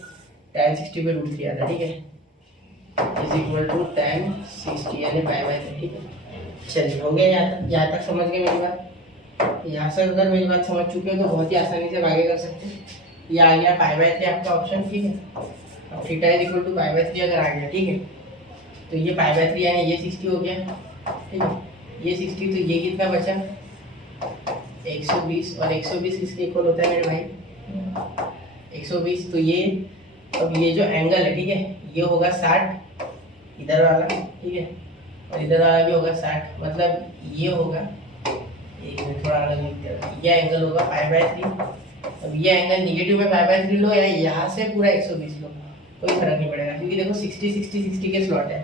tan 60 पे √3 आता है, ठीक है, = tan 60 यानी π/3, ठीक है। चलिए हो गया यहाँ तक समझ गए मेरी बात। यहाँ से अगर मेरी बात समझ चुके हो तो बहुत ही आसानी से आगे कर सकते हैं। ये आ गया π/3 आपका ऑप्शन, ठीक है। अब थीटा = π/3 अगर आ गया, ठीक है, तो ये π/3 यानी ये 60 हो गया, ठीक है। ये 60 तो ये कितना बचा 120, और 120 किसके इक्वल होता है मेरे भाई 120। तो ये अब ये जो एंगल है, ठीक है, ये होगा 60 इधर वाला, ठीक है, और इधर वाला भी होगा 60, मतलब ये होगा, एक मिनट थोड़ा अलग लिखते हैं, ये एंगल होगा π/3। अब ये एंगल निगेटिव में π/3 लो या यहाँ से पूरा 120 लो, कोई फर्क नहीं पड़ेगा, क्योंकि देखो 60 के स्लॉट है।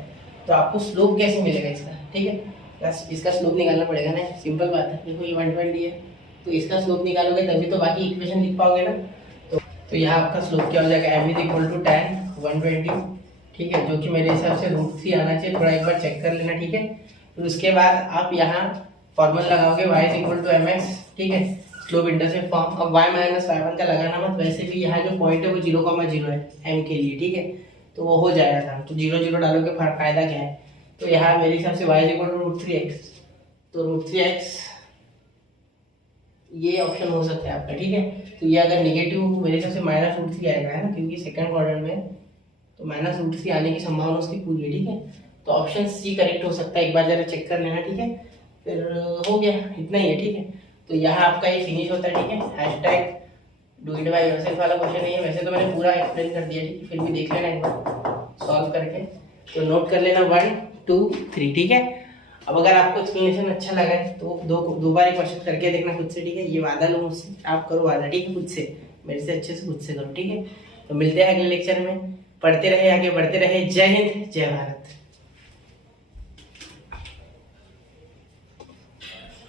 तो आपको स्लोप कैसे मिलेगा इसका, ठीक है, बस इसका स्लोप निकालना पड़ेगा ना, सिंपल बात है। देखो ये 120 है तो इसका स्लोप निकालोगे तभी तो बाकी इक्वेशन लिख पाओगे ना। तो यहाँ आपका स्लोप क्या हो जाएगा, m = tan 120, ठीक है, जो कि मेरे हिसाब से √3 आना चाहिए, थोड़ा एक बार चेक कर लेना, ठीक है। फिर उसके बाद आप यहाँ फॉर्मूला लगाओगे y = mx, ठीक है, स्लोप इंटरसेप्ट फॉर्म। अब y - y1 का लगाना मत, वैसे भी यहाँ जो पॉइंट है वो 0,0 है m के लिए, ठीक है, तो वो हो जाएगा था। तो 0 0 डालोगे फायदा क्या है, तो यहाँ मेरे हिसाब से y = √3x, तो √3x ये ऑप्शन हो सकता है आपका, ठीक है। तो ये अगर निगेटिव मेरे हिसाब से -√3 आएगा, है ना, क्योंकि सेकंड क्वाड्रेंट में तो -√3 आने की संभावना उसकी पूरी है, ठीक है। तो ऑप्शन सी करेक्ट हो सकता है, एक बार जरा चेक कर लेना, ठीक है। फिर हो गया, इतना ही है, ठीक है। तो यहाँ आपका ये फिनिश होता है, ठीक है। #doItByYourself वाला क्वेश्चन नहीं है, वैसे तो मैंने पूरा एक्सप्लेन कर दिया, ठीक है, फिर भी देख लेना एक बार सॉल्व करके, तो नोट कर लेना 1 2 3, ठीक है। अब अगर आपको एक्सप्लेनेशन अच्छा लगा है तो दो बार क्वेश्चन करके देखना खुद से, ठीक है। ये वादा लो मुझसे, आप करो वादा, ठीक है, खुद से, मेरे से अच्छे से खुद से करो, ठीक है। तो मिलते हैं अगले लेक्चर में, पढ़ते रहे, आगे बढ़ते रहे। जय हिंद, जय भारत।